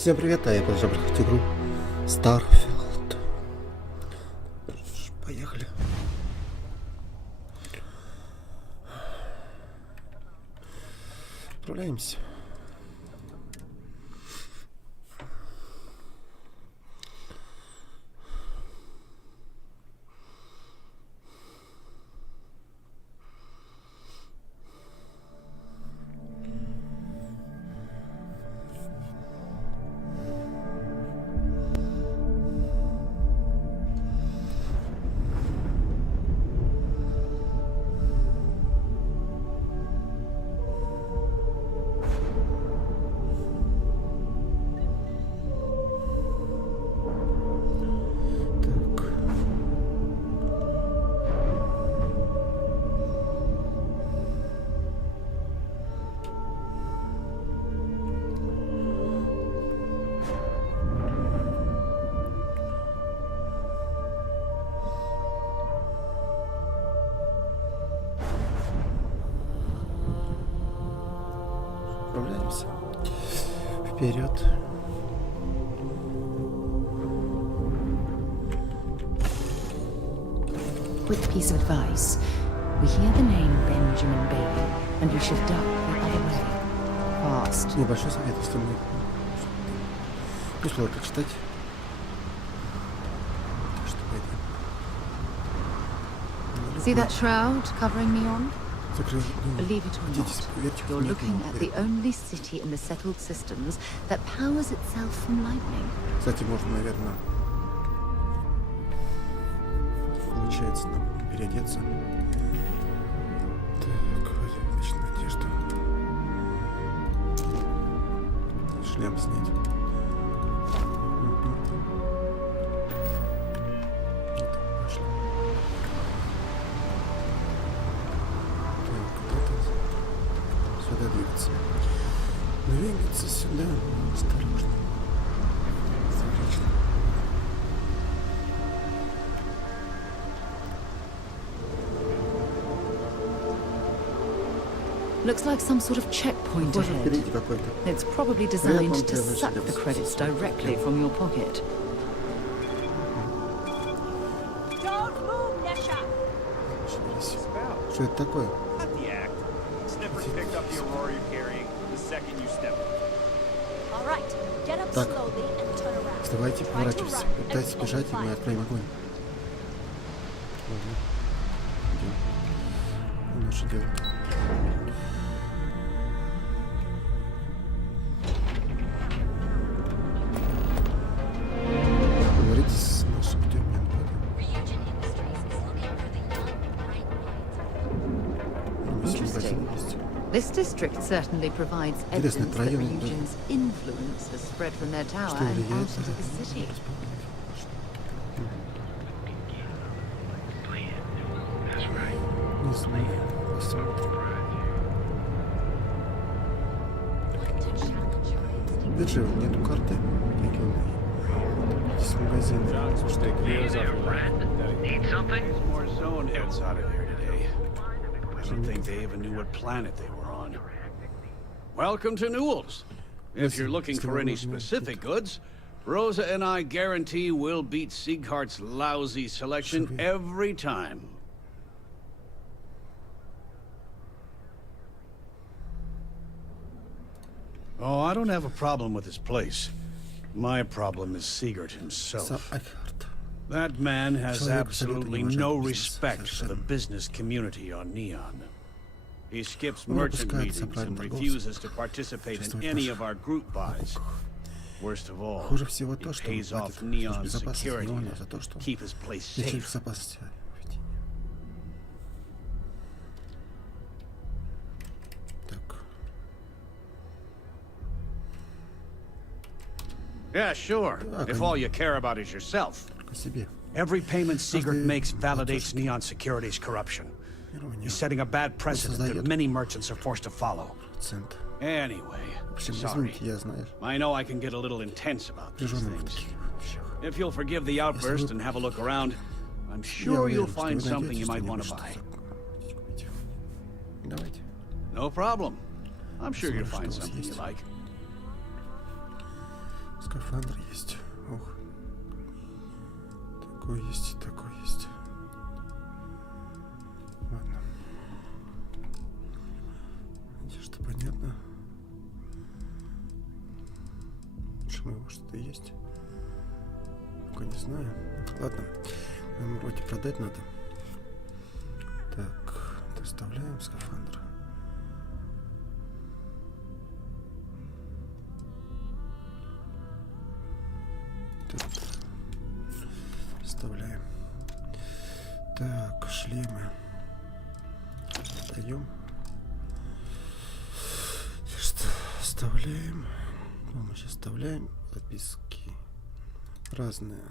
Всем привет, я продолжаю проходить игру Starfield. Поехали. Отправляемся. Отправляемся вперед. Quick piece of advice. We hear the name Benjamin Baby, and we should duck the other way. Fast. Небольшой совет, если мне пришло прочитать. Так что пойдем. See that shroud covering me on? Закрыл. Believe it or not, you're looking at the only city in the settled systems that powers itself from lightning. Кстати, можно, наверное, получается нам переодеться. Так, вечная одежда. Шлем снять. Угу. Пошли. Сюда двигаться. Двигаться сюда. Осторожно. Отлично. Looks like some sort of checkpoint ahead. It's probably designed to suck the credits directly from your pocket. Don't move, Nesha. Что это такое? Так, вставайте, поворачивайтесь. Пытайтесь бежать, и мы откроем огонь. Идем. Наше дело. Поговорите с нашим тюрьмем. This district certainly provides evidence that Ryujin's influence has spread from their tower and out into the city. Не знаю, посмотрим. Биржи нету карты. Здесь магазин. I don't think they even knew what planet they were on. Welcome to Newell's. If you're looking for any specific goods, Rosa and I guarantee we'll beat Sieghart's lousy selection every time. Oh, I don't have a problem with this place. My problem is Siegert himself. That man has absolutely no respect for the business community on Neon. He skips merchant meetings and refuses to participate in any of our group buys. Worst of all, he pays off Neon security to keep his place safe. Yeah, sure. If all you care about is yourself. Every payment Siegert makes validates Neon Security's corruption. He's setting a bad precedent that many merchants are forced to follow. Anyway, sorry. I know I can get a little intense about these things. If you'll forgive the outburst and have a look around, I'm sure you'll find something you might want to buy. No problem. I'm sure you'll find something you like. Скафандр есть. Ох. Такой есть, такой есть. Ладно. Одежда, понятно. Моего что-то есть. Пока не знаю. Ладно. Нам вроде продать надо. Так, доставляем скафандр. Тут вставляем. Так, шлемы. Даем. Что вставляем? Мы сейчас вставляем подписки разные.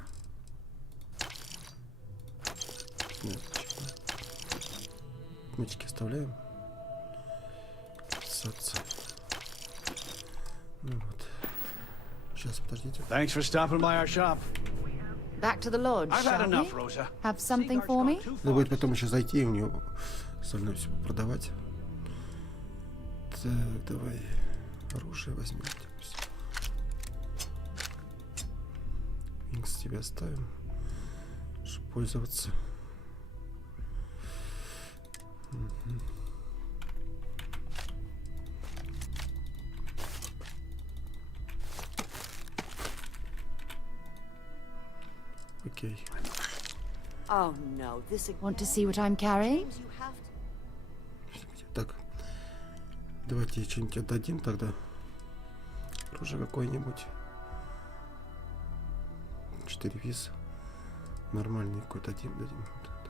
Отметочки вставляем. Подписаться. Ну вот. Сейчас, подождите. Thanks for stopping by our shop. Back to the lodge, I've had shall enough, we? Rosa. Have something for me? Надо будет потом еще зайти и у него остальное все продавать. Так, давай оружие возьмем. Винкс тебе оставим, чтобы пользоваться. Окей. Oh no, this Want to see what I'm carrying? Так, давайте что-нибудь отдадим тогда. Оружие какое-нибудь. 4 виз. Нормальный какой-то дадим.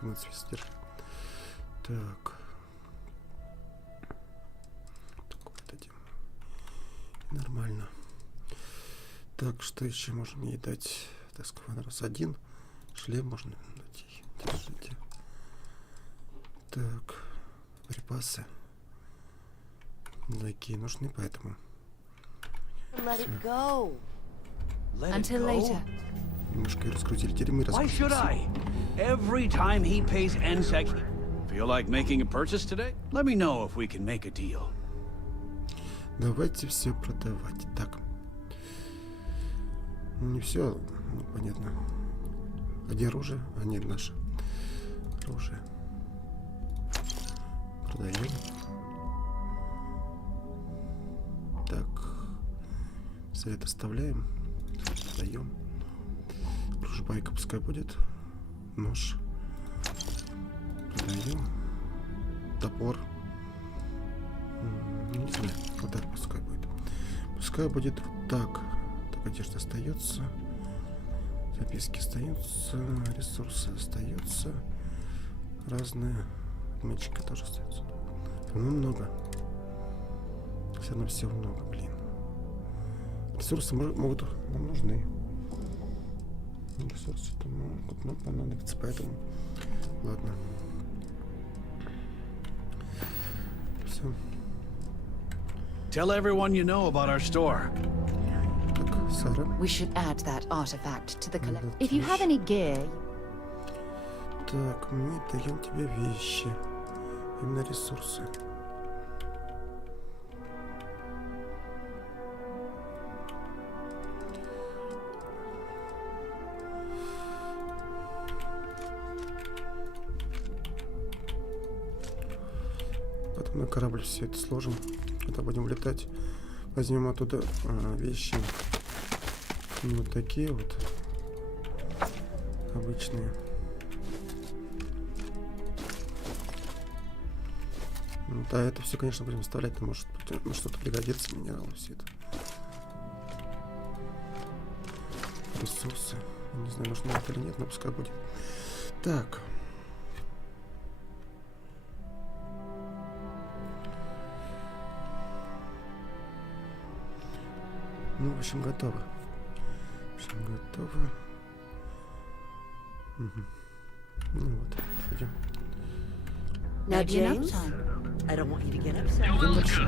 12 виз держи. Так. Такой дадим. Нормально. Так, что еще можем ей дать? Так, скафандр раз 1. Шлем можно дать ей. Держите. Так. Припасы. Лайки нужны, поэтому. Let it go. Until later. Немножко раскрутили. Теперь мы Why should I? Every time he pays NSEC. Feel like making a purchase today? Let me know if we can make a deal. Давайте все продавать. Так. Ну, не все, ну, понятно. А где оружие? А нет, наше оружие. Продаем. Так. Совет оставляем. Продаем. Ружбайка пускай будет. Нож. Продаем. Топор. Не знаю. Вот так пускай будет. Пускай будет вот так. Так, одежда остается. Записки остаются. Ресурсы остаются. Разные. Отметчика тоже остается. Ну, много. Все равно всего много, блин. Ресурсы могут нам нужны. Ресурсы-то могут нам понадобиться, поэтому ладно. Все. Tell everyone you know about our store. Так, Сара. We should add that artifact to the collection. If you have any gear, Так, мы даем тебе вещи. Именно ресурсы. Потом на корабль все это сложим. Когда будем летать, возьмем оттуда вещи. Вот такие вот. Обычные. Ну, да, это все, конечно, будем вставлять, но может на что-то пригодится, минералы, все это. Ресурсы. Не знаю, нужно это или нет, но пускай будет. Так. Ну, в общем, готово. Угу. Ну вот, идем. Now, maybe enough James, time. I don't want you to get upset. Идем дальше.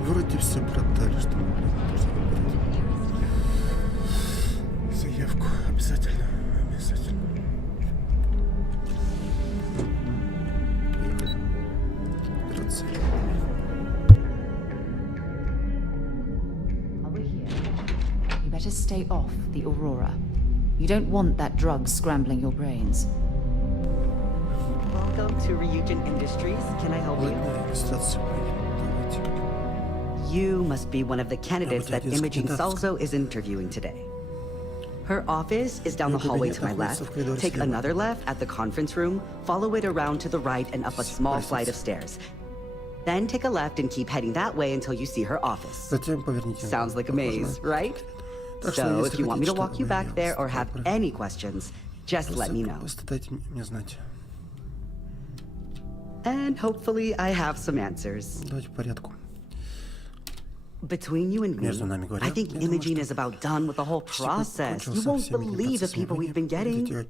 Вроде все продали, что мы должны выбрать. Заявку обязательно. Поехали. 13. better stay off the Aurora. You don't want that drug scrambling your brains. Welcome to Ryujin Industries. Can I help you? You must be one of the candidates that Imogen Salzo is interviewing today. Her office is down the hallway to my left. Take another left at the conference room, follow it around to the right and up a small flight of stairs. Then take a left and keep heading that way until you see her office. Sounds like a maze, right? So if you want me to walk you back there or have any questions, just let me know. And hopefully I have some answers. Between you and me, I think Imogen is about done with the whole process. You won't believe the people we've been getting.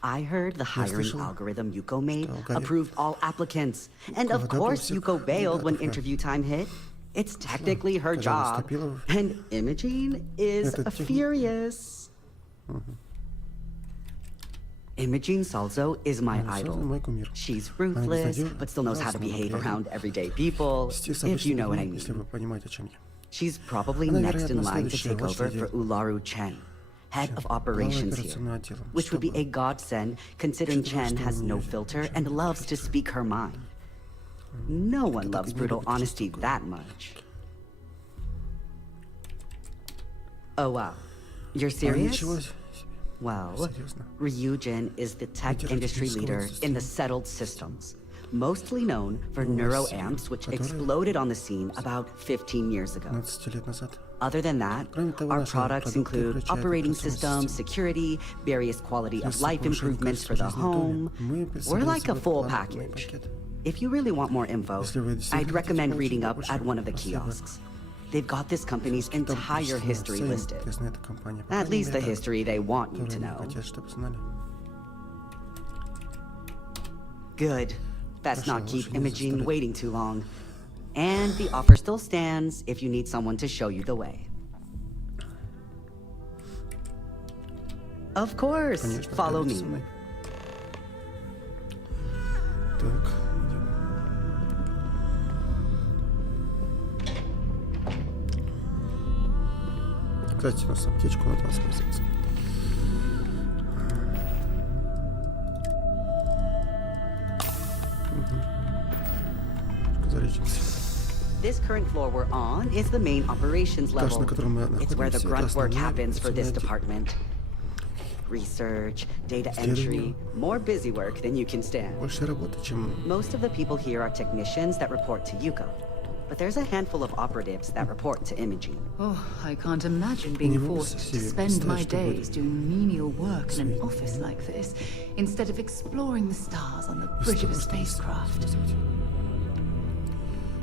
I heard the hiring algorithm Yuko made approved all applicants. And of course Yuko bailed when interview time hit. It's technically her job. And Imogen is furious. Imogen Salzo is my idol. She's ruthless, but still knows how to behave around everyday people, if you know what I mean. She's probably next in line to take over for Ularu Chen, head of operations here, which would be a godsend considering Chen has no filter and loves to speak her mind. No one loves brutal honesty that much. Oh wow, you're serious? Well, Ryujin is the tech industry leader in the settled systems, mostly known for neuroamps, which exploded on the scene about 15 years ago. Other than that, our products include operating systems, security, various quality of life improvements for the home. We're like a full package. If you really want more info, I'd recommend reading up at one of the kiosks. They've got this company's entire history listed. At least the history they want you to know. Good. Let's not keep Imogen waiting too long. And the offer still stands if you need someone to show you the way. Of course, follow me. Кстати, у нас аптечку надо воспользоваться. This current floor we're on is the main operations level. It's where the grunt work happens for this department. Research, data entry, more busy work than you can stand. Most of the people here are technicians that report to Yuko. But there's a handful of operatives that report to Imogen. Oh, I can't imagine being forced to spend my days doing menial work in an office like this, instead of exploring the stars on the bridge of a spacecraft.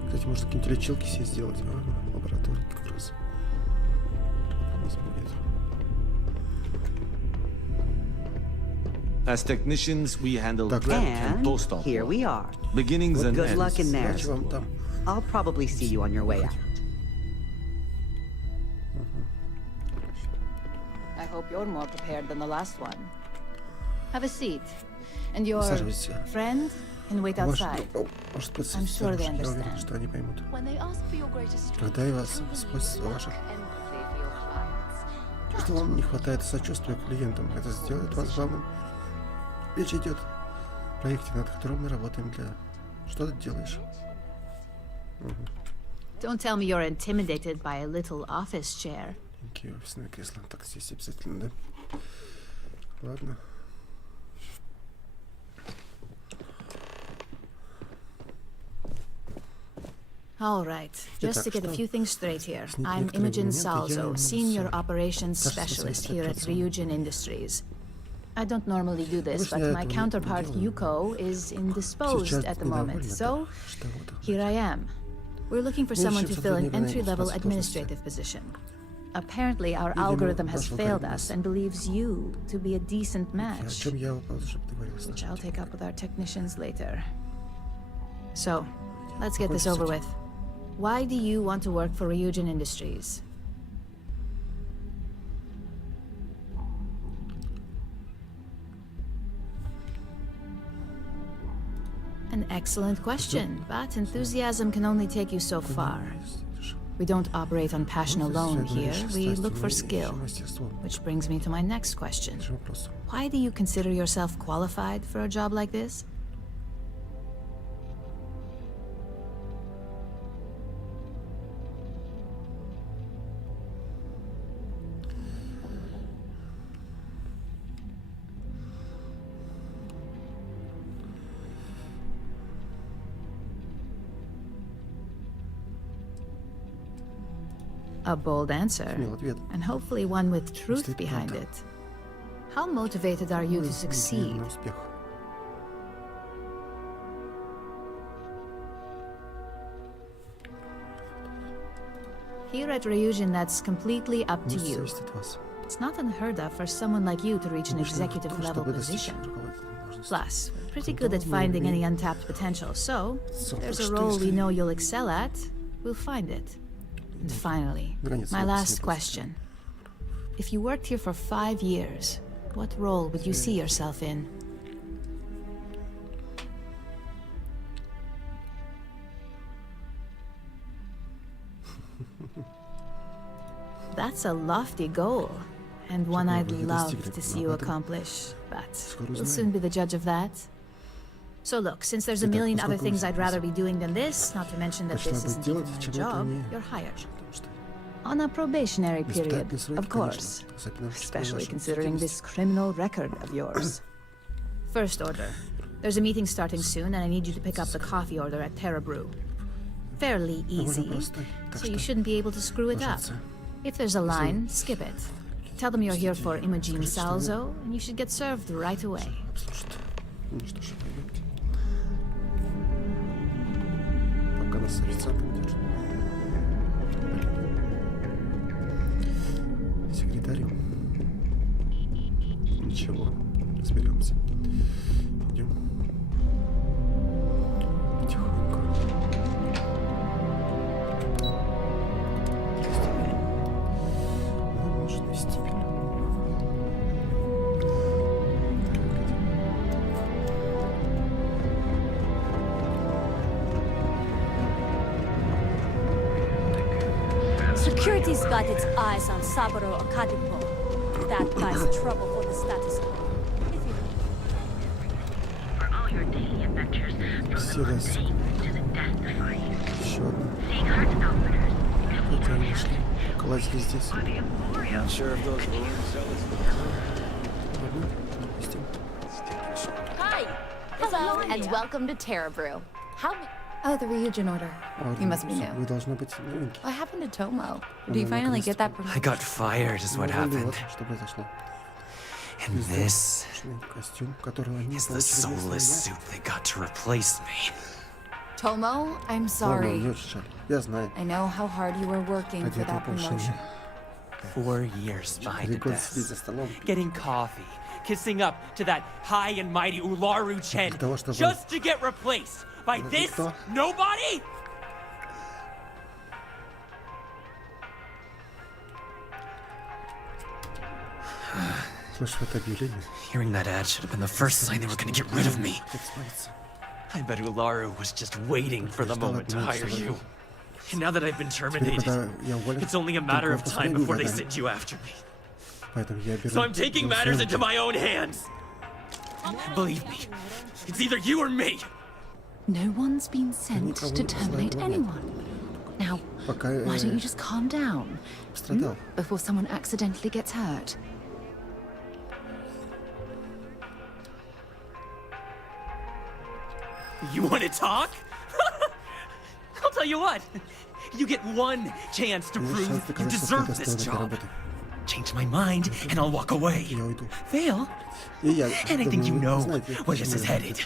Кстати, может какие-нибудь лечилки себе сделать, а? Лаборатории как раз. У нас будет. As technicians, we handle prep and post-op. Here we are. Beginnings and ends. Good luck in there. I'll probably see you on your way out. I hope you're more prepared than the last one. Have a seat. And your friend can wait outside. I'm sure they understand. When they ask for your greatest strength, Когда я вас спросят о ваших... Что вам не хватает сочувствия к клиентам, это сделает вас главным. Речь идет о проекте, над которым мы работаем для... Что ты делаешь? Don't tell me you're intimidated by a little office chair. Офисное кресло. Так, здесь обязательно, да? Ладно. All right, just to get a few things straight here. I'm Imogen Salzo, Senior Operations Specialist here at Ryujin Industries. I don't normally do this, but my counterpart Yuko is indisposed at the moment, so here I am. We're looking for someone to fill an entry-level administrative position. Apparently, our algorithm has failed us and believes you to be a decent match, which I'll take up with our technicians later. So, let's get this over with. Why do you want to work for Ryujin Industries? An excellent question, but enthusiasm can only take you so far. We don't operate on passion alone here, we look for skill. Which brings me to my next question. Why do you consider yourself qualified for a job like this? A bold answer, and hopefully one with truth behind it. How motivated are you to succeed? Here at Ryujin, that's completely up to you. It's not unheard of for someone like you to reach an executive level position. Plus, we're pretty good at finding any untapped potential, so if there's a role we know you'll excel at, we'll find it. And finally, my last question. If you worked here for 5 years, what role would you see yourself in? That's a lofty goal, and one I'd love to see you accomplish, but we'll soon be the judge of that. So look, since there's a million other things I'd rather be doing than this, not to mention that this isn't even my job, you're hired. On a probationary period, of course. Especially considering this criminal record of yours. First order. There's a meeting starting soon, and I need you to pick up the coffee order at Terra Brew. Fairly easy, so you shouldn't be able to screw it up. If there's a line, skip it. Tell them you're here for Imogen Salzo, and you should get served right away. Нас официантом держит. Секретарем. Ничего, разберемся. Идем. Потихоньку. Ну, нужно степень. Security's got its eyes on Saburo Akadipo. That guy's trouble for the status quo. For all your daily adventures, from the mundane to the death-defying. Seeing heart openers, Not sure if those balloons sell us. Hi! Hello, and welcome to Terra Brew. Oh, the Ryujin order. You must be new. What happened to Tomo? Did you finally get that promotion? I got fired is what happened. And this is the soulless suit they got to replace me. Tomo, I'm sorry. I know how hard you were working for that promotion. 4 years behind a desk, getting coffee, kissing up to that high and mighty Ularu Chen, just to get replaced by this nobody? Hearing that ad should have been the first sign they were going to get rid of me. I bet Ularu was just waiting for the moment to hire you. And now that I've been terminated, it's only a matter of time before they send you after me. So I'm taking matters into my own hands. Believe me, it's either you or me. No one's been sent to terminate anyone. Now, why don't you just calm down? Before someone accidentally gets hurt. You want to talk? I'll tell you what. You get one chance to prove you deserve this job. Change my mind, and I'll walk away. Fail, and I think you know where this is headed.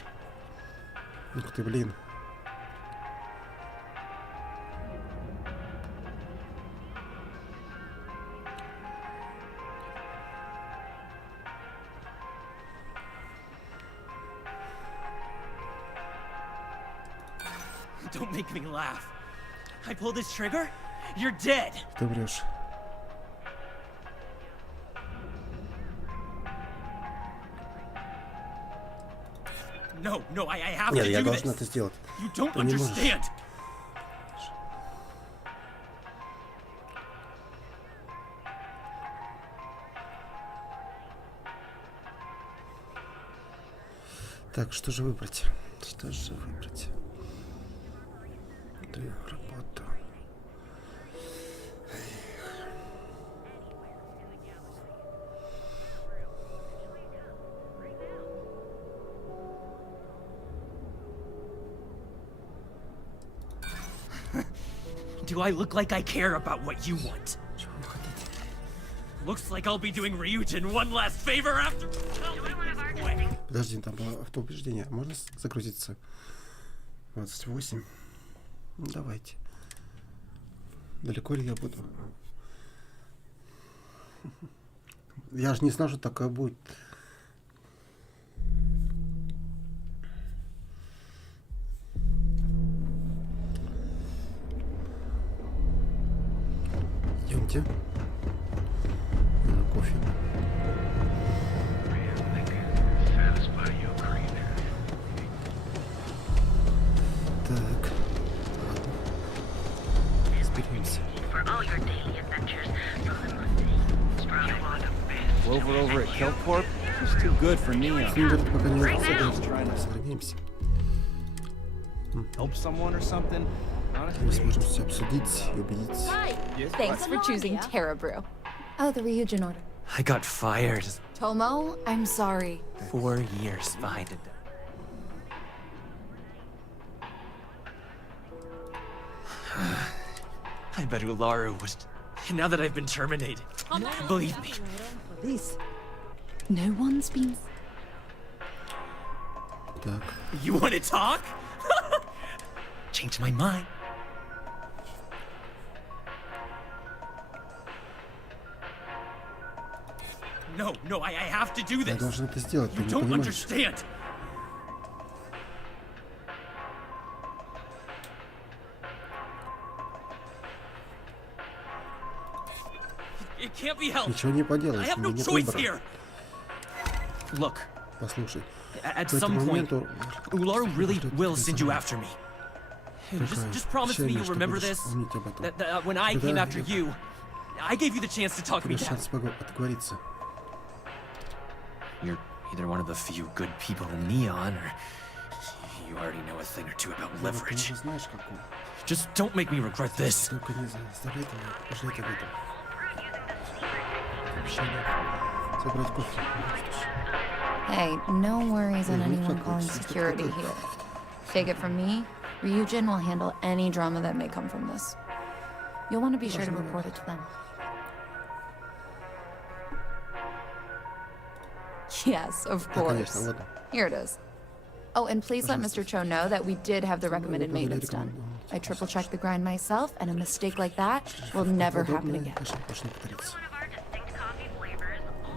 Don't make me laugh. I pull this trigger, you're dead. No, I have to do this. You don't understand. Так, что же выбрать? Что же выбрать? Ты работа. Do I look like I care about what you want? Looks like I'll be doing Ryujin one last favor after. Подожди, там было автоупреждение. Можно загрузиться? 28. Ну, давайте. Далеко ли я буду? Я же не знаю, что такое будет. Идемте. Кофе. Так. Разберемся. Rover over at Kelcorp? He's too good for Neon. Пока не сохраняемся. Help someone or something? Мы сможем все обсудить и убедить. Thanks for choosing Terra Brew. Oh, the Ryujin order. I got fired. Tomo, I'm sorry. 4 years behind it. I bet Ularu was. Now that I've been terminated, believe me. This. No one's been. Так. You want to talk? Changed my mind. No, I have to do this. Я должен это сделать, ты You не don't понимаешь? understand. It can't be helped. Ничего не I поделаешь, have у no меня нет choice выбора. here. Look, Послушай, at к этому some point, моменту Ularu really will send you after me. Just promise me you'll что remember будешь this. помнить об этом. That when I came after you, I gave you the chance to talk me Тебе down. шанс отговориться. You're either one of the few good people in Neon, or you already know a thing or two about Ты leverage. уже знаешь, какую. Just don't make me regret this. Только не заставляй меня пожалеть об этом. Обещание. Забрать кофе. Ну, что ж. Hey, no worries on anyone calling security here. Take it from me, Ryujin will handle any drama that may come from this. You'll want to be sure to report it to them. Yes, of course. Here it is. Oh, and please let Mr. Cho know that we did have the recommended maintenance done. I triple-checked the grind myself, and a mistake like that will never happen again.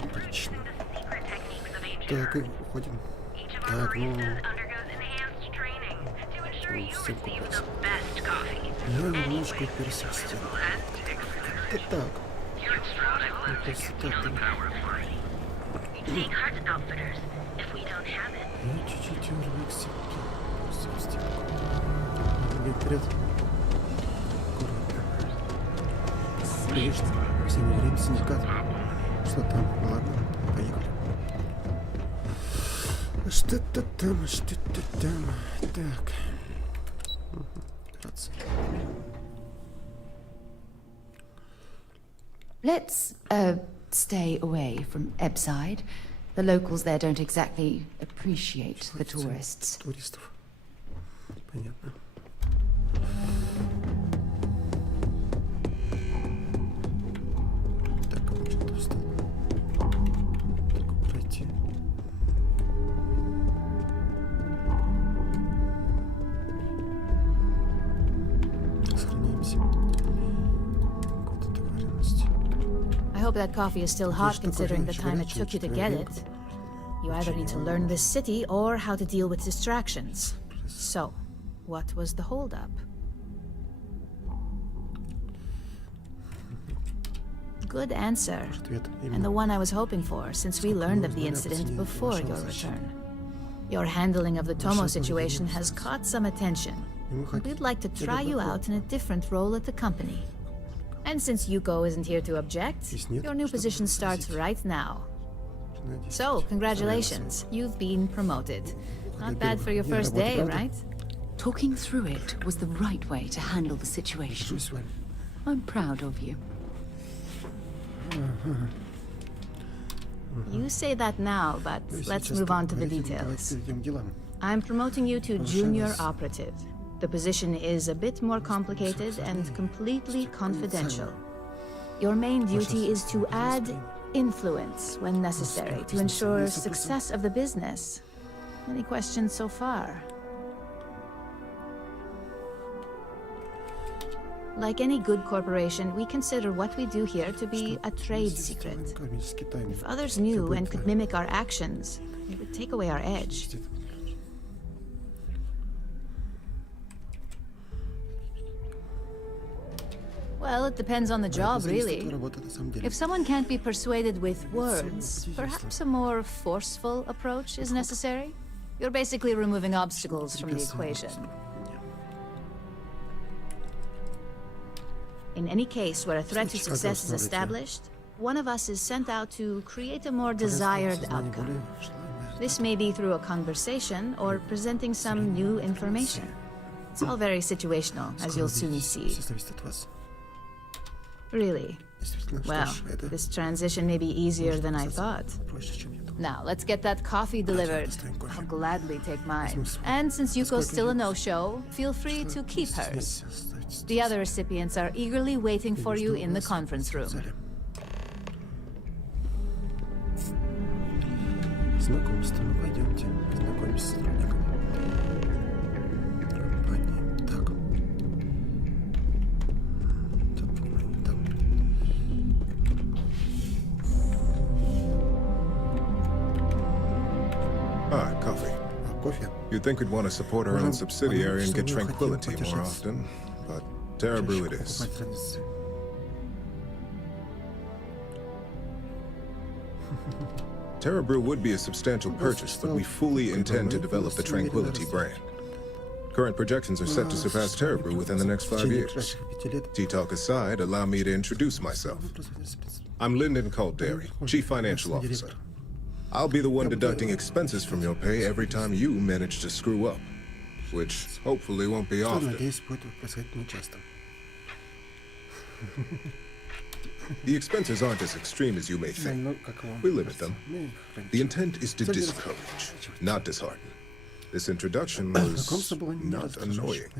Отлично. Так, и уходим. Так, ну... Ссылку брать. Я немножко пересвистел. Это так. Ну, просто так. Ну, чуть-чуть урвался. Просто бег вперед. Аккуратно. Конечно, все не время синдикат. Что там? Ладно, поехали. Что-то там, что-то там. Так. Операция. Let's, stay away from Ebside. The locals there don't exactly appreciate the tourists. Туристов. Понятно. Так, он что-то встал. Так, пройти. Сохраняемся. Какую-то договоренность. I hope that coffee is still hot considering the time it took you to get it. You either need to learn this city or how to deal with distractions. So, what was the holdup? Good answer. And the one I was hoping for, since we learned of the incident before your return. Your handling of the Tomo situation has caught some attention. We'd like to try you out in a different role at the company. And since Yuko isn't here to object, your new position starts right now. So, congratulations, you've been promoted. Not bad for your first day, right? Talking through it was the right way to handle the situation. I'm proud of you. You say that now, but let's move on to the details. I'm promoting you to junior operative. The position is a bit more complicated and completely confidential. Your main duty is to add influence when necessary to ensure success of the business. Any questions so far? Like any good corporation, we consider what we do here to be a trade secret. If others knew and could mimic our actions, it would take away our edge. Well, it depends on the job, really. If someone can't be persuaded with words, perhaps a more forceful approach is necessary. You're basically removing obstacles from the equation. In any case where a threat to success is established, one of us is sent out to create a more desired outcome. This may be through a conversation or presenting some new information. It's all very situational, as you'll soon see. Really? Well, this transition may be easier than I thought. Now, let's get that coffee delivered. I'll gladly take mine. And since Yuko's still a no-show, feel free to keep hers. The other recipients are eagerly waiting for you in the conference room. Знакомство. Ну, пойдемте. Познакомимся с сотрудником. Так. Ah, coffee. Coffee? You'd think we'd want to support our own subsidiary and get tranquility more often, but Terrabrew it is. Terrabrew would be a substantial purchase, but we fully intend to develop the Tranquility brand. Current projections are set to surpass Terrabrew within the next 5 years. Tea-talk aside, allow me to introduce myself. I'm Lyndon Calderi, Chief Financial Officer. I'll be the one deducting expenses from your pay every time you manage to screw up, which hopefully won't be often. The expenses aren't as extreme as you may think. We limit them. The intent is to discourage, not dishearten. This introduction was not annoying.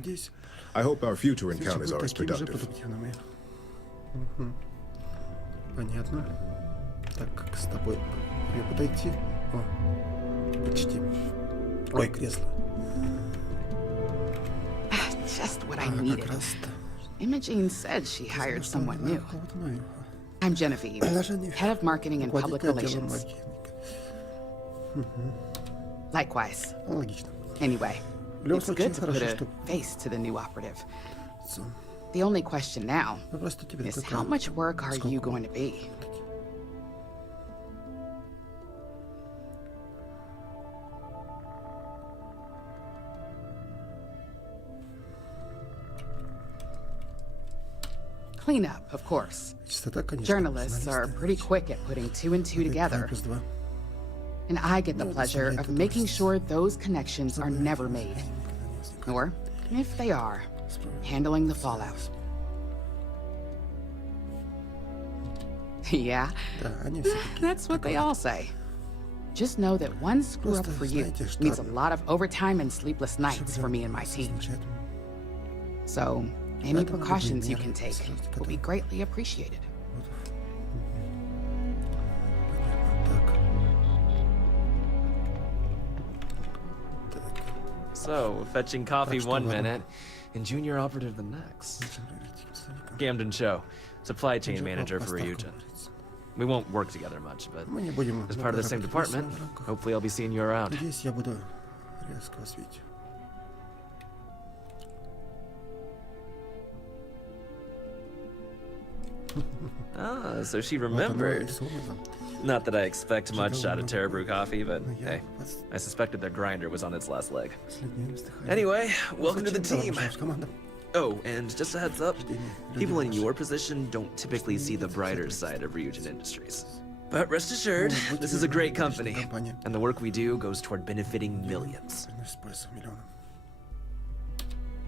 I hope our future encounters are as productive. Понятно. Так, как с тобой мне подойти? О, почти. Ой, кресло. Just what I needed. Imogene said she hired someone new. I'm Genevieve, head of marketing and public relations. Likewise. Anyway, it's good to put a face to the new operative. The only question now is how much work are you going to be? Cleanup, of course. Journalists are pretty quick at putting 2 and 2 together. And I get the pleasure of making sure those connections are never made. Or, if they are, handling the fallout. Yeah, that's what they all say. Just know that one screw up for you means a lot of overtime and sleepless nights for me and my team. So, any precautions you can take will be greatly appreciated. So, fetching coffee 1 minute and junior operative the next. Gamden Cho, supply chain manager for Ryujin. We won't work together much, but as part of the same department, hopefully I'll be seeing you around. Ah, so she remembered. Not that I expect much out of Terrabrew coffee, but hey, I suspected their grinder was on its last leg. Anyway, welcome to the team. Oh, and just a heads up, people in your position don't typically see the brighter side of Ryujin Industries. But rest assured, this is a great company, and the work we do goes toward benefiting millions.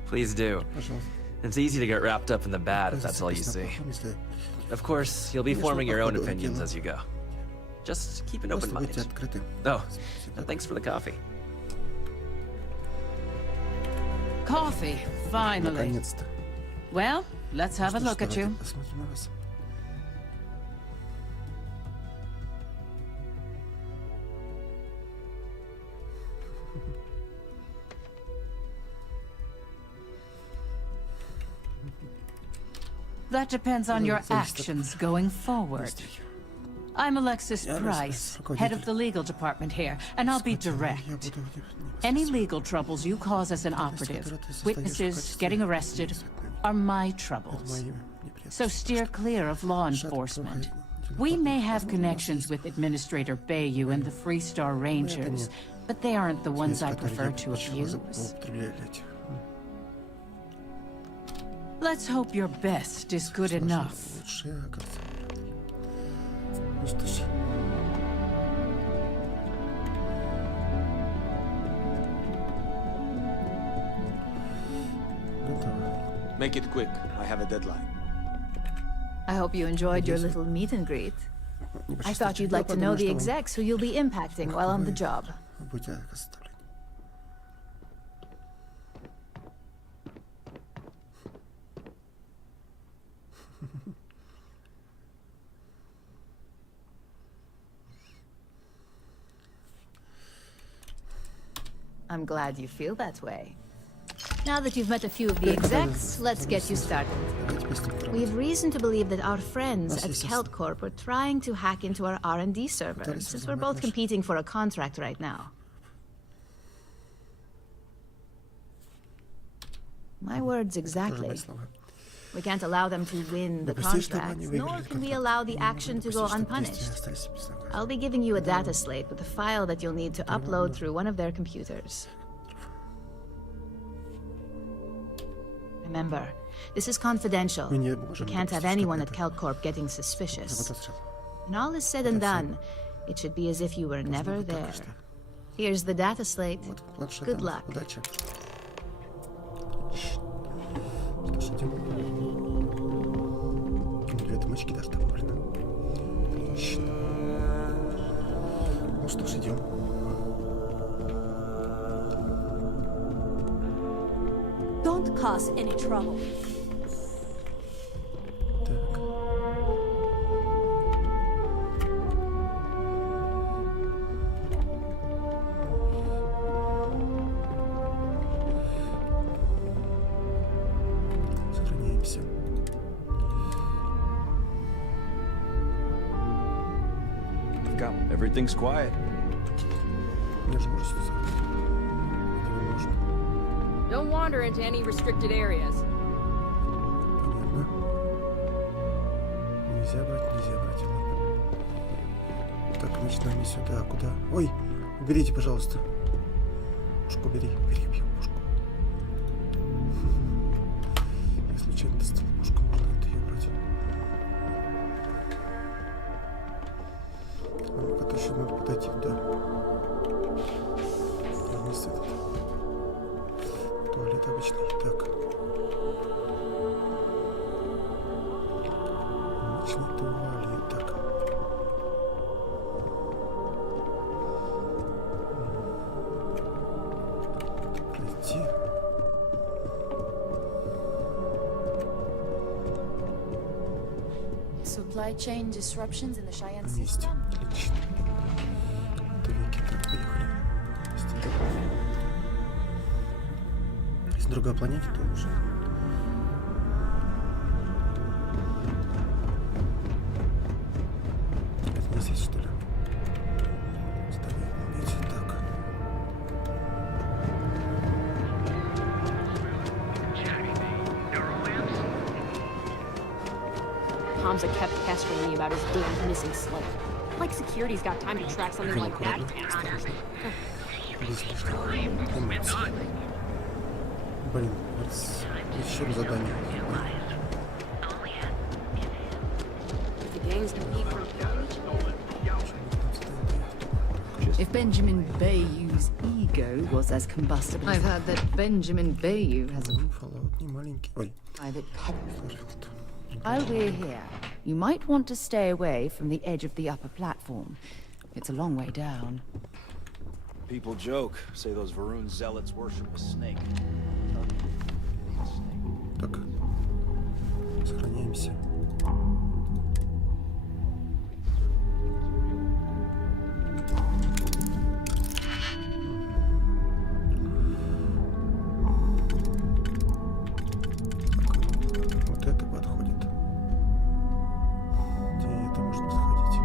Please do. It's easy to get wrapped up in the bad if that's all you see. Of course, you'll be forming your own opinions as you go. Just keep an open mind. Oh, and thanks for the coffee. Coffee, finally. Well, let's have a look at you. That depends on your actions going forward. I'm Alexis Price, head of the legal department here, and I'll be direct. Any legal troubles you cause as an operative, witnesses getting arrested, are my troubles. So steer clear of law enforcement. We may have connections with Administrator Bayou and the Freestar Rangers, but they aren't the ones I prefer to abuse. Let's hope your best is good enough. Make it quick. I have a deadline. I hope you enjoyed your little meet and greet. I thought you'd like to know the execs who you'll be impacting while on the job. I'm glad you feel that way. Now that you've met a few of the execs, let's get you started. We have reason to believe that our friends at KeltCorp are trying to hack into our R&D server, since we're both competing for a contract right now. My words exactly. We can't allow them to win the contract, nor can we allow the action to go unpunished. I'll be giving you a data slate with a file that you'll need to upload through one of their computers. Remember, this is confidential. We can't have anyone at KeltCorp getting suspicious. When all is said and done, it should be as if you were never there. Here's the data slate. Good luck. Две отмычки даже довольно. Отлично. Ну что ж, идем. Don't cause any trouble. Так. Сохраняемся. Everything's quiet. Don't wander into any restricted areas. Понятно. Нельзя брать. Так, начинаем сюда. Куда? Ой, уберите, пожалуйста. Пушку убери. Бери пушку. Я случайно достал пушку, можно это ее брать. Ну-ка, еще надо подойти туда. Вместо этот. Туалет обычный. Так. Обычный туалет. Так. Пройти. Supply chain disruptions in the Cheyenne Есть. system. Отлично. Двигай, так, поехали. Если на другой планете, то уже. Это не здесь, что ли? Здание планете. Так. Hamza kept pestering me about his damn missing slip. Like security's got time to track something like that. Блин, вот еще задание. The gangs compete for pillage. If Benjamin Bayou's ego was as combustible, I've heard that Benjamin Bayou has a private pet. While we're here, you might want to stay away from the edge of the upper platform. It's a long way down. People joke, say those Varun zealots worship a snake. Так, сохраняемся. Вот это подходит. Где это может подходить?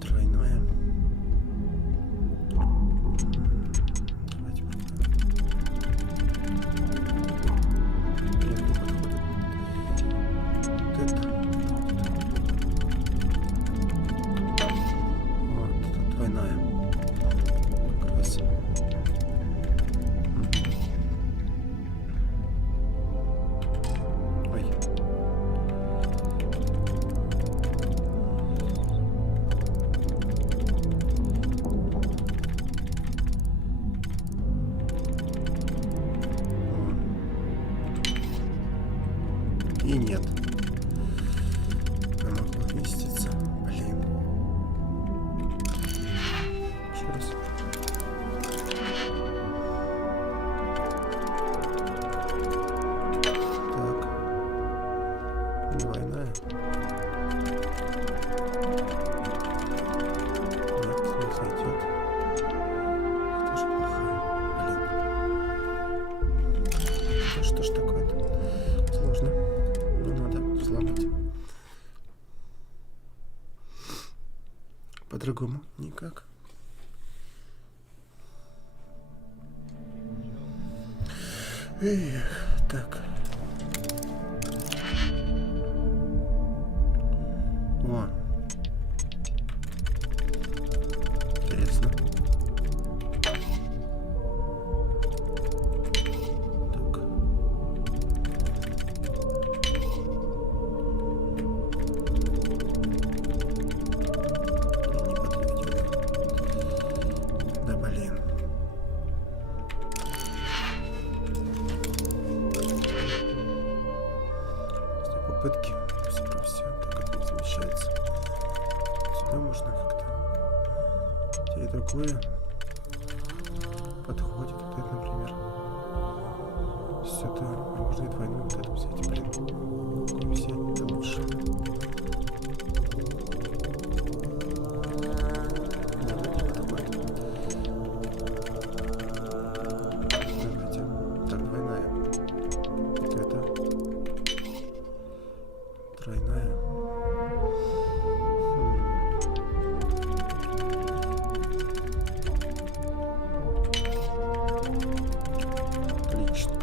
Тройное. Давайте И нет. Она могла вместиться. Блин. Еще раз. Так. Двойная. Нет, не зайдет. Тоже плохая. Блин. Да что ж такое-то? Сложно. Надо взломать. По-другому никак. Эх, так. О. Интересно. Попытки все про все, так это не замещается. Сюда можно как-то. Те и другое подходит. Вот это, например. Сюда можно и двойную вот эту взять. Блин, какую взять, это лучше. Давайте. Так, двойная. Вот это. Тройная. Отлично.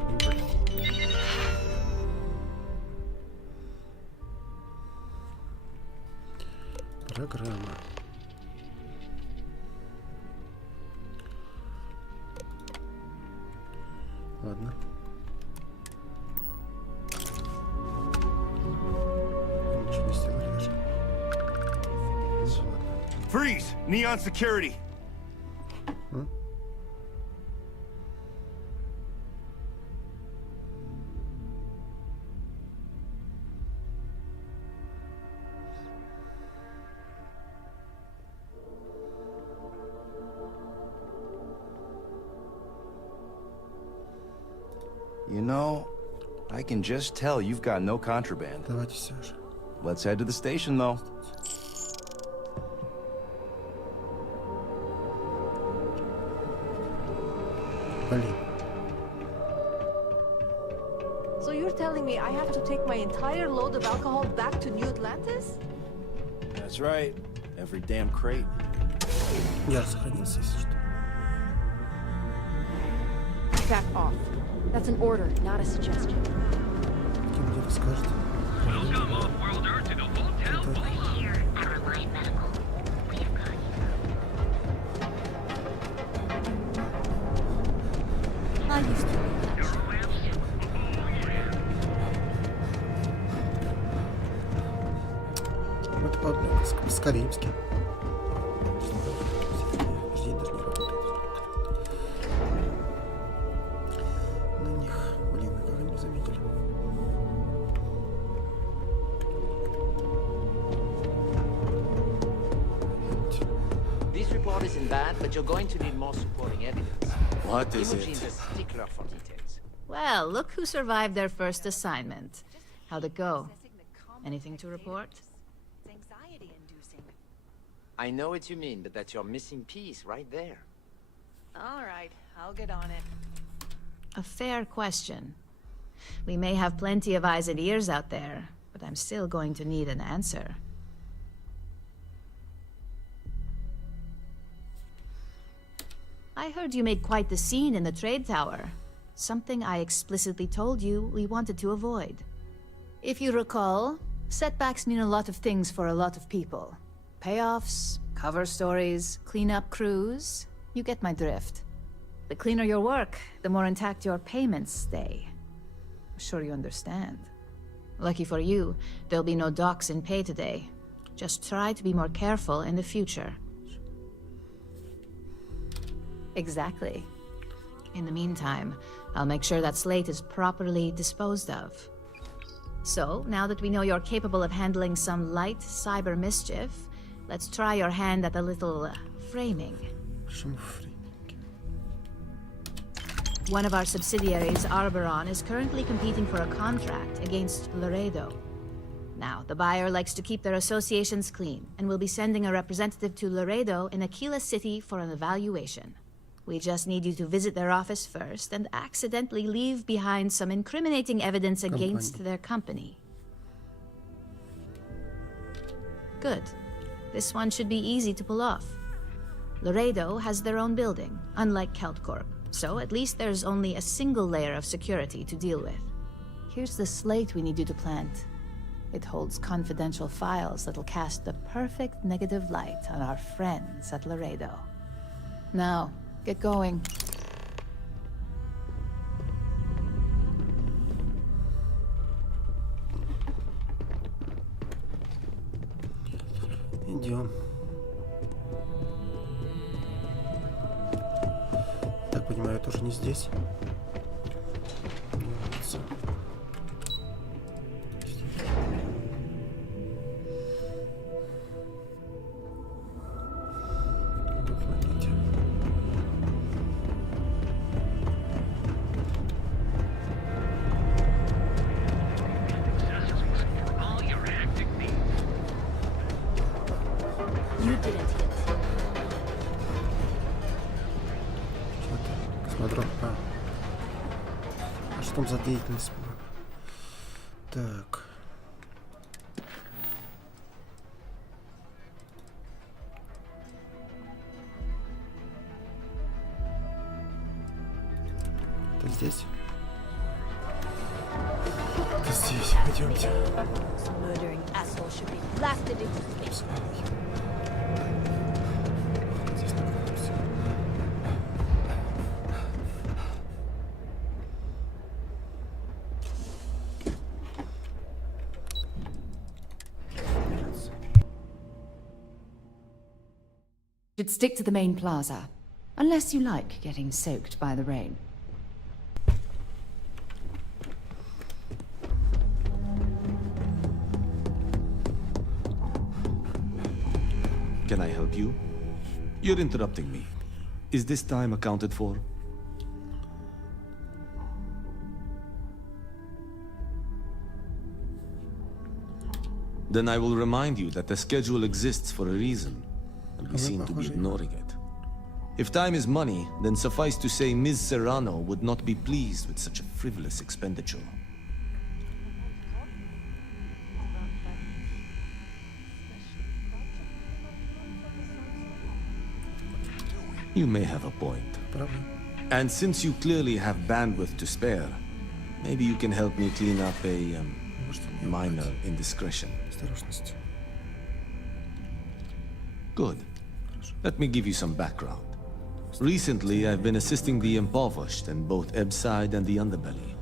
Программа. Ладно. Freeze! Neon security! You know, I can just tell you've got no contraband. Давайте все же. Let's head to the station, though. So you're telling me I have to take my entire load of alcohol back to New Atlantis? That's right. Every damn crate. Я сохранился, если что. Back off. That's an order, not a suggestion. Кем где-то скажет. Welcome off-world Earth to the hotel, please. Here at Reliant Medical, we've got you. I used to. Это по-карибски. На них, блин, как они заметили. This report isn't bad, but you're going to need more supporting evidence. What is Imogene's it? a stickler for details. Well, look who survived their first assignment. How'd it go? Anything to report? I know what you mean, but that's your missing piece right there. All right, I'll get on it. A fair question. We may have plenty of eyes and ears out there, but I'm still going to need an answer. I heard you made quite the scene in the trade tower. Something I explicitly told you we wanted to avoid. If you recall, setbacks mean a lot of things for a lot of people. Payoffs, cover stories, cleanup crews. You get my drift. The cleaner your work, the more intact your payments stay. I'm sure you understand. Lucky for you, there'll be no docks in pay today. Just try to be more careful in the future. Exactly. In the meantime, I'll make sure that slate is properly disposed of. So, now that we know you're capable of handling some light cyber mischief, let's try your hand at a little framing. One of our subsidiaries, Arboron, is currently competing for a contract against Laredo. Now, the buyer likes to keep their associations clean, and will be sending a representative to Laredo in Aquila City for an evaluation. We just need you to visit their office first and accidentally leave behind some incriminating evidence against their company. Good. This one should be easy to pull off. Laredo has their own building, unlike Keltcorp, so at least there's only a single layer of security to deal with. Here's the slate we need you to plant. It holds confidential files that'll cast the perfect negative light on our friends at Laredo. Now, get going. Идем. Так понимаю, тоже не здесь. Что там за деятельность была? Так. Это здесь? Это здесь. Пойдемте. Should stick to the main plaza, unless you like getting soaked by the rain. Can I help you? You're interrupting me. Is this time accounted for? Then I will remind you that the schedule exists for a reason, and we seem to be ignoring it. If time is money, then suffice to say Ms. Serrano would not be pleased with such a frivolous expenditure. You may have a point. And since you clearly have bandwidth to spare, maybe you can help me clean up a minor indiscretion. Good. Let me give you some background. Recently, I've been assisting the impoverished in both Ebbside and the underbelly.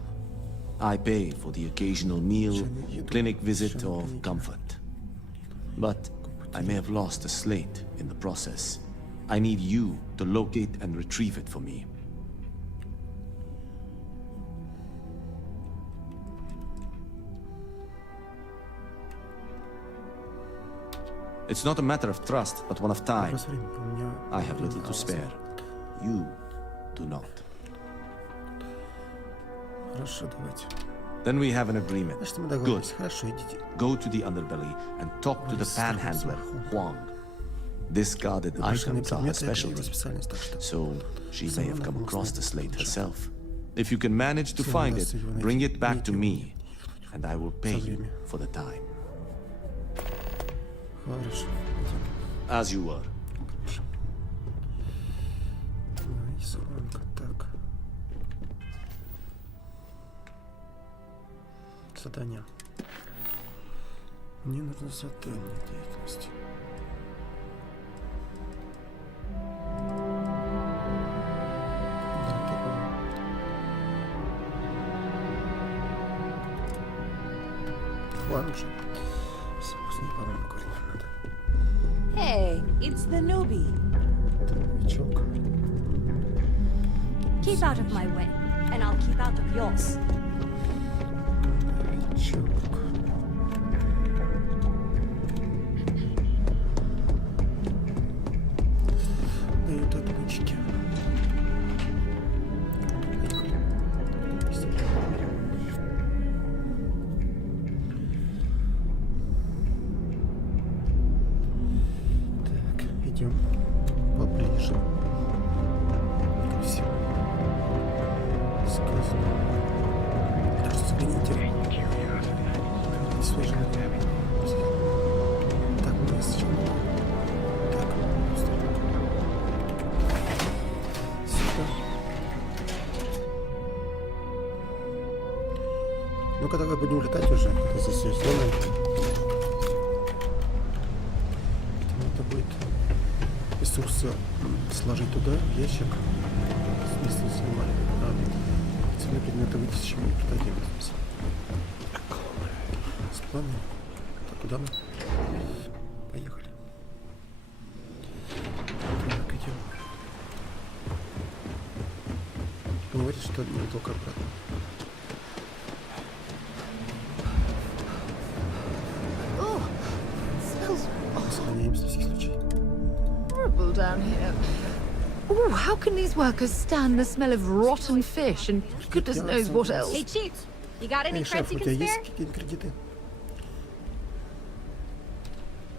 I pay for the occasional meal, clinic visit, or comfort. But I may have lost a slate in the process. I need you to locate and retrieve it for me. It's not a matter of trust, but one of time. I have little to spare. You do not. Then we have an agreement. Good. Go to the underbelly and talk to the panhandler, Huang. Discarded items are her specialty, so she may have come across the slate herself. If you can manage to find it, bring it back to me, and I will pay you for the time. As you were. Задание. Мне нужно задание деятельности. Да, такое. Ладно же. С ней по-моему говорить надо. Hey, it's the newbie. Новичок. Keep out of my way, and I'll keep out of yours. Дают отмычки. Так, идем поближе. Все. Сказано. Просто загляните. Свежий. Так, мы сейчас. Так, сюда. Ну-ка, давай будем летать уже. Это здесь есть зона. Это будет ресурсы сложить туда, в ящик. Смысл снимали. Цели предметы вытащим и продадим. С планом. Так, куда мы? Поехали. Так, идем. Говорит, что не только обратно. Сохраняемся в всех случаях. Horrible down here. Oh, how can these workers stand the smell of rotten fish and goodness knows what else? Hey, Chief, you got any creds you can spare?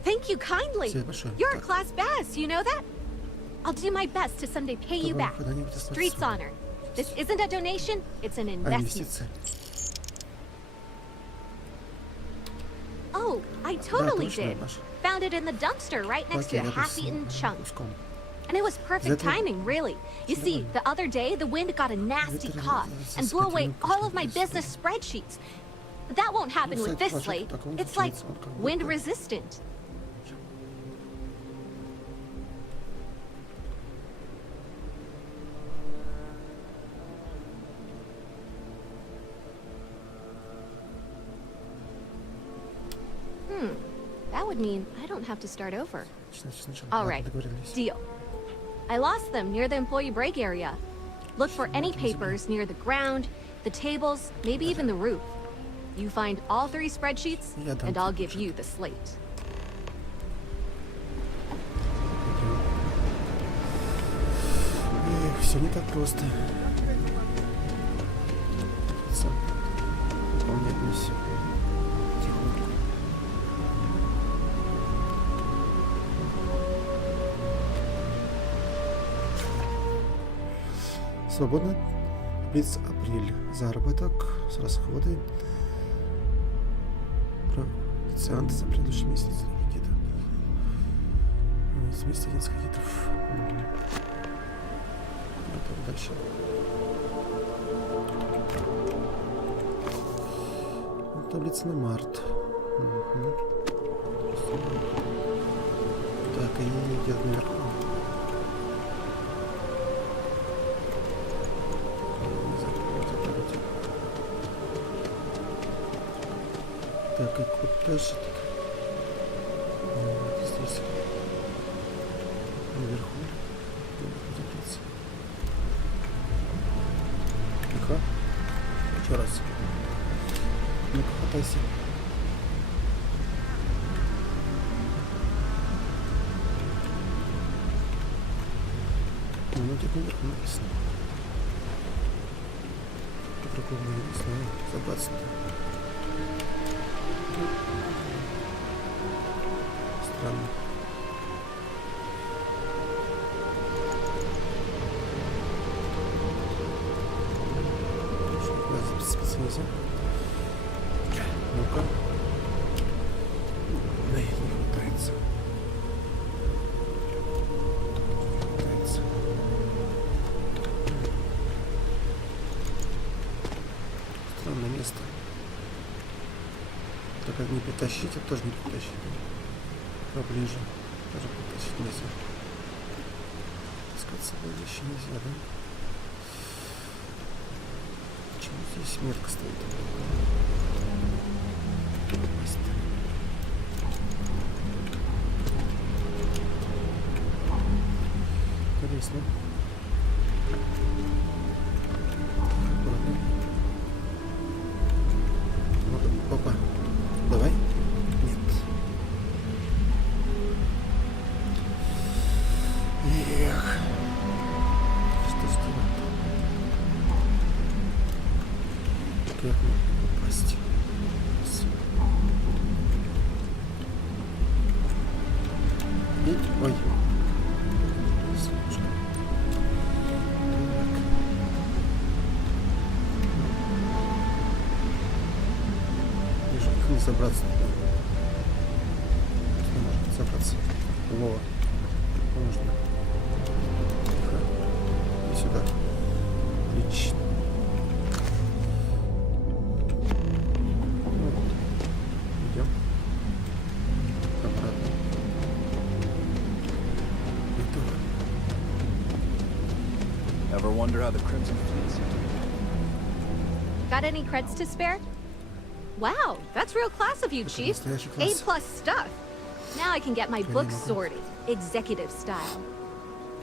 Thank you kindly. You're a class bass, you know that? I'll do my best to someday pay you back. Street's honor. This isn't a donation, it's an investment. Oh, I totally did. Found it in the dumpster right next to a half-eaten chunk. And it was perfect timing, really. You see, the other day, the wind got a nasty cough and blew away all of my business spreadsheets. But that won't happen with this slate. It's like wind-resistant. That would mean I don't have to start over. All right, deal. I lost them near the employee break area. Look for any papers near the ground, the tables, maybe even the roof. You find all 3 spreadsheets, and I'll give you the slate. Все не так просто. Выполнять миссию. Свободно. Месяц апрель. Заработок с расходы. Коэффициенты за предыдущий месяц кредитов. Месяц 11 кредитов. Готово дальше. Таблица на март. Так, и идет наверху. Так, и куда же тут? Ну, где-то наверху написано. По-другому не знаю. Забраться-то. Странно. Записываться нельзя. Ну-ка. Да, не хватается. Странное место. Так как не притащить, это тоже не притащить. Поближе. Даже притащить нельзя. Таскать с собой вещи нельзя, да? Почему здесь метка стоит? Интересно. Опа. Давай. Нет. Эх. Что сделать? Как мне попасть? И... Ой. Не забраться. Не можно забраться. Вова. Можно. Тихо. И сюда. Отлично. Вот. Идем. Обратно. Готово. Ever wonder how the Crimson Fleet's? Got any creds to spare? Wow, that's real class of you, Chief. A+ stuff. Now I can get my books sorted, executive style.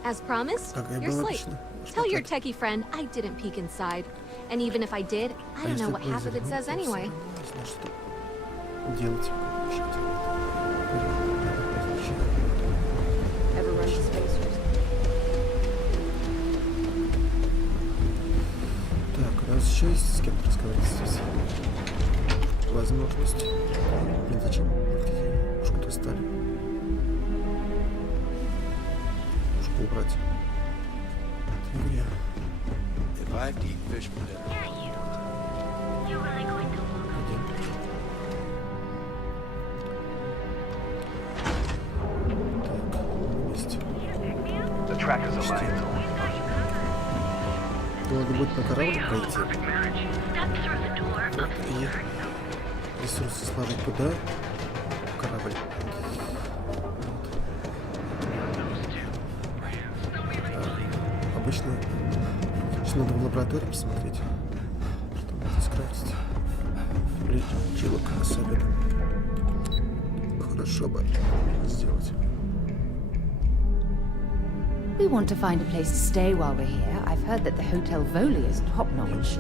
As promised, you're slate. Tell your techie friend I didn't peek inside. And even if I did, I don't know what half of it says anyway. Ever run into spacers? Так, у нас еще есть с кем-то разговаривать здесь. Возможность. Блин, зачем? Пушку достали. Пушку убрать. Игре. Так, есть. Надо будет по кораблю пройти. И ресурсы сложить туда, в корабль. Обычно надо в лаборатории посмотреть, что можно здесь крафтить. Лечилок особенно. Хорошо бы сделать. We want to find a place to stay while we're here. I've heard that the Hotel Voli is top-notch.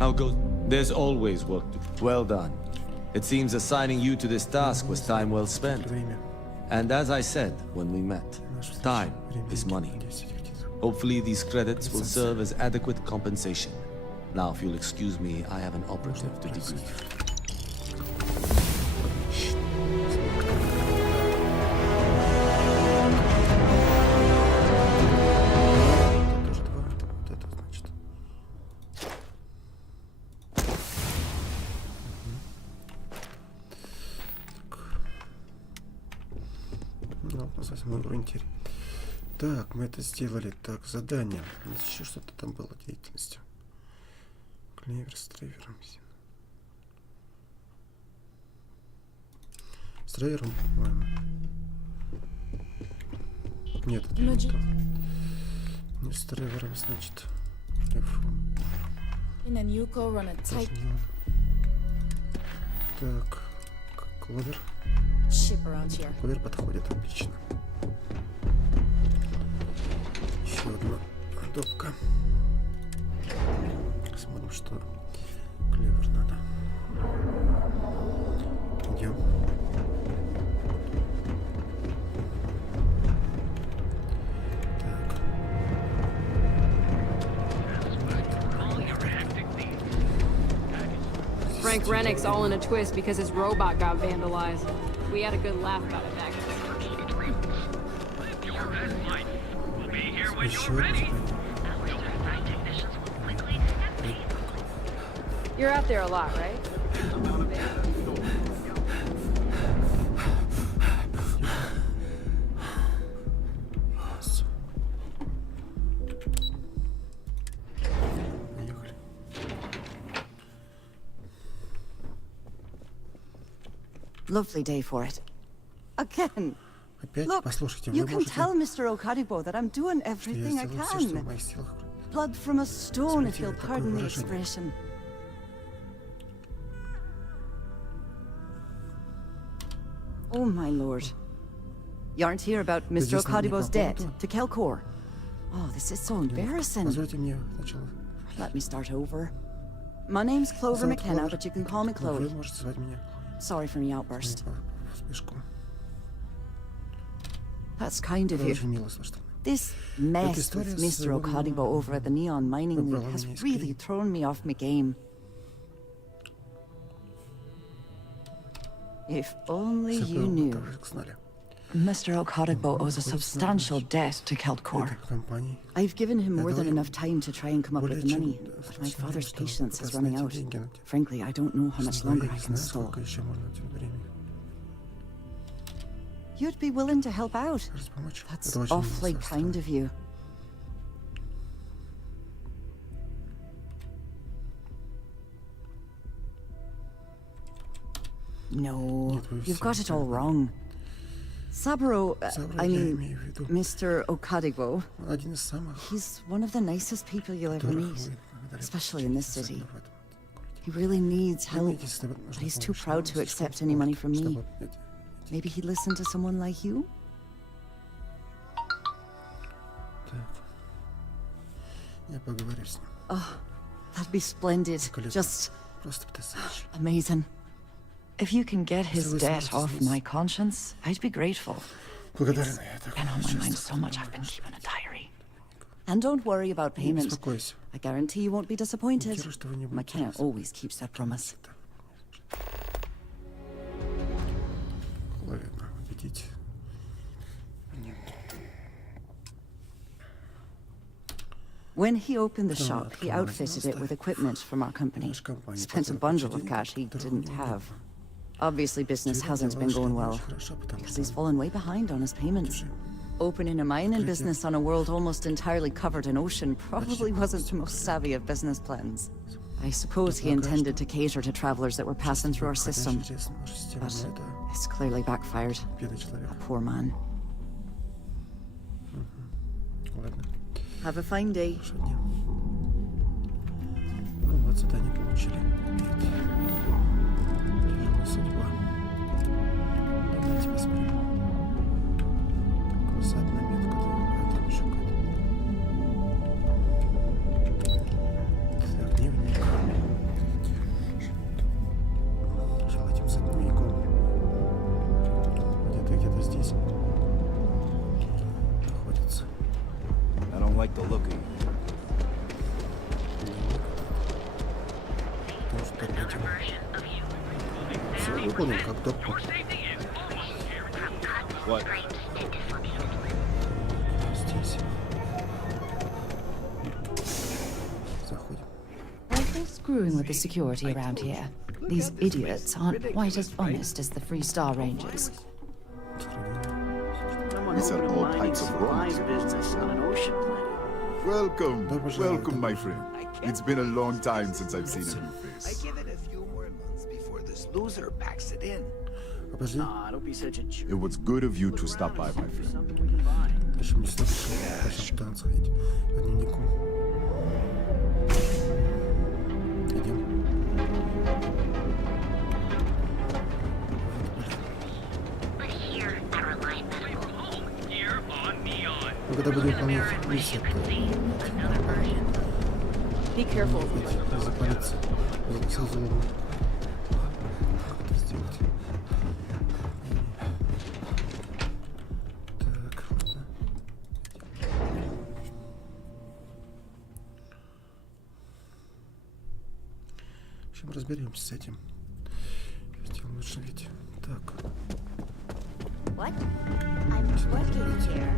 I'll go. There's always work to do. Well done. It seems assigning you to this task was time well spent. And as I said when we met, time is money. Hopefully these credits will serve as adequate compensation. Now, if you'll excuse me, I have an operative to debrief. Так, мы это сделали. Так, задание. Еще что-то там было деятельностью. Клевер с трейвером. С трейвером, по-моему. Нет, это не то. Не с трейвером, значит. Так, кловер. Кловер подходит, отлично. Еще одна допка. Смотрим, что клевер надо. Идем. Frank Rennick's all in a twist because his robot got vandalized. We had a good laugh about it back then. We'll be here when you're ready. You're out there a lot, right? Lovely day for it. Again. Опять, Look, послушайте, you вы can можете... tell Mr. Okadibo that I'm doing everything I can. Blood from a stone, if you'll pardon the expression. Oh, my lord. You aren't here about Mr. Okadibo's debt to Kelkor. Oh, this is so embarrassing. Let me start over. My name's Clover McKenna, but you can call me Chloe. Sorry for my outburst. That's kind of you. This mess with Mr. Okadibo over at the Neon Mining League has really thrown me off my game. If only you knew. Mr. Okadibo owes a substantial debt to Kelkor. I've given him more than enough time to try and come up with the money, but my father's patience is running out. Frankly, I don't know how much longer I can stall. You'd be willing to help out. That's awfully kind of you. No, you've got it all wrong. Saburo, I mean, Mr. Okadibo, he's one of the nicest people you'll ever meet, especially in this city. He really needs help, but he's too proud to accept any money from me. Maybe he'd listen to someone like you? Oh, that'd be splendid. Just amazing. If you can get his debt off my conscience, I'd be grateful. It's been on my mind so much I've been keeping a diary. And don't worry about payment. I guarantee you won't be disappointed. McKenna always keeps that promise. When he opened the shop, he outfitted it with equipment from our company. Spent a bundle of cash he didn't have. Obviously, business hasn't been going well, because he's fallen way behind on his payments. Opening a mining business on a world almost entirely covered in ocean probably wasn't the most savvy of business plans. I suppose he intended to cater to travelers that were passing through our system, but it's clearly backfired. A poor man. Have a fine day. Судьба. Давайте посмотрим. Одна метка, а там еще какая-то. Так, дневник. Сначала этим за дневником. Где-то здесь находится. I don't like the look of you. Потому что опять все выполнил как доктор. What? Здесь. Заходим. I've been screwing with the security around here. These idiots aren't quite as honest as the Free Star Rangers. We sell all types of raw business on an ocean planet. Welcome, my friend. It's been a long time since I've seen a new face. I give it a few more months before this loser packs it in. Nah, don't be such a jerk. It was good of you to stop by, my friend. Когда буду выполнять миссию, Be careful. Запалиться. Как это сделать? общем, разберемся с этим. Сделаем лучше ведь. Так. What? I'm working here.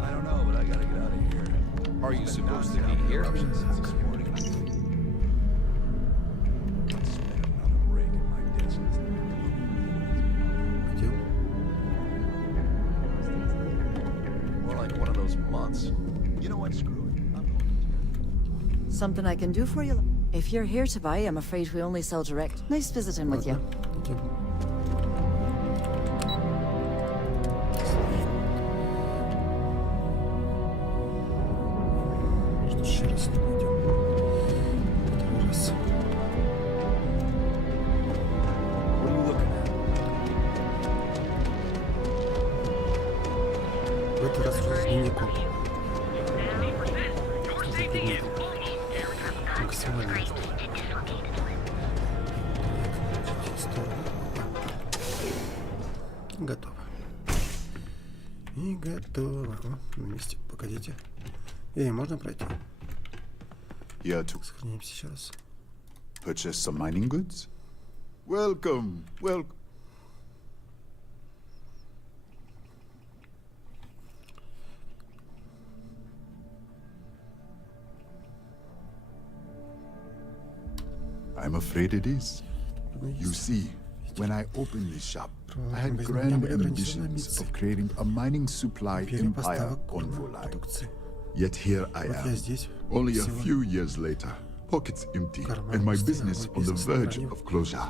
I don't know, but I gotta get out of here. Are you supposed to be here? More like one of those months. You know what? Screw it. Something I can do for you? If you're here to buy, I'm afraid we only sell direct. Nice visiting with you. Готово. И готово. О, на месте. Погодите. Можно пройти? Here to Сохранимся еще раз. purchase some mining goods. Welcome, welcome. I'm afraid it is. You see, when I opened this shop, I had grand ambitions of creating a mining supply empire on Volai. Yet here I am, only a few years later, pockets empty, and my business on the verge of closure.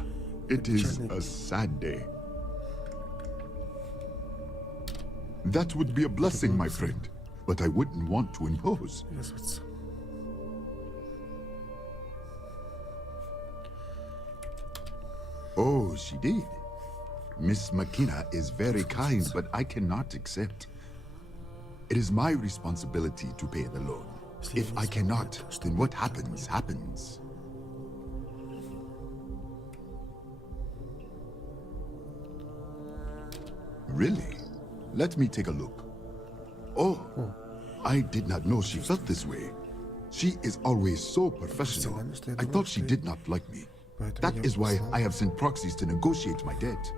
It is a sad day. That would be a blessing, my friend, but I wouldn't want to impose. Oh, she did. Miss McKenna is very kind, but I cannot accept. It is my responsibility to pay the loan. If I cannot, then what happens, happens. Really? Let me take a look. Oh, I did not know she felt this way. She is always so professional. I thought she did not like me. That is why I have sent proxies to negotiate my debt.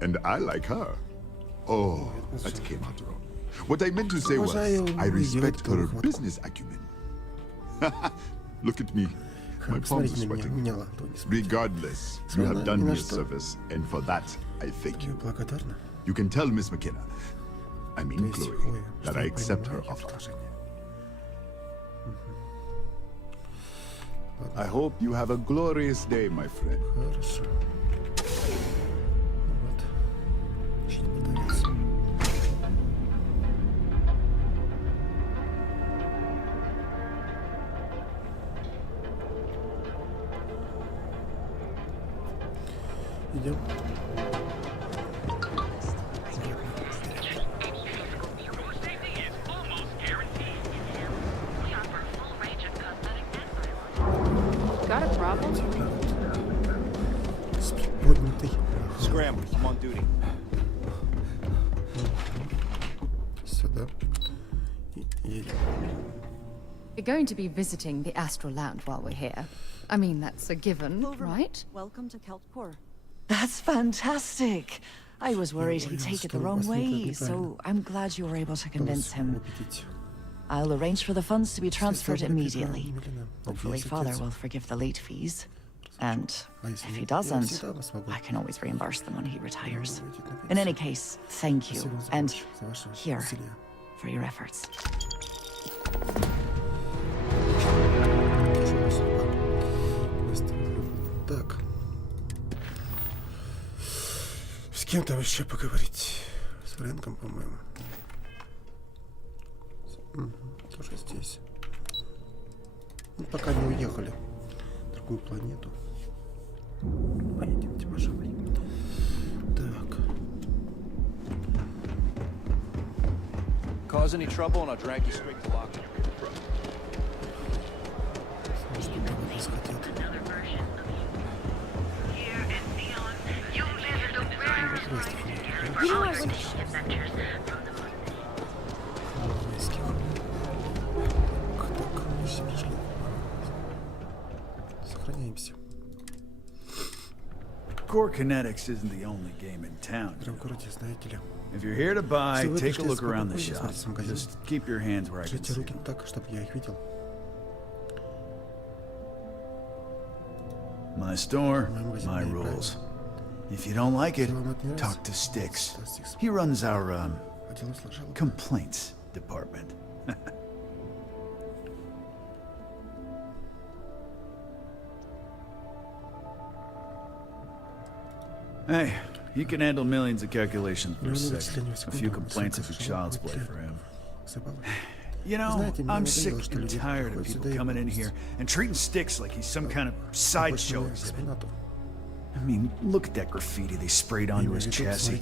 And I like her. Oh, that came out wrong. What I meant to say was, I respect her business acumen. Look at me. My palms are sweating. Regardless, you have done me a service, and for that, I thank you. You can tell Miss McKenna, I mean Chloe, that I accept her offer. I hope you have a glorious day, my friend. Идем. Got a problem? Scramble, I'm on duty. Сюда. И едем. We're going to be visiting the Astral Land while we're here. I mean, that's a given, right? Welcome to Keltpor. That's fantastic. I was worried he'd take it the wrong way, so I'm glad you were able to convince him. I'll arrange for the funds to be transferred immediately. Hopefully Father will forgive the late fees. And if he doesn't, I can always reimburse them when he retires. In any case, thank you. And here, for your efforts. Так. С кем там еще поговорить? С Фрэнком, по-моему. Тоже здесь. Ну, пока не уехали в другую планету. Поедемте, пожалуй. Так. Cause any trouble and I'll drag you straight to lock. Что там от нас хотят? You know, I would... Core Kinetics isn't the only game in town. В городе, знаете ли. If you're here to buy, Если вы take a пришли look around the смотреть shop. магазин, Just keep your hands where I can держите see. руки так, чтобы я их видел. My store, my rules. If you don't like it, talk to Styx. He runs our complaints department. Hey, you can handle millions of calculations for a second. A few complaints is a child's play for him. You know, I'm sick and tired of people coming in here and treating Styx like he's some kind of sideshow exhibit. I mean, look at that graffiti they sprayed onto his chassis.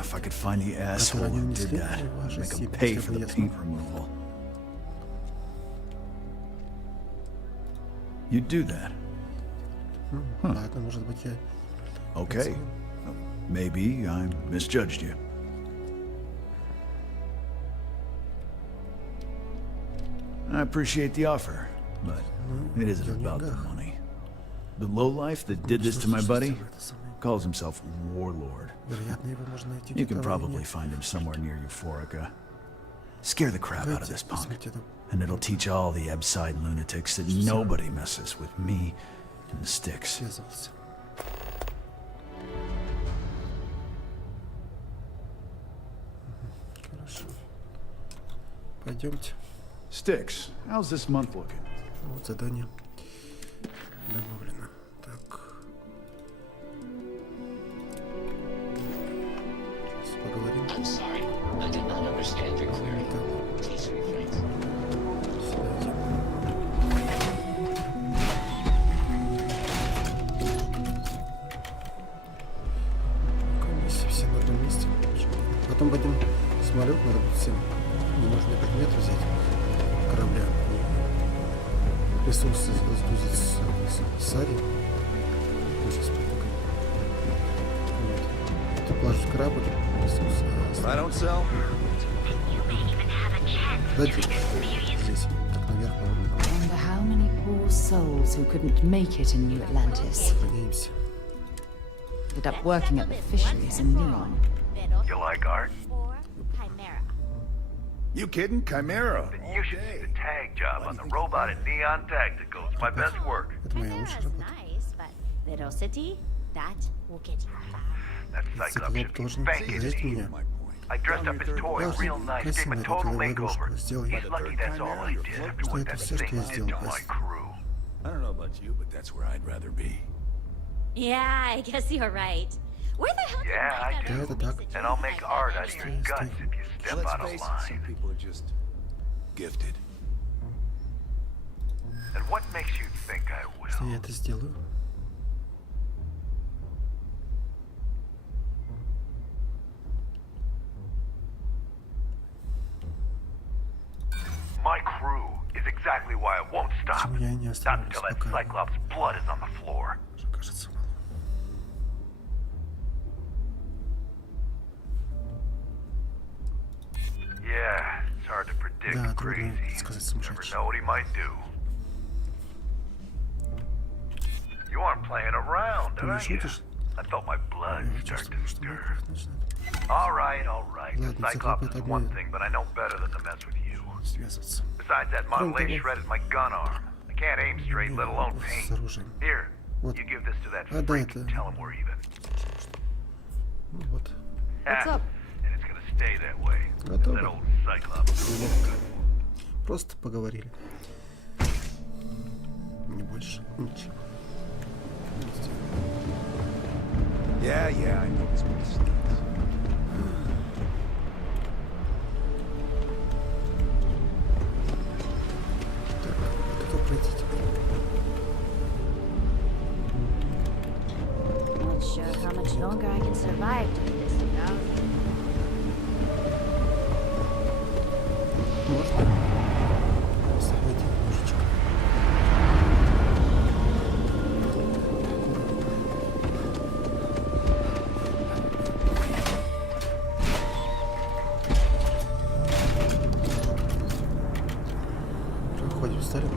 If I could find the asshole who did that, I'd make him pay for the paint removal. You'd do that? Huh. Okay. Maybe I misjudged you. I appreciate the offer, but it isn't about the money. The lowlife that did this to my buddy calls himself Warlord. You can probably find him somewhere near Euphorica. Scare the crap out of this punk, and it'll teach all the Ebside lunatics that nobody messes with me and the Styx. Пойдемте. Styx, how's this month looking? Вот задание добавлено. Так. Сейчас поговорим. I'm sorry, I did not understand your query. Please rephrase. Комиссия, все на одном месте. Потом пойдем самолет, надо будет всем ненужные предметы взять. Корабля. Ресурсы сгрузить с Сари. Сейчас попугаем. Вот. Это положить корабль. Ресурсы. I don't sell. Дайте. Здесь. Так, наверх, по-моему. Wonder how many poor souls who couldn't make it in New Atlantis. Надеемся. Ended up working at the fisheries in Neon. You like art? You kidding? Chimera? Then you should see the tag job on the robot at Neon Tactical. It's my best work. Это моя лучшая работа. Nice, but Velocity, that will get you far. That Cyclops should be spanking. I dressed up his toy real nice, gave him a total makeover. He's lucky that's all I did after what that thing did to my crew. I don't know about you, but that's where I'd rather be. Yeah, I guess you're right. Where the hell Yeah, did I do. And I'll make art out of your guts if you step out of Some line. people are just gifted. And what makes you think I Если will? я это сделаю. My crew is exactly why I won't stop. Почему я не Not остановлюсь, until that пока Cyclops' blood is on the floor. уже кажется мало. Yeah, it's hard to predict Да, трудно crazy. предсказать Never сумасшедшего. know what he might do. You aren't playing around, Ты не are you? шутишь? I felt my blood Я start чувствую, to что мой stir. кровь начинает All right. The Ладно, Cyclops это is одно one thing, but I know better than to mess with you. связываться. Besides, that Model Кроме 8 того, shredded my gun arm. I can't aim straight, let alone с paint. оружием. Here, Вот. you give this to that А, да, freak это... and tell him we're even. Ну вот. What's up? And it's gonna stay that way. Готово. That old Cyclops. Просто поговорили. Не больше, ничего. Yeah, I know this place stinks. Так, вот это пройти теперь. Not sure how much longer I can survive doing this, you know? Можно? Сохраните немножечко. Проходим, ставим.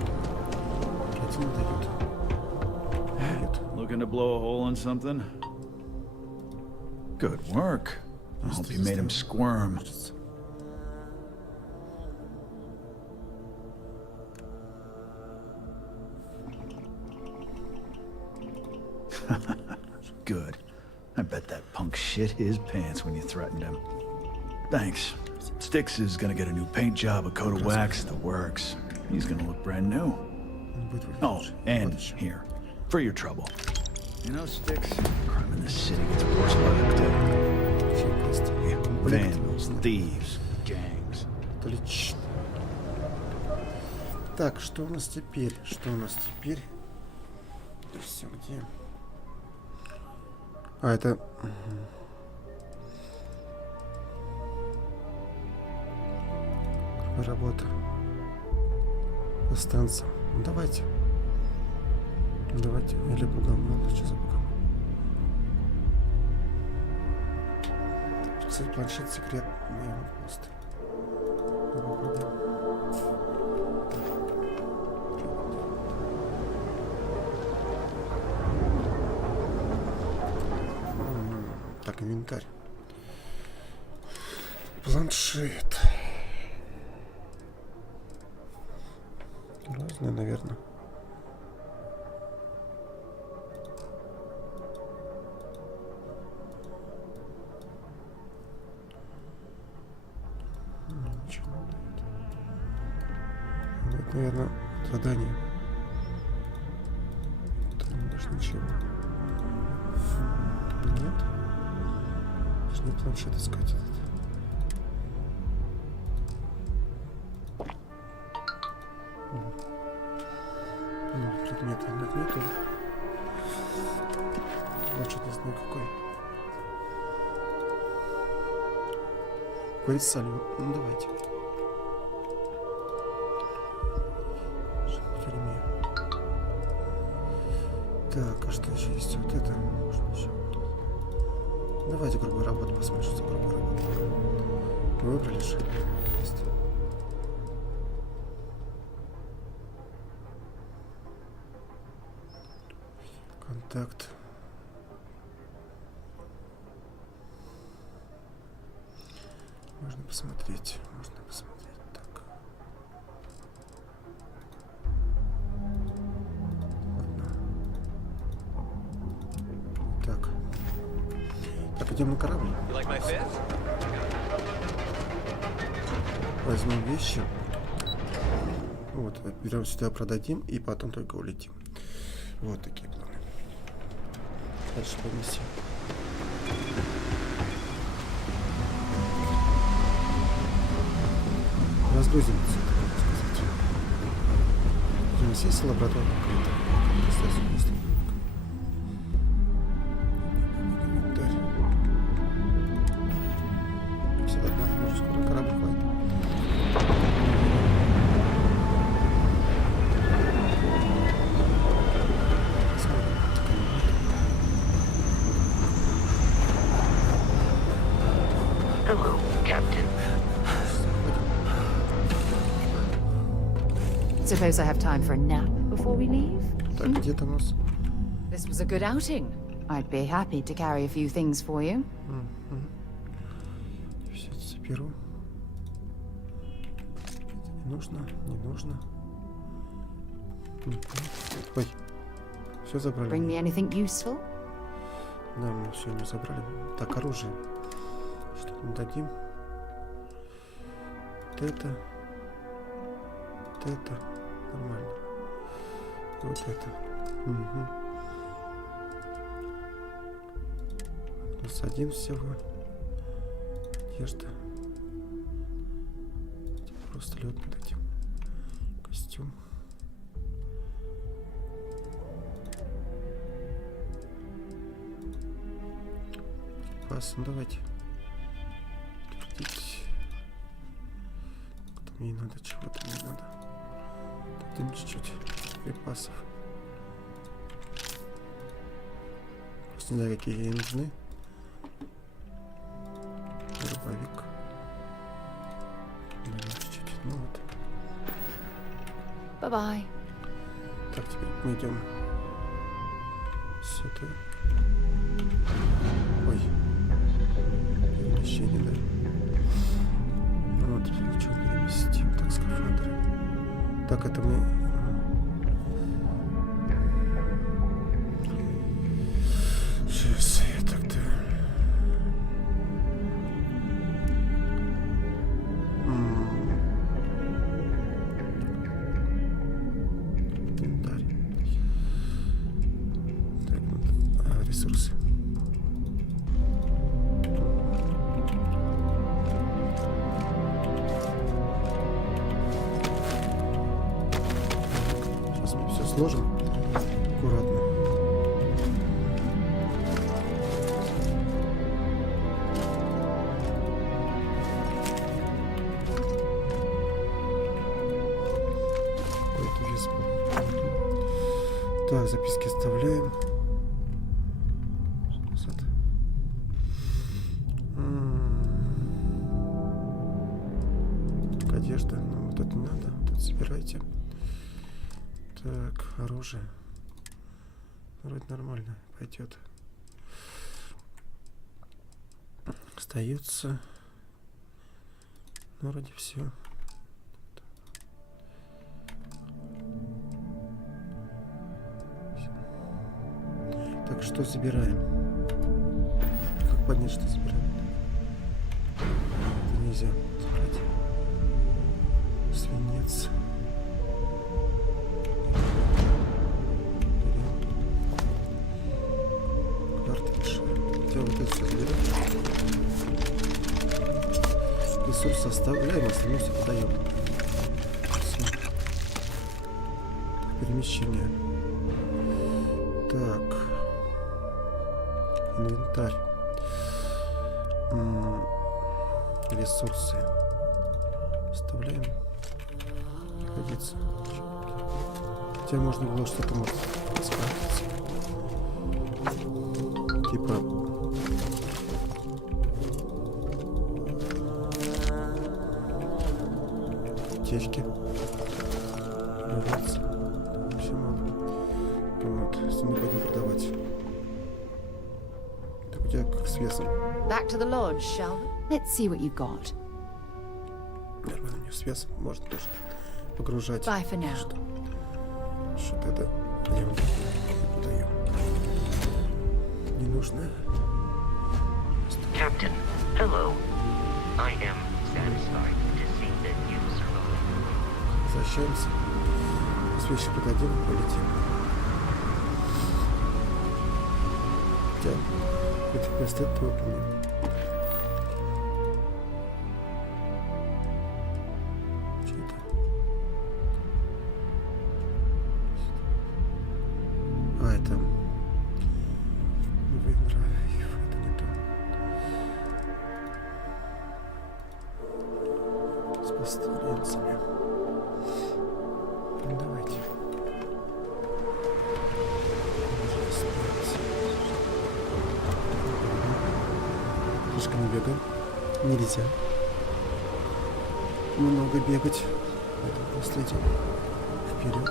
Платину дают. Дают. Looking to blow a hole in something? Good work. I hope you made him squirm. Good. I bet that punk shit his pants when you threatened him. Thanks. Styx is gonna get a new paint job, a coat of wax, the works. He's gonna look brand new. Oh, and here, for your trouble. You know, Styx, crime in this city gets worse by the day. Vandals, thieves, gangs. Отлично. Так, что у нас теперь? Что у нас теперь? Это все где? А, это... Работа. По станциям. Ну, давайте. Давайте. Или богом. Ну, лучше за богом. Планшет секрет. Не, он просто. Попробуем. Так, инвентарь. Планшет. Разные, наверное. Ничего нет. Это, наверное, задание. Там больше ничего. Нет. Даже не планшет искать этот. Предмета нету. Значит, не знаю какой. Говорит салют. Ну давайте. Так, а что еще есть? Вот это. Может, еще. Давайте грубую работу посмотрим, что за грубую работу. Выбрали же. Есть. Контакт. Можно посмотреть. Можно посмотреть. Так. Ладно. Так. Так, идем на корабль. Возьмем вещи. Вот, берем сюда, продадим и потом только улетим. Вот такие планы. Дальше по миссии. Разгрузимся, так сказать. У нас есть лаборатория какая-то? Достаточно быстро. Инвентарь. 51, может, скоро корабль хватит. Hello, Captain. Suppose I have time for a nap before we leave? Так, где там у нас? This was a good outing. I'd be happy to carry a few things for you. Все это заберу. Это не нужно, не нужно. Ой, все забрали. Bring me anything useful? Да, мы все не забрали. Так, оружие. Что-то дадим. Вот это. Вот это. Нормально. И вот это. Угу. Плюс один всего. Одежда. Просто лед не дадим. Костюм. Припасы. Ну давайте. Мне не надо чего-то, не надо. Дадим чуть-чуть припасов. Просто не знаю, какие ей нужны. Дробовик. Дадим чуть-чуть. Ну вот. Bye-bye. Так, теперь мы идем все это... Ой. Перемещение, да. Вот, что переместим, так, скафандры. Так, это мы... Сейчас я тогда... Инвентарь. Так, ну, ресурсы. Сейчас мы все сложим аккуратно. Так, записки оставляем. Так, одежда. Ну, вот это не надо. Вот это собирайте. Так, оружие. Вроде нормально. Пойдет. Остается. Ну, вроде все. Так, что забираем? Как понять, что забираем? Это нельзя забрать. Свинец. Картридж. Хотя вот это все заберем. Ресурсы оставляем, остальное все подаем. Все. Перемещение. Так. Инвентарь. Ресурсы. Вставляем. Пригодится. Хотя можно было что-то может скрафтить. Типа. Аптечки. Вообще мало. Вот. Если мы пойдем продавать. Как с весом. Back to the lodge, shall we? Let's see what you got. Нормально, не с весом. Можно тоже погружать. Bye for now. Что-то это я вам подаю. Не нужно. Captain, hello. I am satisfied to see that you survived. Возвращаемся. С вещи подадим, полетим. Хотя это вместо этого выполним. Это не то. С постоянцами. Ну, давайте. Слишком не бегаем. Нельзя много бегать. Поэтому просто идем вперед.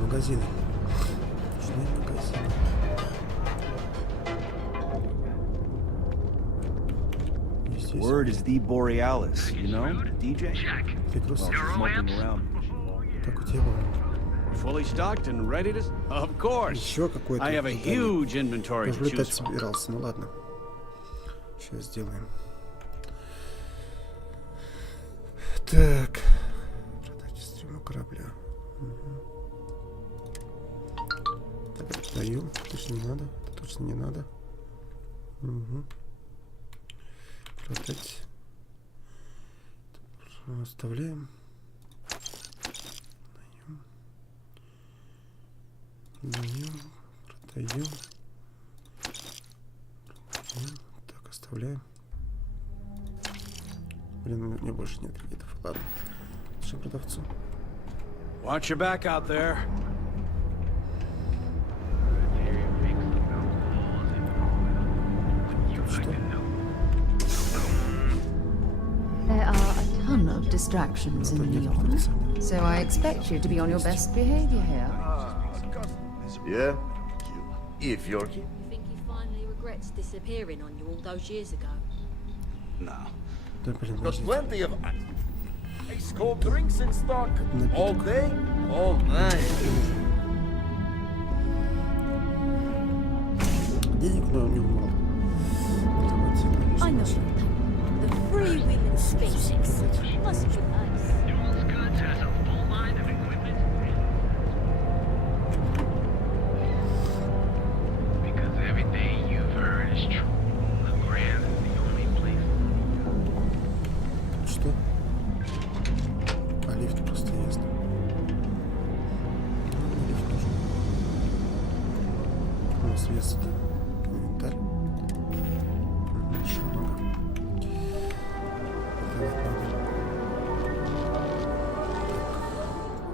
Магазины. Нужны магазины. Word is the Borealis, you know, DJ? Well, smoking around. Так у тебя было. Fully stocked and ready to... Of course. Еще какой-то. I have a huge inventory to choose from. Собирался. Ну ладно. Сейчас сделаем. Так. Продать стриму корабля. Так, отдаю. Точно не надо. Это точно не надо. Продать. Оставляем. Продаем. Продаем. Так, оставляем. Блин, у меня больше нет кредитов. Ладно. нашему продавцу. Watch your back out there. There are a ton of distractions in Neon, so I expect you to be on your best behavior here. Yeah? If you're... You think he finally regrets disappearing on you all those years ago? No. Got plenty of ice cold drinks in stock. All day, all night. I know you. The free women species. Must be nice. Duel's Goods has a full line of equipment. Because everything you've heard is true. The Grand is the only place. Что? А лифт просто есть. Лифт нужен. У нас вес это инвентарь. Еще много.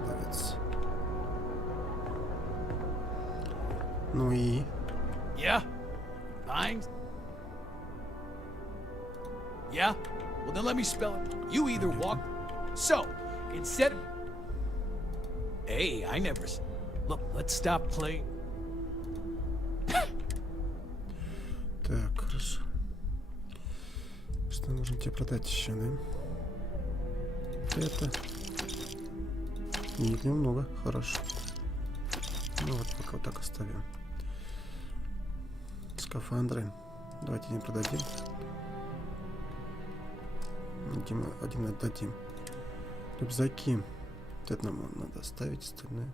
Продавец. Ну и... Yeah? Buying? Yeah? Well, then let me spell it. You either walk... So, instead of... Hey, I never... Look, let's stop playing... Так, хорошо. Что нужно тебе продать еще, да? Это... Нет, немного, хорошо. Ну вот, пока вот так оставим. Скафандры. Давайте один продадим. Один отдадим. Рюкзаки. Вот это нам надо оставить, остальное.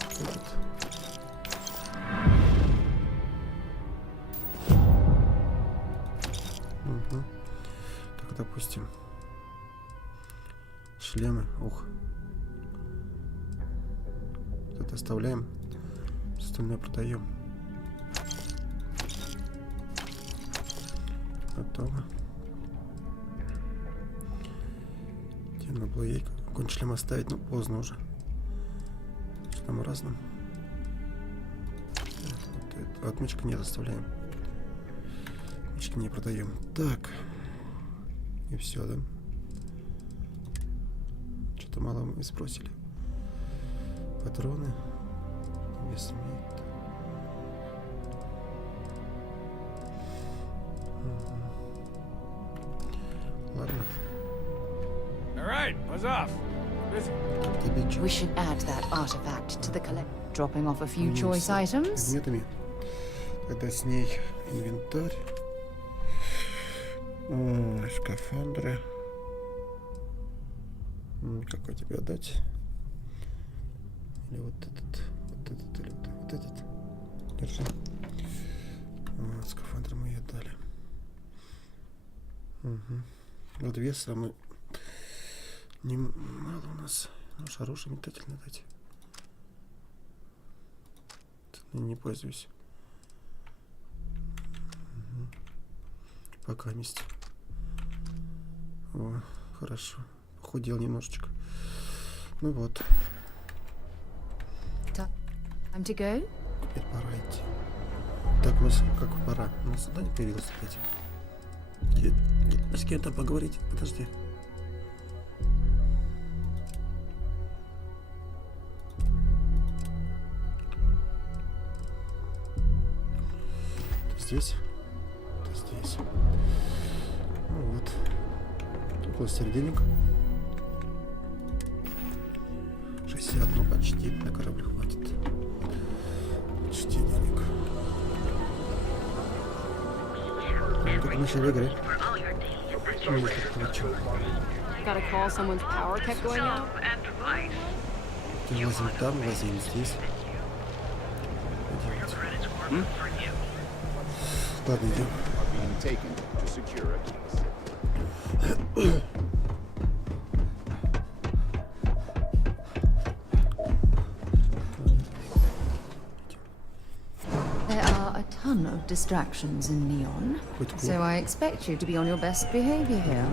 Этот. Угу. Так, допустим. Шлемы. Ух. Вот это оставляем. Остальное продаем. Готово. Где надо было ей какой-нибудь шлем оставить, но поздно уже. Шлем разным. Вот это. Отмычка нет, оставляем. Отмычки не продаем. Так. И все, да? Что-то мало мы сбросили. Патроны. Вес имеет. Ладно. We should add that artifact to the collect. Dropping off a few choice items. Предметами. Тогда с ней инвентарь. Скафандры. Какой тебе отдать? Или вот этот? Вот этот или вот этот? Держи. Скафандры мы ей отдали. Угу. Вот веса мы... Немало у нас. Ну, хороший метательный дать. Не пользуюсь. Угу. Пока вместе. О, хорошо. Похудел немножечко. Ну вот. Time to go? Теперь пора идти. Так, у нас как пора? У нас сюда не появилось опять. С кем там поговорить? Подожди. Здесь. Здесь. Ну вот. Тут у нас серединник. 60, ну почти. На корабль хватит. Почти денег. Ну, только в начале игры. Gotta call someone's power kept going out. Лазим там, лазим здесь. Ладно, идем. There are a ton of distractions in Neon, so I expect you to be on your best behavior here.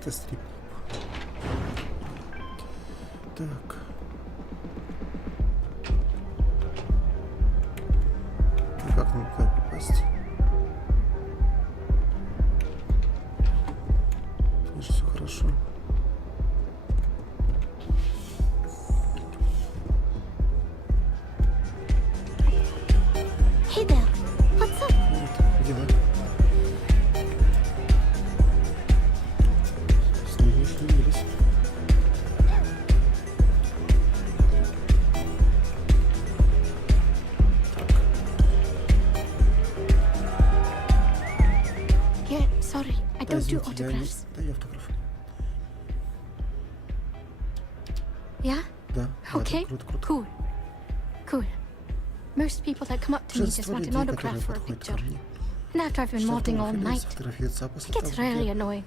Это стрип. Так. И как нам туда попасть? Конечно, все хорошо. Hey there. What's up? Вот, дела. С ними еще не виделись. Yeah, sorry. I don't do autographs. Дай автограф. Yeah? Да. Okay. Круто, круто. Cool. Cool. Most people that come up to me just want an autograph for a picture. And after I've been modding all night, it gets really annoying.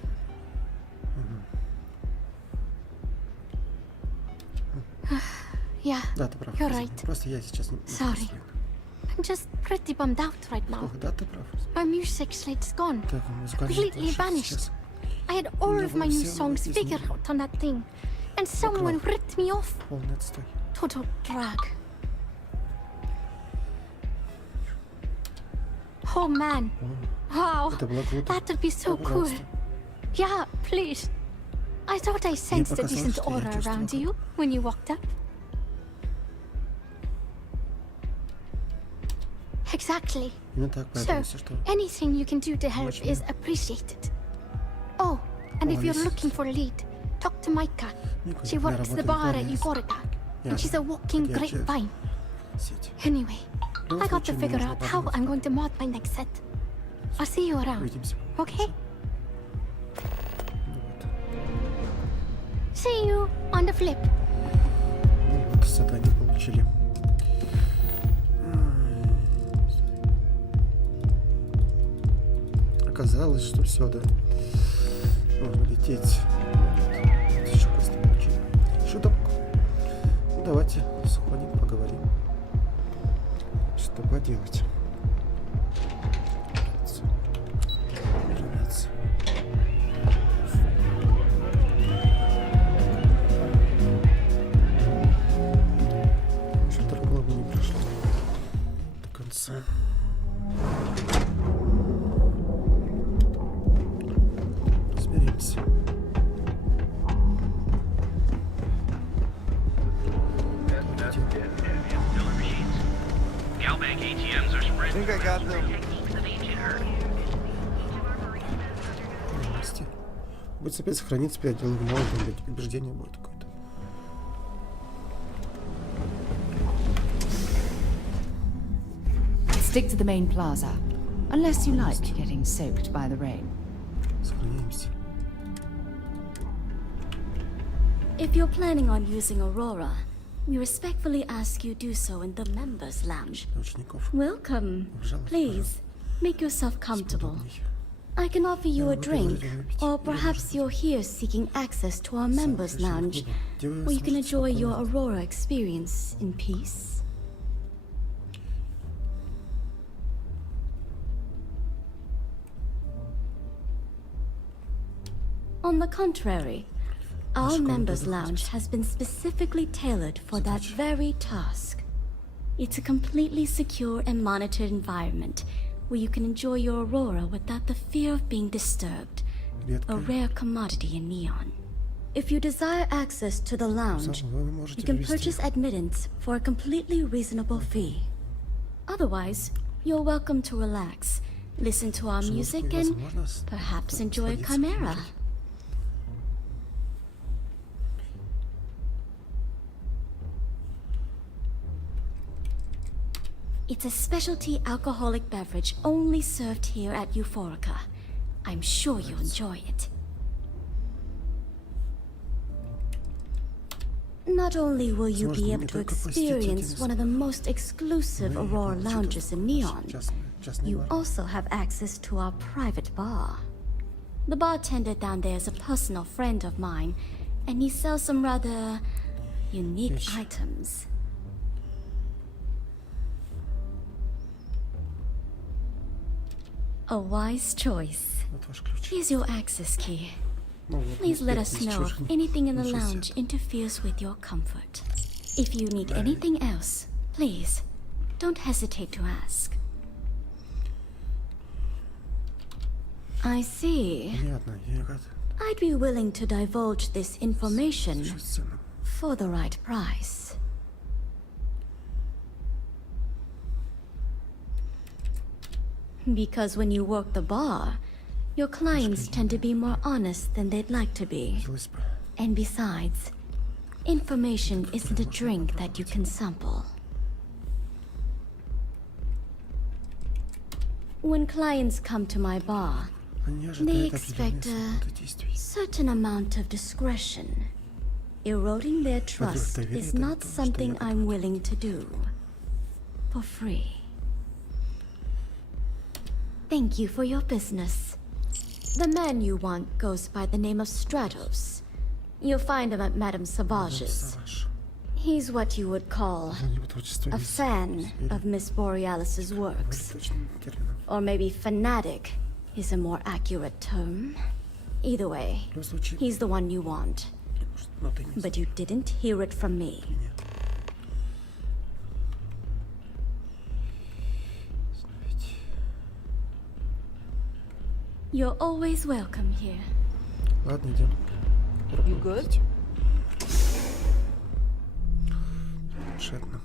Yeah, Да, ты прав. you're right. Просто я сейчас не... Sorry. I'm just pretty bummed out right now. Да, ты прав. My music slate's gone. Так, музыкальный Completely планшет vanished. сейчас. I had all of my new songs figured out on that thing. And someone ripped me off. Полный отстой. Total drag. Oh man. Wow. Это было круто. That would be so cool. Yeah, please. I thought I sensed a decent aura around you when you walked up. Exactly. So, anything you can do to help is appreciated. Oh, and if you're looking for a lead, talk to Micah. She works the bar at Euphorica, and she's a walking grapevine. Anyway, I got to figure out how I'm going to mod my next set. I'll see you around, okay? See you on the flip. Вот задание получили. Оказалось, что все, да. Можно лететь. Еще просто получили. Шуток. Ну, давайте сходим, поговорим. Что поделать? Что-то в голову не пришло до конца. Разберемся. I think I got them. Будет опять сохраниться 5 делов молода, блядь, убеждение будет какое-то. Stick to the main plaza, unless you like getting soaked by the rain. Сохраняемся. If you're planning on using Aurora, we respectfully ask you do so in the members' lounge. Welcome. Please, make yourself comfortable. I can offer you a drink, or perhaps you're here seeking access to our members' lounge, where you can enjoy your Aurora experience in peace. On the contrary, our members' lounge has been specifically tailored for that very task. It's a completely secure and monitored environment where you can enjoy your Aurora without the fear of being disturbed, a rare commodity in Neon. If you desire access to the lounge, you can purchase admittance for a completely reasonable fee. Otherwise, you're welcome to relax, listen to our music, and perhaps enjoy a chimera. It's a specialty alcoholic beverage only served here at Euphorica. I'm sure you'll enjoy it. Not only will you be able to experience one of the most exclusive Aurora lounges in Neon, you also have access to our private bar. The bartender down there is a personal friend of mine, and he sells some rather unique items. A wise choice. Here's your access key. Please let us know if anything in the lounge interferes with your comfort. If you need anything else, please, don't hesitate to ask. I see. I'd be willing to divulge this information for the right price. Because when you work the bar, your clients tend to be more honest than they'd like to be. And besides, information isn't a drink that you can sample. When clients come to my bar, they expect a certain amount of discretion. Eroding their trust is not something I'm willing to do for free. Thank you for your business. The man you want goes by the name of Stratos. You'll find him at Madame Savage's. He's what you would call a fan of Miss Borealis's works. Or maybe fanatic is a more accurate term. Either way, he's the one you want. But you didn't hear it from me. You're always welcome here. Ладно, идем. You good? Шатно.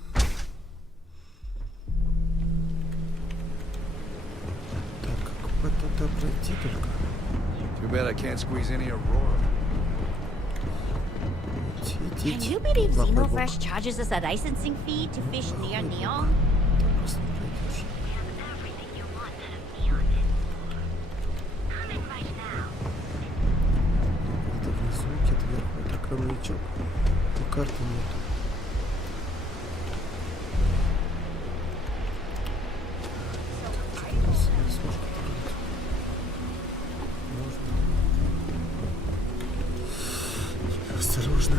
Так, как бы туда пройти только? Too bad I can't squeeze any Aurora. Can you believe Xenofresh charges us a licensing fee to fish near Neon? Новичок. И карты нету. Осторожно.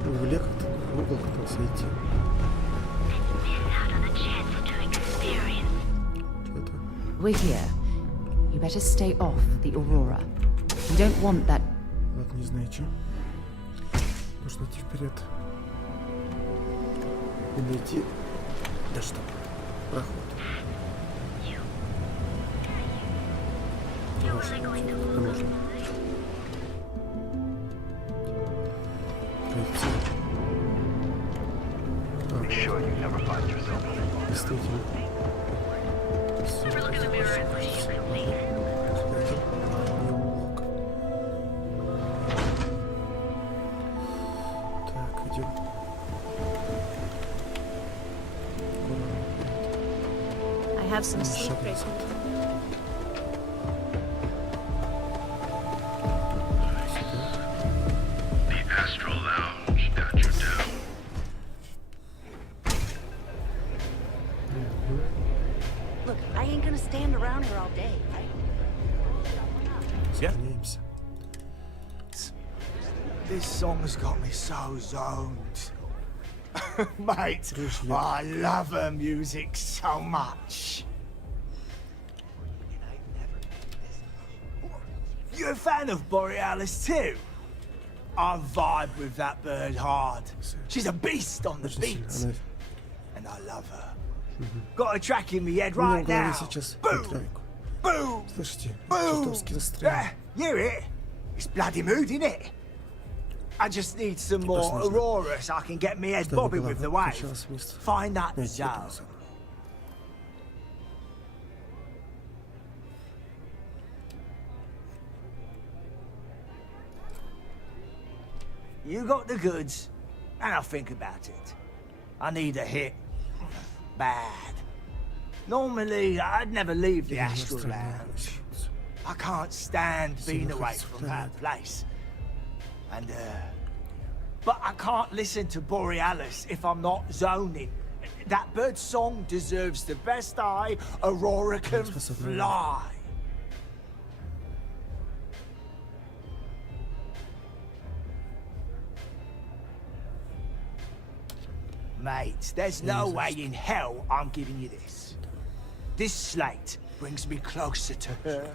В угле как-то в угол как-то сойти. We're here. You better stay off the Aurora. You don't want that. Ладно, не знаю, что. Нужно идти вперед. И найти... Да что? Проход. Можно. Пройти. Действительно. Так, идем. I have some secrets. The Astral Lounge got you down. Look, I ain't gonna stand around here all day, right? Yeah. This song's got me so zoned. Mate, I love her music so much. You a fan of Borealis too? I vibe with that bird hard. She's a beast on the beat. And I love her. Got a track in my head right now. Boom! Boom! Boom! Yeah, hear it? It's bloody mood, innit? I just need some more Aurora so I can get me head bobbing with the wave. Find that zone. You got the goods, and I'll think about it. I need a hit. Bad. Normally, I'd never leave the Astral Lounge. I can't stand being away from that place. And, but I can't listen to Borealis if I'm not zoning. That bird's song deserves the best eye Aurora can fly. Mate, there's no way in hell I'm giving you this. This slate brings me closer to her.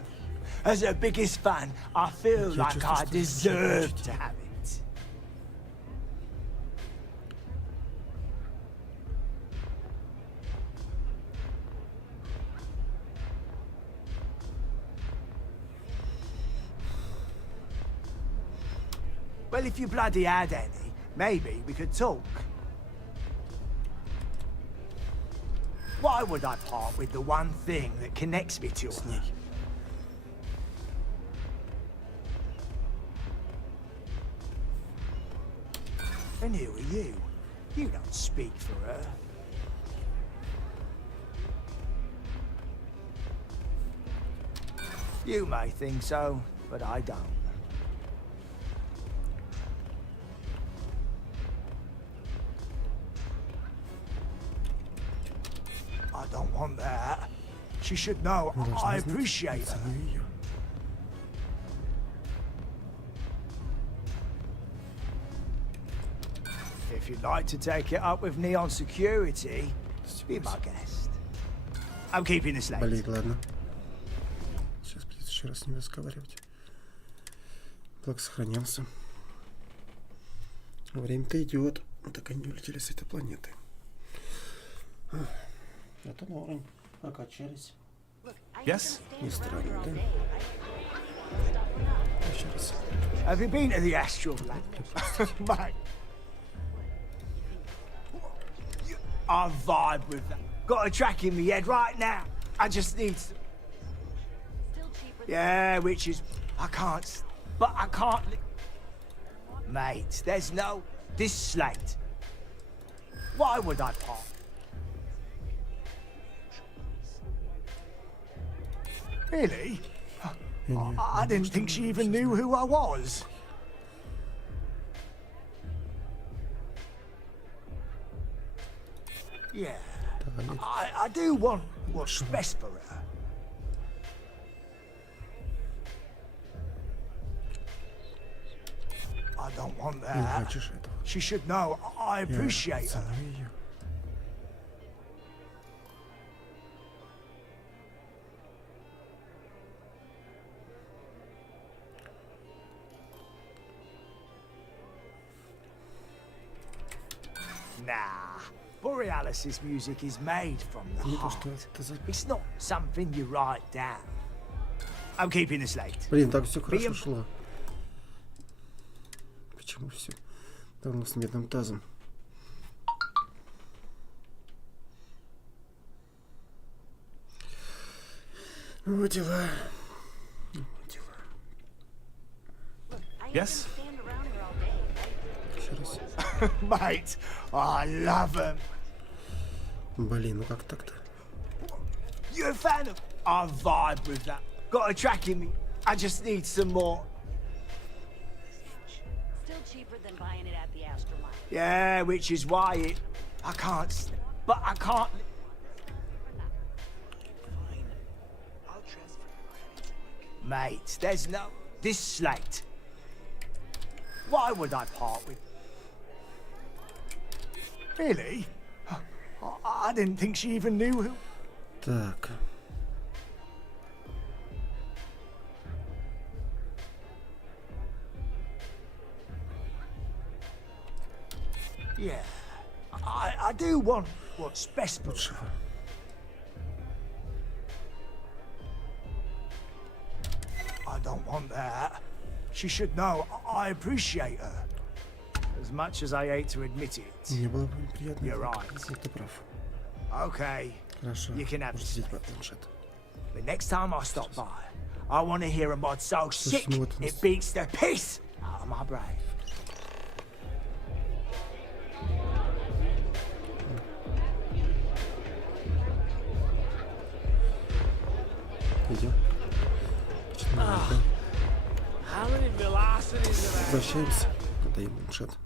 As her biggest fan, I feel like I deserve to have it. Well, if you bloody had any, maybe we could talk. Why would I part with the one thing that connects me to her? And who are you? You don't speak for her. You may think so, but I don't. I don't want that. She should know I appreciate her. If you'd like to take it up with Neon Security, be my guest. I'm keeping this late. Блин, ладно. Сейчас придется еще раз с ним разговаривать. Блок сохранился. Время-то идет. Так они улетели с этой планеты. Это норм. Прокачались. Yes? Не странно, да? Еще раз. Have you been to the Astral Lab? Mate. I vibe with that. Got a track in my head right now. I just need some... Yeah, which is... I can't... But I can't... Mate, there's no... This slate. Why would I part? Really? I didn't think she even knew who I was. Yeah, I do want what's best for her. I don't want that. She should know I appreciate her. Nah, Borealis's music is made from the heart. It's not something you write down. I'm keeping this late. Блин, так все хорошо шло. Почему все давно с медным тазом? Вот дела. Yes? Mate, I love him. Блин, ну как так-то? You're a fan of... I vibe with that. Got a track in me. I just need some more. Still cheaper than buying it at the Astroline. Yeah, which is why it... I can't... But I can't... Mate, there's no... This slate. Why would I part with... Really? I didn't think she even knew who... Так. Yeah, I do want what's best for her. I don't want that. She should know I appreciate her. As much as I hate to admit it. You're right. Okay, you can have it. But next time I stop by, I want to hear a mod so sick it beats the piss out of my brain. Идем. Возвращаемся. Даем муншот.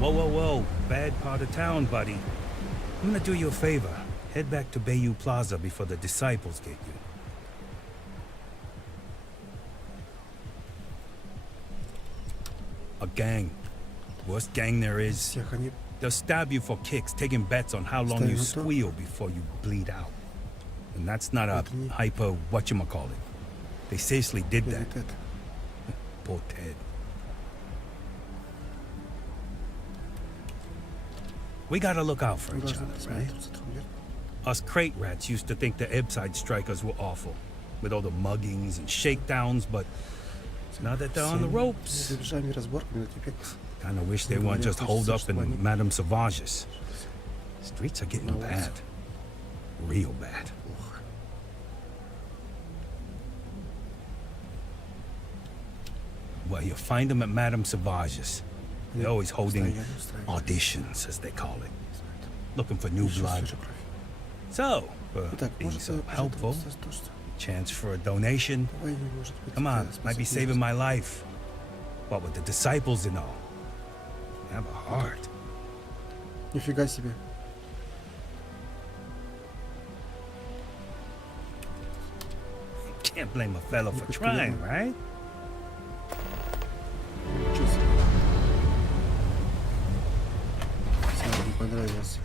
Whoa, whoa, whoa. Bad part of town, buddy. I'm gonna do you a favor. Head back to Bayou Plaza before the disciples get you. A gang. Worst gang there is. They'll stab you for kicks, taking bets on how long you squeal before you bleed out. And that's not a hyper whatchamacallit. They seriously did that. Poor Ted. We gotta look out for each other, right? Us crate rats used to think the Ebbside strikers were awful, with all the muggings and shakedowns, but now that they're on the ropes, kinda wish they weren't just holed up in Madame Sauvage's. Streets are getting bad. Real bad. Well, you find them at Madame Sauvage's. They're always holding auditions, as they call it. Looking for new blood. So, being so helpful, chance for a donation. Come on, might be saving my life. What with the disciples and all. They have a heart. Нифига себе. Can't blame a fellow for trying, right? Понравилось.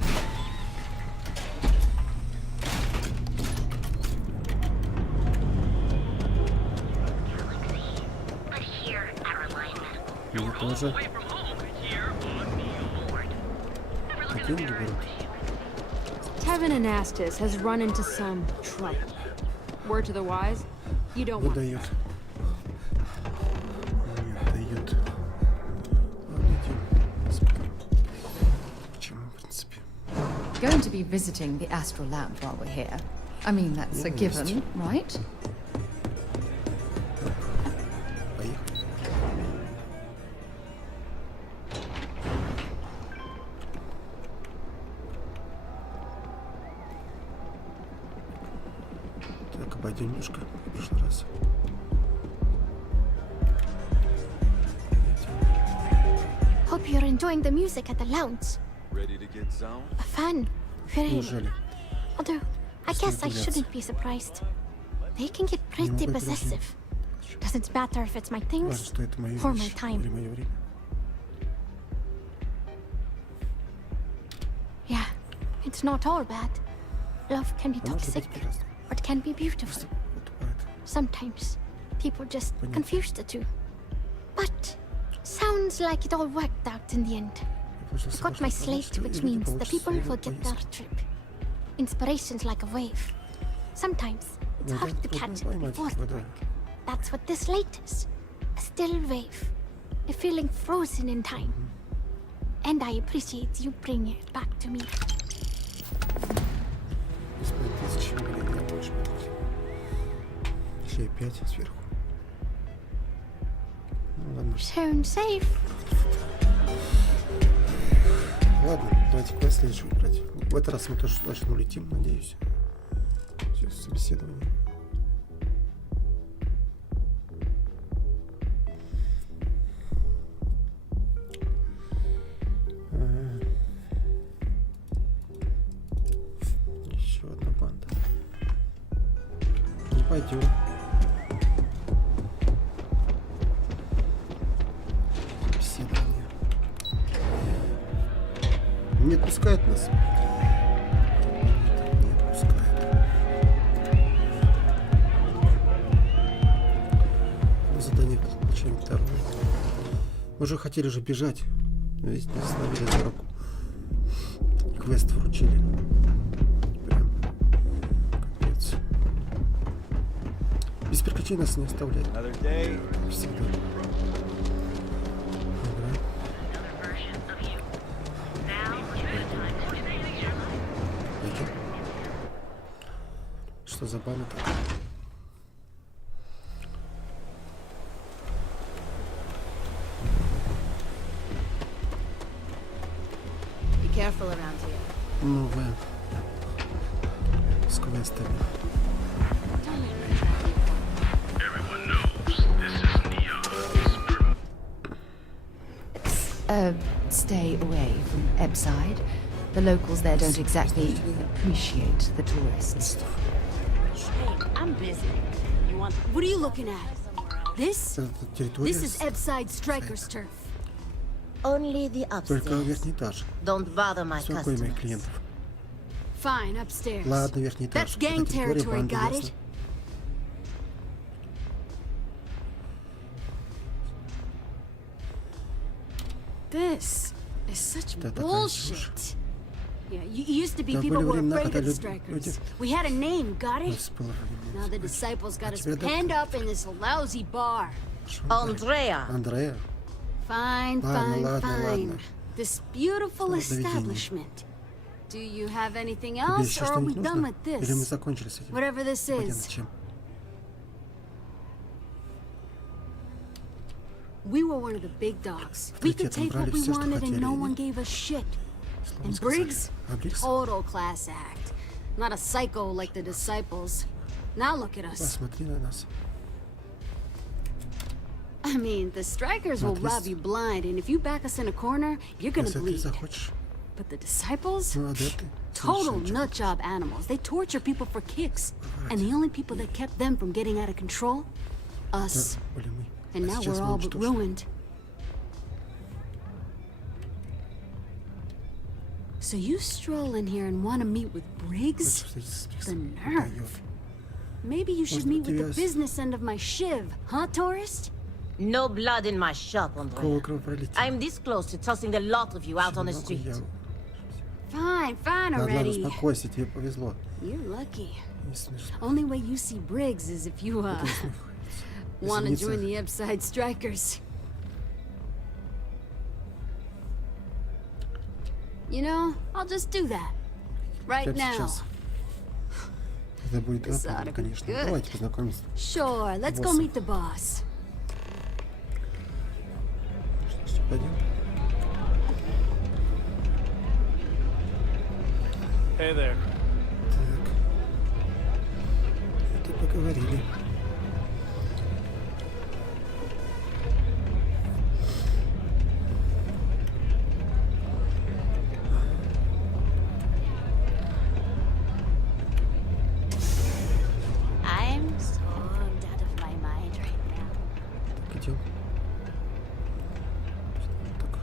Мне тоже. Деньги берут. Tevin Anastas has run into some trouble. Word to the wise, you don't want that. Going to be visiting the astral lamp while we're here. I mean, that's a given, right? Так, обойдем немножко в прошлый раз. Hope you're enjoying the music at the lounge. Ready to get zoned? A fan, really. Although, I guess I shouldn't be surprised. They can get pretty possessive. Doesn't matter if it's my things or my time. Yeah, it's not all bad. Love can be toxic, or it can be beautiful. Sometimes, people just confuse the two. But, sounds like it all worked out in the end. I got my slate, which means the people will get their trip. Inspiration's like a wave. Sometimes, it's hard to catch it before it works. That's what this slate is. A still wave. A feeling frozen in time. And I appreciate you bringing it back to me. Sound safe. Ладно, давайте квест следующий брать. В этот раз мы тоже точно улетим, надеюсь. Сейчас собеседование. Еще одна банда. Не пойдем. Не отпускает нас. Не отпускает. Мы задание получаем второе. Мы уже хотели уже бежать. Но здесь нас словили за руку. Квест вручили. Прям капец. Без приключений нас не оставляют. Всегда. Что за банда такая? Be careful around here. Новая. С квестами. Stay away from Ebbside. The locals there don't exactly appreciate the tourists. Hey, I'm busy. You want? What are you looking at? This? This is Ebbside Strikers turf. Only the Только upstairs. верхний этаж. Don't bother my Сколько моих customers. клиентов? Fine, upstairs. Ладно, верхний этаж. That's gang Это территория territory, банды, got ясно? it? This is such bullshit. Yeah, you used to be Да, people были were времена, afraid когда of the люди... strikers. We had a name, got it? Ой, было время. Now the disciples got us тебя да- penned up in this lousy bar. Andrea. Андрея? Fine, Ладно, fine, ладно, fine. ладно. This beautiful Ладно, заведение. establishment. Do you have anything Тебе else, еще or are we что-нибудь done нужно? with Или мы this? закончили с этим? Whatever this Понятно, is. чем. We were one of the big dogs. We could Авторитетом take what брали we все, что wanted, and хотели. no и one gave us shit. слова And сказали. Briggs? А Бриггс? Total class act. Not a psycho like the disciples. Now look at us. Посмотри на нас. I mean, the strikers will rob you blind, and if you back us in a corner, you're gonna Если ты bleed. захочешь, But the disciples? ну, адепты, Total совершенно nut job animals. They torture people for kicks. And the only people that kept them from getting out of control? Us. были мы. And А now сейчас we're мы all but уничтожены. ruined. So you stroll in here and want to meet with Briggs? Хочешь встретиться с The Бриггсом? nerve. Даёт. Maybe you should Может, meet with тебя the business end of my shiv, huh, tourist? No blood in my shop, Andrea. Какого кровопролития? I'm this close to tossing the lot of you out on the Могу street. я- Fine, fine Ладно, ладно, already. успокойся, тебе повезло. You're lucky. Не смешно. Only way you see Briggs is if you, Это want to Извиниться. join the Upside Strikers. You know, I'll just do that. Right Прямо now. сейчас. Это будет This опасно, ought to be конечно. good. Давайте познакомимся. Sure, let's go Боссом. meet the boss. Что, пойдем? Hey there. Так. Это поговорили. I'm so out of my mind right now. Так, идем. Так.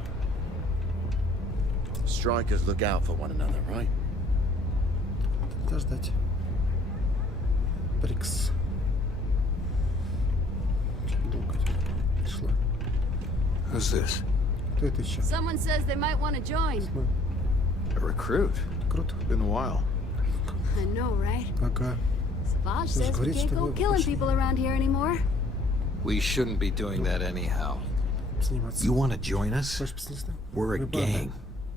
Strikers look out for one another, right? Надо ждать. Брикс. Очень долго шла. Who's this? Кто это еще? Someone says they might want to join. A recruit? Круто. Been a while. I know, right? Ага. Savage says we говорит, can't что go вы killing очень- people around here anymore. We shouldn't be doing that anyhow. Сниматься. You want to join us? Хочешь посниматься? We're a Вы банда, gang.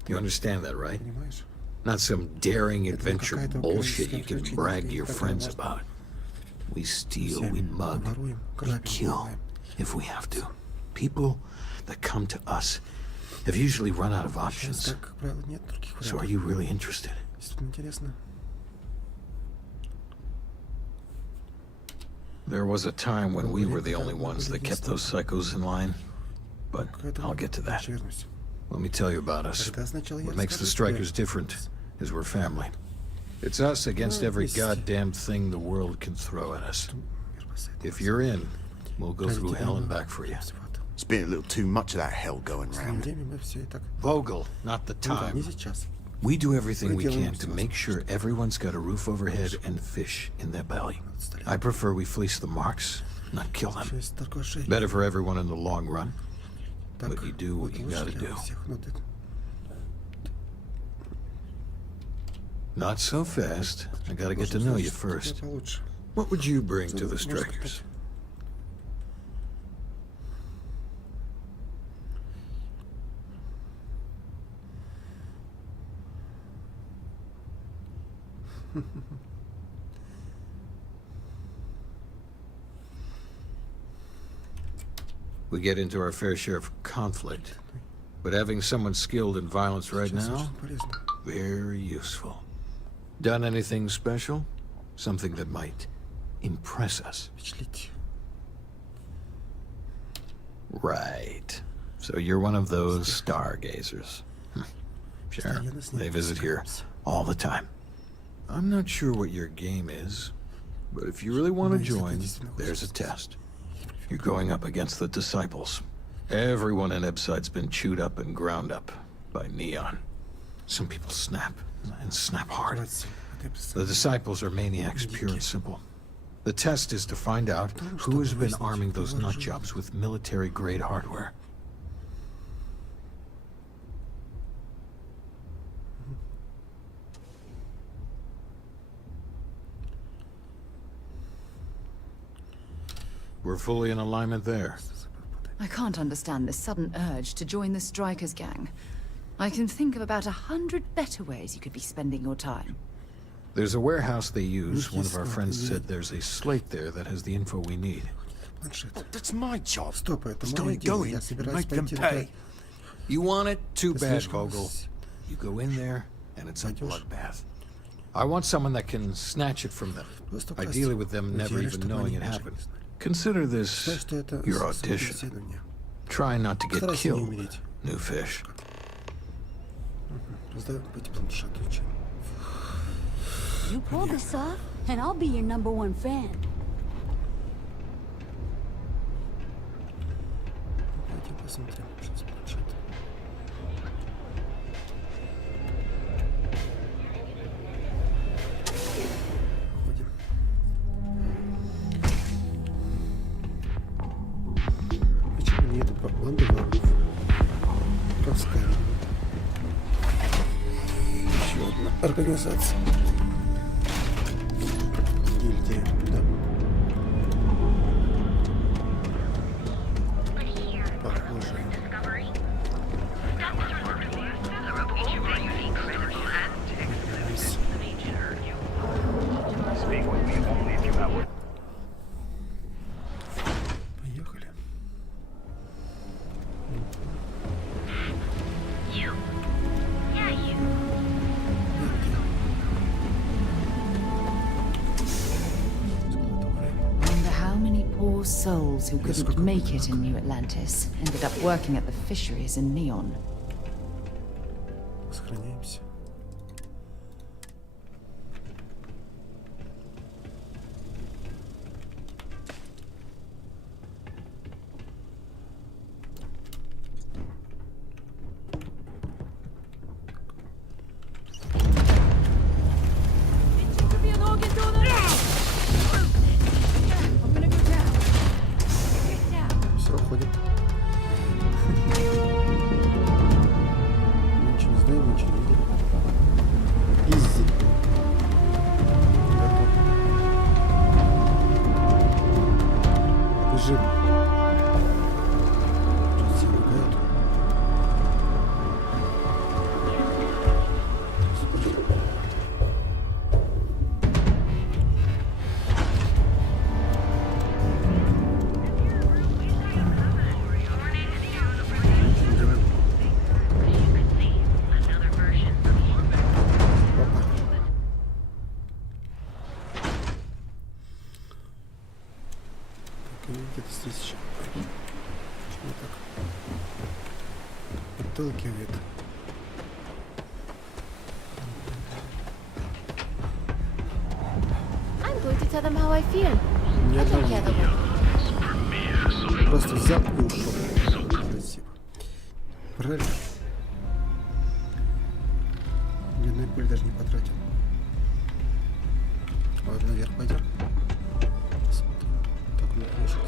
You understand that, right? понимаешь? Not some daring Это не adventure какая-то bullshit you can украинская brag to приключение, your которая friends может about. We steal, всеми we mug, воруем, we грабим, kill убиваем. if we have to. People that come to us have usually run out of Сейчас, options. как правило, нет других So are вариантов. you really interested? Действительно интересно. There was a time when we were the only ones that kept those psychos in line. But I'll get to that. Вернусь. Let me tell you about us. Когда сначала я What makes the расскажу тебе. strikers different is we're family. It's us against every goddamn thing the world can throw at us. If you're in, we'll go through hell and back for you. It's been a little too much of that hell going В свое round. время мы все и так... Vogel, not the Ну да, не time. сейчас. We do everything we делаем can to всё make sure everyone's got a roof overhead and fish in their belly. I prefer we fleece the marks, not kill them. Шесть торгашей. Better for everyone in the long run. Так, But you do what вот you лучше gotta для do. всех. Ну, ты... Not so fast. I gotta get to know you first. Получше. What would you bring to the Может, strikers? We get into our fair share of conflict, but having someone skilled in violence right Сейчас now, очень полезно. very useful. Done anything special? Something that might impress us. Впечатлить. Right. So you're one of those stargazers. Sure, they visit here all the time. I'm not sure what your game is, but if you really want to join, there's a test. You're going up against the disciples. Everyone in Ebside's been chewed up and ground up by Neon. Some people snap, and snap hard. The disciples are maniacs, pure and simple. The test is to find out who has been arming those nutjobs with military-grade hardware. We're fully in alignment there. I can't understand this sudden urge to join the Strikers gang. I can think of about 100 better ways you could be spending your time. There's a warehouse they use. One of our friends said there's a slate there that has the info we need. That's my job. Just go in and make them pay. You want it? Too bad, Vogel. You go in there, and it's a bloodbath. I want someone that can snatch it from them. Ideally with them never even knowing it happened. Consider this your audition. Try not to get killed, new fish. You pull this off, and I'll be your #1 fan. Банда воров. Воровская. Еще одна организация. Гильдия, да. Похоже. Souls who couldn't make it in New Atlantis ended up working at the fisheries in Neon. Сохраняемся. Где-то здесь еще. Почему так? Отталкивает. I'm going to tell them how I feel. Не просто взял и ушел. Спасибо. Правильно. Ни одной пули даже не потратил. Ладно, наверх пойдем. Посмотрим. Так, ну лошадь.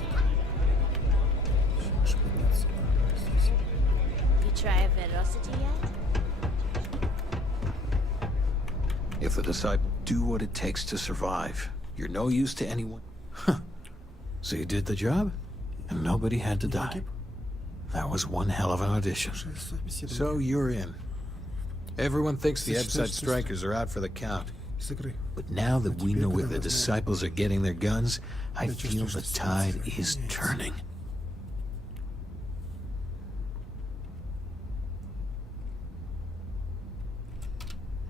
Сейчас подняться. Здесь. You try a velocity yet? If the disciples do what it takes to survive, you're no use to anyone. Huh. So you did the job, and nobody had to die. That was one hell of an audition. So you're in. Everyone thinks the Ebside strikers are out for the count. But now that we know where the disciples are getting their guns, I feel the tide is turning.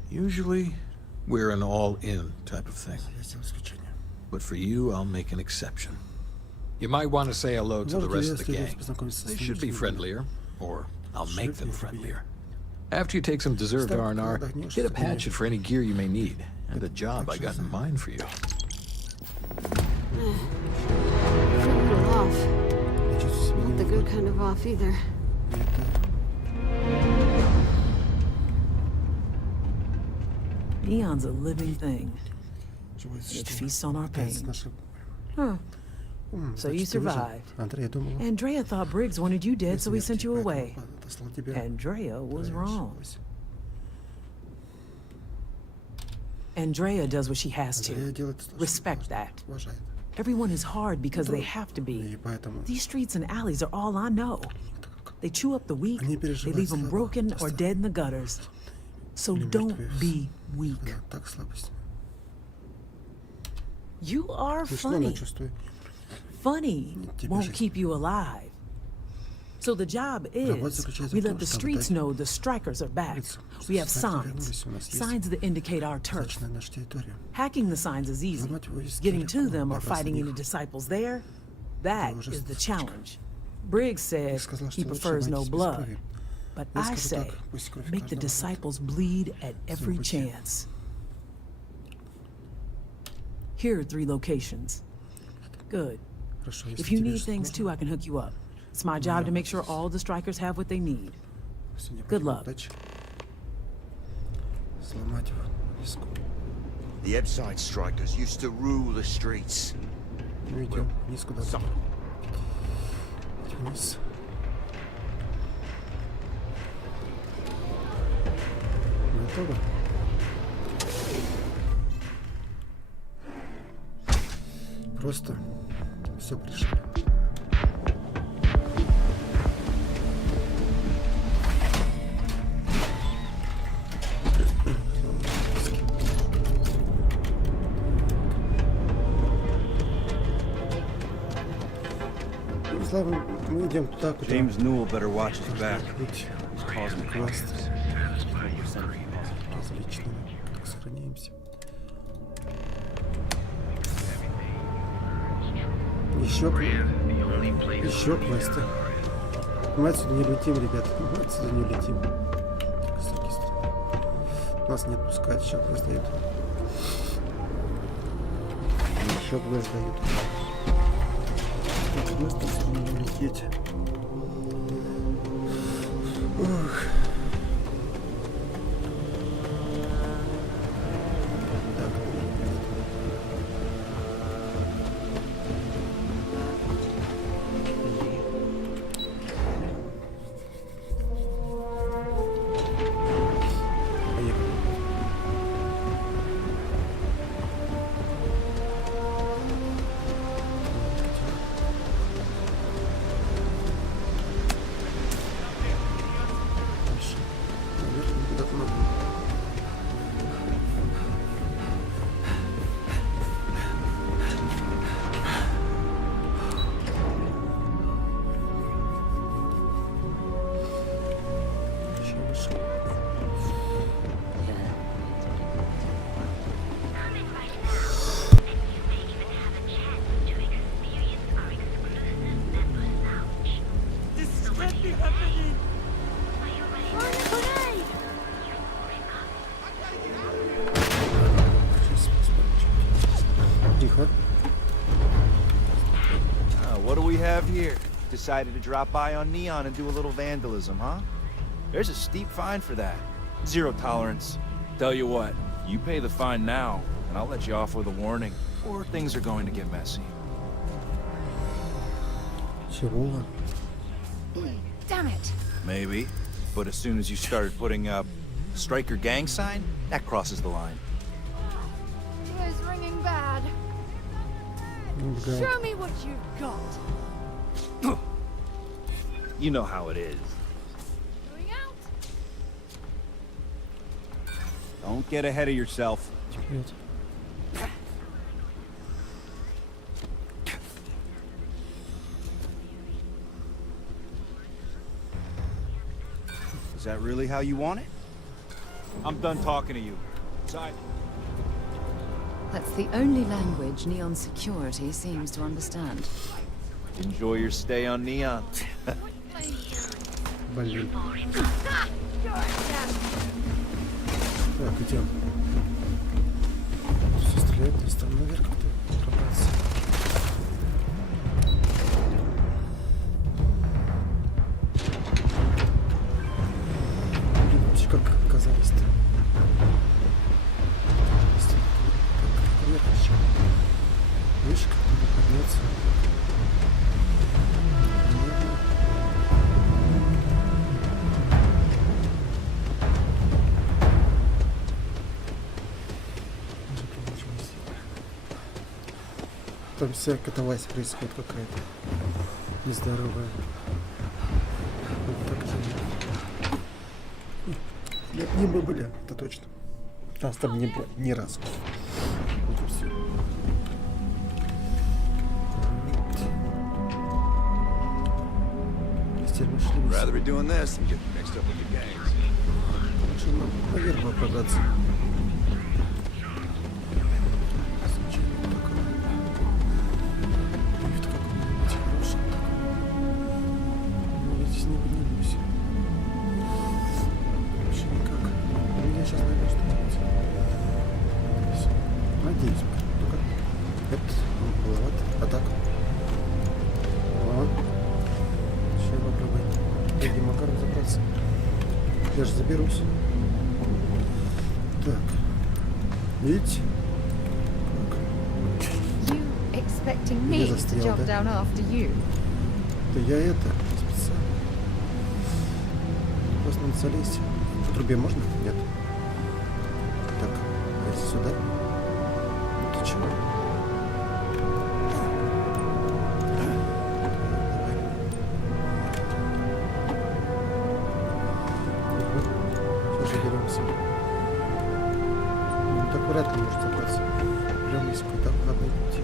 Usually, we're an all-in type of thing. But for you, I'll make an exception. You might want to say hello to the rest of the gang. They should be friendlier, or I'll make them friendlier. After you take some deserved R&R, get up hatchet for any gear you may need, and a job I got in mind for you. Off. Want the good kind of off either. Neon's a living thing. It feasts on our pain. Huh. So you survived. Andrea thought Briggs wanted you dead, so he sent you away. Andrea was wrong. Andrea does what she has to. Respect that. Everyone is hard because they have to be. These streets and alleys are all I know. They chew up the weak, they leave them broken or dead in the gutters. So don't be weak. You are funny. Funny won't keep you alive. So the job is, we let the streets know the strikers are back. We have signs. Signs that indicate our turf. Hacking the signs is easy. Getting to them or fighting any disciples there, that is the challenge. Briggs said he prefers no blood. But I say, make the disciples bleed at every chance. Here are 3 locations. Good. If you need things too, I can hook you up. It's my job to make sure all the strikers have what they need. Good luck. The Ebside strikers used to rule the streets. Просто все пришли. Слава, мы идем туда, куда... James Newell better watch his back. Causing квест. Различно. Сохраняемся. Еще квесты. Мы отсюда не летим, ребята. Мы отсюда не летим. Нас не отпускают, еще квест дают. Еще квест дают. Квест отсюда не улететь. Ох. What do we have here? Decided to drop by on Neon and do a little vandalism, huh? There's a steep fine for that. 0 tolerance. Tell you what, you pay the fine now, and I'll let you off with a warning, or things are going to get messy. Damn it. Maybe, but as soon as you started putting up Striker gang sign, that crosses the line. It's ringing bad. Show me what you've got. You know how it is. Going out. Don't get ahead of yourself. Is that really how you want it? I'm done talking to you. Side. That's the only language Neon Security seems to understand. Enjoy your stay on Neon. Блин. Так, идем. Все стреляет, здесь там наверх как-то пробраться. Там вся катавась происходит какая-то нездоровая. Вот так же. Нет, не мы были, это точно. Нас там не было ни разу. Вот и все. Rather be doing this than getting mixed up with your gangs. Лучше нам наверх бы пробраться. Лифт какой-нибудь хороший. Но я здесь не поднимусь. Вообще никак. У меня сейчас, наверное, что-нибудь. Надеюсь. Ну-ка. Это маловато. А так? Ладно. Сейчас попробуем. Каким макаром забраться. Я же заберусь. Так. Видите? You expecting me to jump down after you? Да я это специально. Просто надо залезть. По трубе можно? Нет. Так, а если сюда? Ну ты чего? Вряд ли может забраться. Прям есть какой-то обходной пути.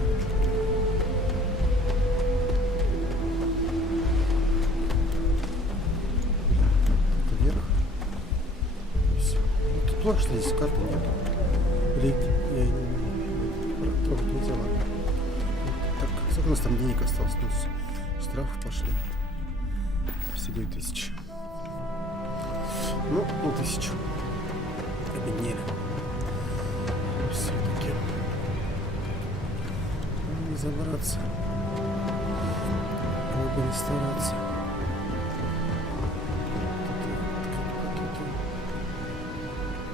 Это вверх. Все. Ну, тут плохо, что здесь карты нет. Или я не трогать нельзя, ладно. Так, сколько у нас там денег осталось? Ну, штрафы пошли. Все 9000. Ну, 1000. Обеднели. Все-таки не забраться, как бы не стараться.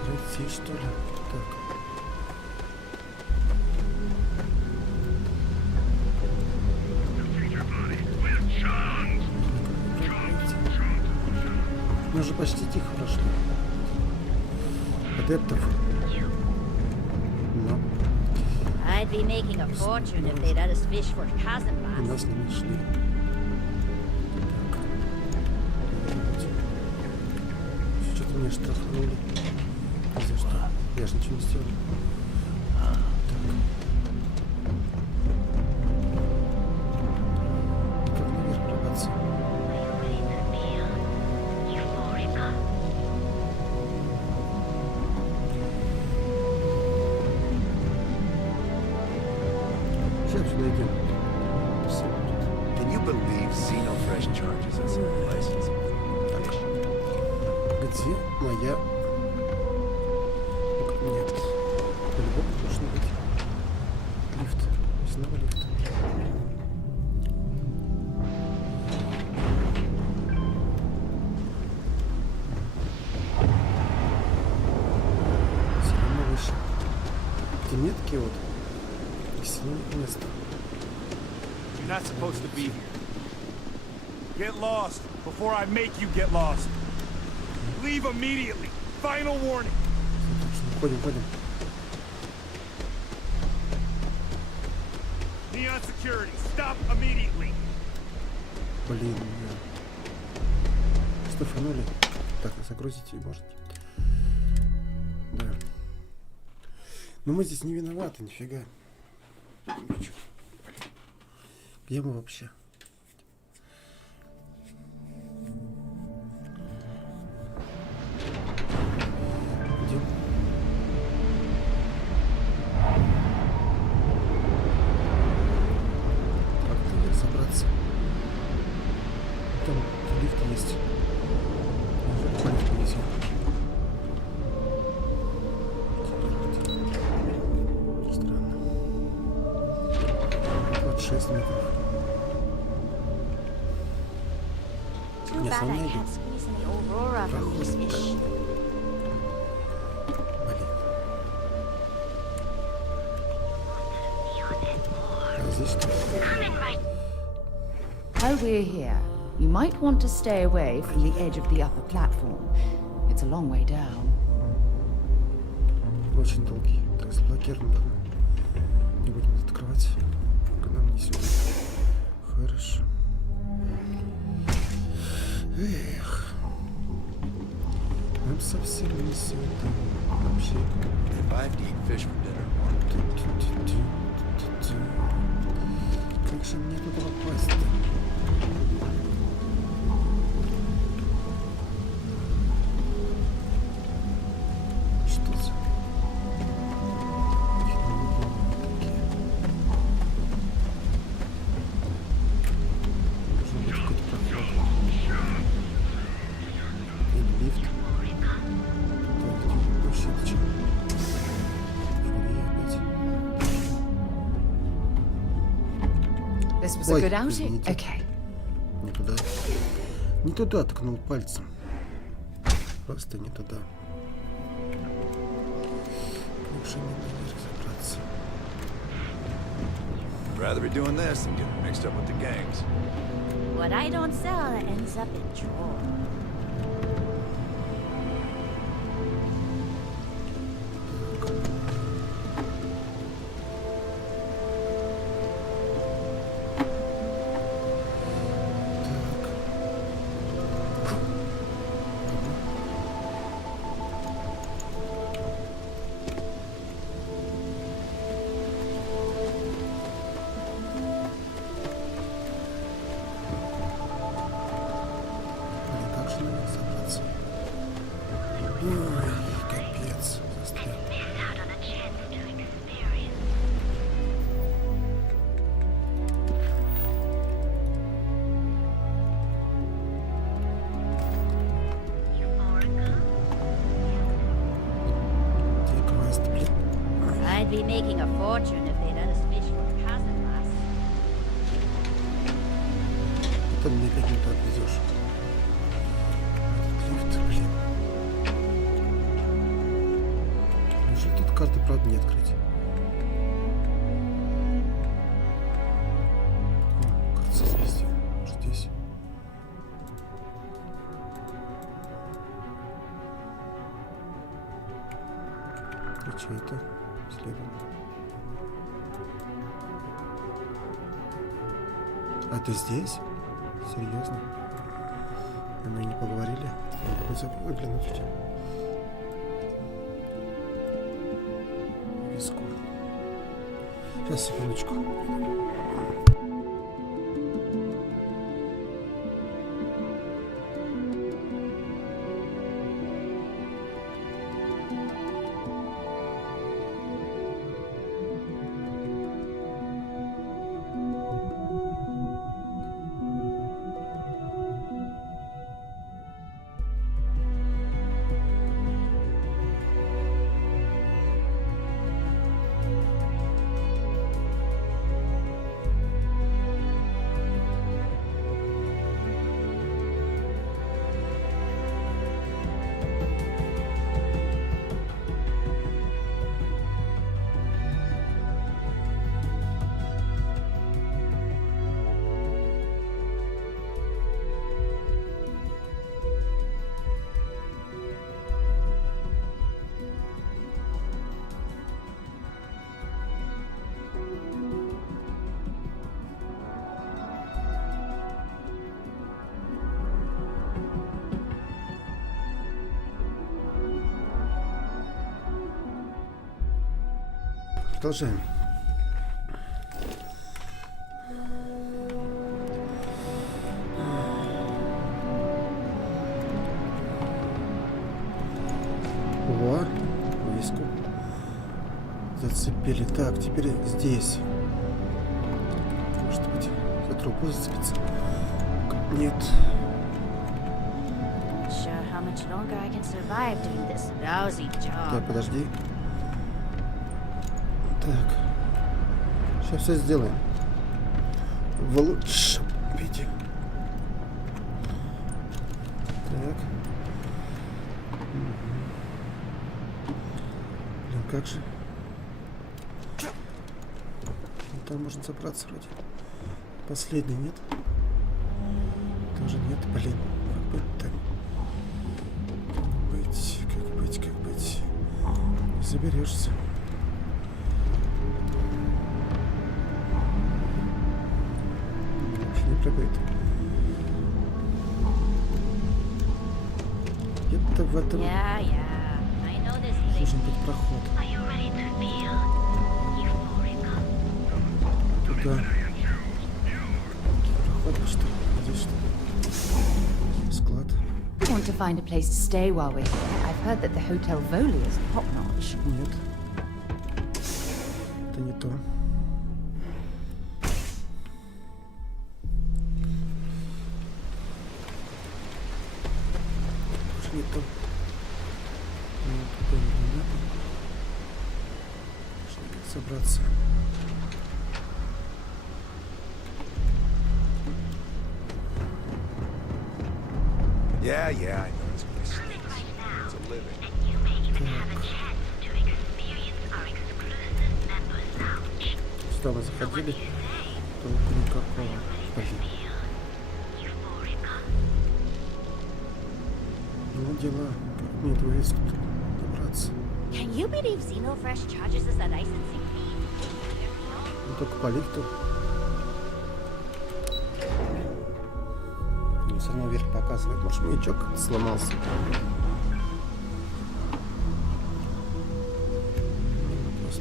Пройти, что ли? Так. Мы уже почти тихо прошли. Адептов. I'd be making a fortune if they'd let us fish for chasm bass. Нас не нашли. Что-то меня штрафнули. За что? Я же ничего не сделал. Как наверх пробраться? Can you believe Xeno Fresh charges us a license? Где моя? Нет. По-любому должен быть лифт. Снова лифт. Все равно выше. Эти метки вот. Место. You're not supposed to be here. Get lost before I make you get lost. Leave immediately. Final warning. Ходим. Neon security, stop immediately. Блин, штрафанули. Так, загрузите можете. Да. Но мы здесь не виноваты, нифига. Где мы вообще? Идем. Как-то собраться. Там лифт есть. Уже лифт повезем. Странно. 26 метров. Too bad I can't squeeze any Aurora from these fish. While we're here, you might want to stay away from the edge of the upper platform. It's a long way down. Очень долгий. Так, заблокирован давно. Не будем открывать. Только нам не сюда. Хорошо. Эх. Нам совсем не сюда. Вообще. Как же мне туда попасть-то? Что за... Должен быть какой-то проход. Или лифт. Так, вообще это что? This was a good outing. Okay. Не туда. Не туда ткнул пальцем. Просто не туда. Как же мне наверх забраться? I'd rather be doing this than getting mixed up with the gangs. What I don't sell ends up in trouble. I'd be making a fortune if they'd let us fish for cousin last. Это мне каким-то отвезешь. Этот лифт, блин. Неужели тут карты, правда, не открыть? О, карта созвездия. Может, здесь? И что это? Следом. А ты здесь? Серьезно? Мы и не поговорили? Ой, блин, вот эти. Виску. Сейчас, секундочку. Продолжаем. О, виску зацепили. Так, теперь здесь. Может быть, за трубу зацепиться? Нет. Так, подожди. Так. Сейчас все сделаем. В лучшем виде. Так. Блин, как же? Там можно забраться вроде. Последний нет? Тоже нет, блин. Как быть-то? Как быть? Не заберешься. прыгает. Где-то в этом должен быть проход. Туда. Проход, что? Здесь что? Склад. I want to find a place to stay while we're here. I've heard that the Hotel Voli is top-notch. Нет. Это не то. Не то. Туда не надо. Нужно собраться. Yeah, I know it's a living. Сюда мы заходили, толку никакого. Ну, дела. Как мне этого весь тут добраться? Ну, только по лифту. Ну, все равно вверх показывает. Может, маячок сломался.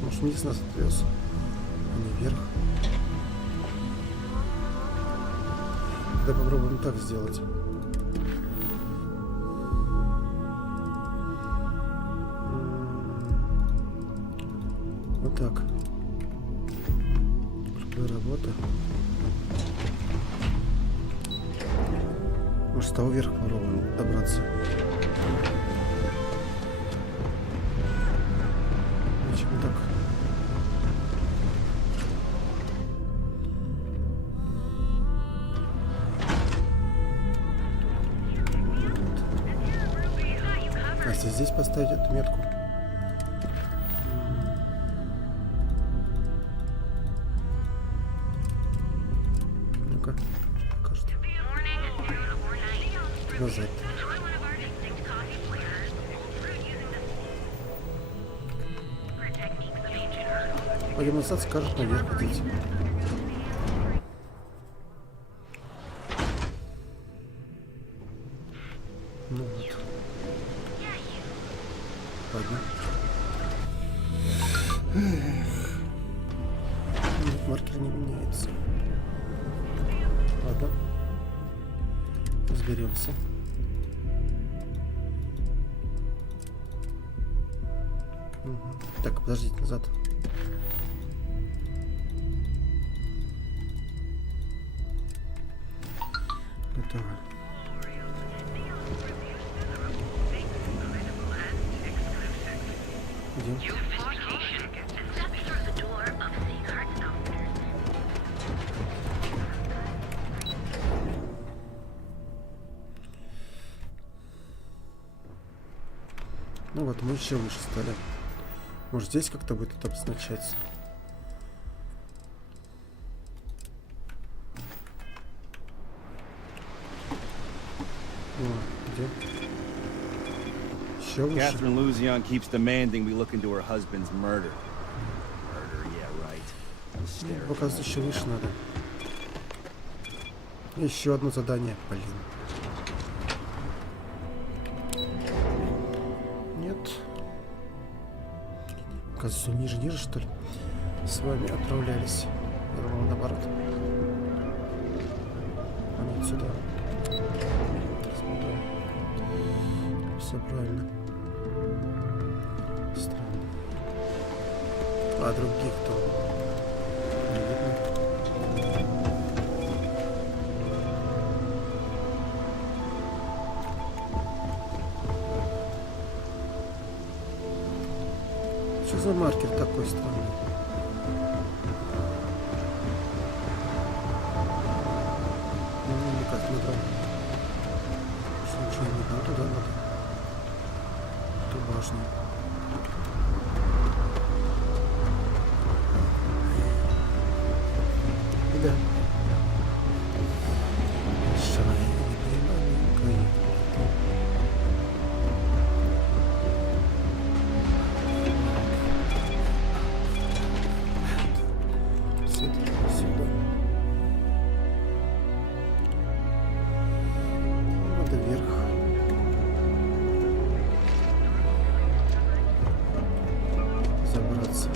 Может, вниз нас отвез, а не вверх. Тогда попробуем так сделать. Вот так. Крутая работа. Может, с того вверх попробуем добраться. Почему так? Если здесь поставить эту метку. Ну-ка, покажет. Назад. Пойдем назад, скажет наверх идти. Ну вот. Ладно. Нет, маркер не меняется. Ладно. Разберемся. Угу. Так, подождите, назад. Готово. Идем. Ну вот, мы еще выше стали. Может, здесь как-то будет это обозначаться. Catherine Luzion keeps demanding we look into her husband's murder. Murder, yeah, right. Показывается, еще выше надо. Еще одно задание, блин. Нет. Оказывается, ниже, что ли? С вами отправлялись. Я думал, наоборот. А нет, сюда. Все правильно. Странно. А других-то не видно. Что за маркер такой странный? Ну, никак не драл. Ничего не видно. Туда надо. Это важно. Да. забраться.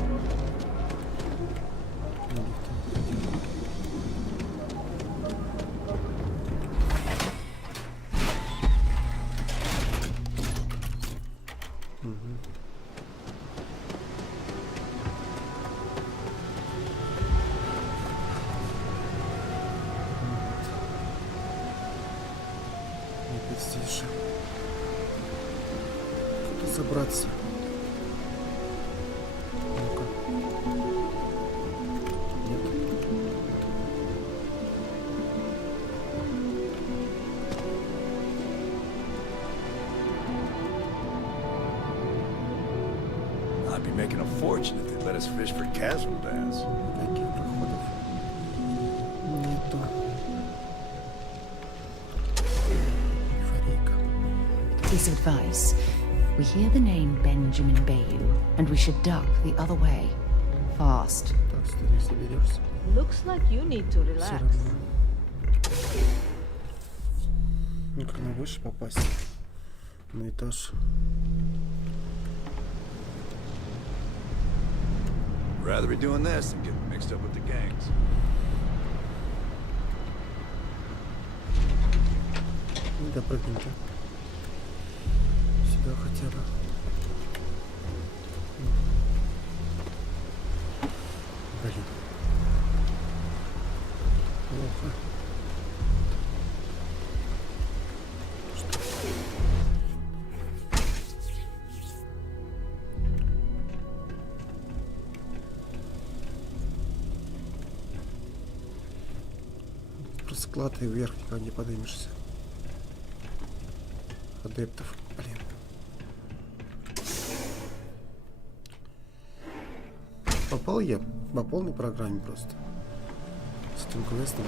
Здесь же. Куда забраться? Ну-ка. Нет. I'd be making a fortune if they let us fish for chasm bass. Таких проходов нету. Piece of advice. We hear the name Benjamin Bayou, and we should duck the other way. Fast. Так, что не соберешься. Looks like you need to relax. Ну как на выше попасть? На этаж. Rather be doing this than getting mixed up with the gangs. Не допрыгнем-то. Сюда хотя бы. Блин. Плохо. Что? Просто склад и вверх никогда не поднимешься. Адептов, блин. Попал я по полной программе просто. С этим квестом.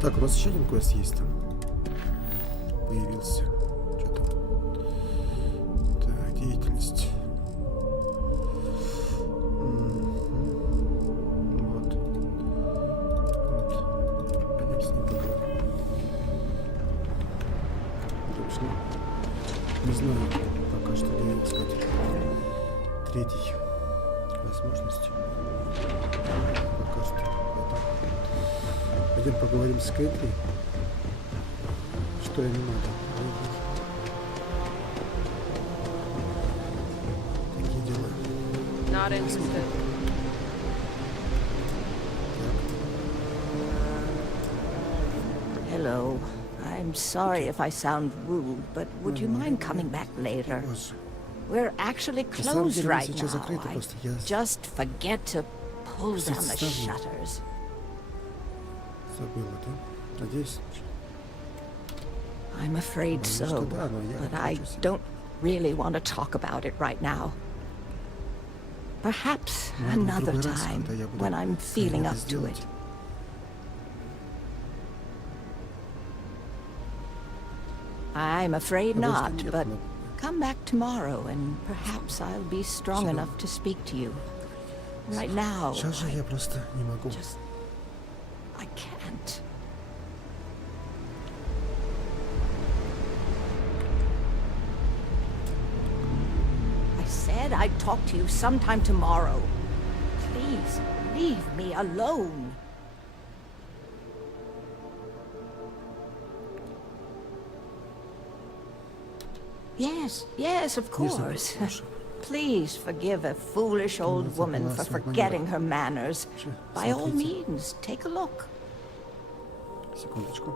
Так, у нас еще один квест есть там. Появился. Что там? Так, деятельность. Не знаю, пока что где искать третий возможности. Пока что это. Пойдем поговорим с Кэтрин. Что ему надо? Такие дела. Not interested. Hello. I'm sorry if I sound rude, but would you mind coming back later? We're actually closed right now. I just forget to pull down the shutters. I'm afraid so, but I don't really want to talk about it right now. Perhaps another time when I'm feeling up to it. I'm afraid not, but come back tomorrow and perhaps I'll be strong enough to speak to you. Right now, I can't. I said I'd talk to you sometime tomorrow. Please, leave me alone. Yes, of course. Please forgive a foolish old woman for forgetting her manners. By all means, take a look. Секундочку.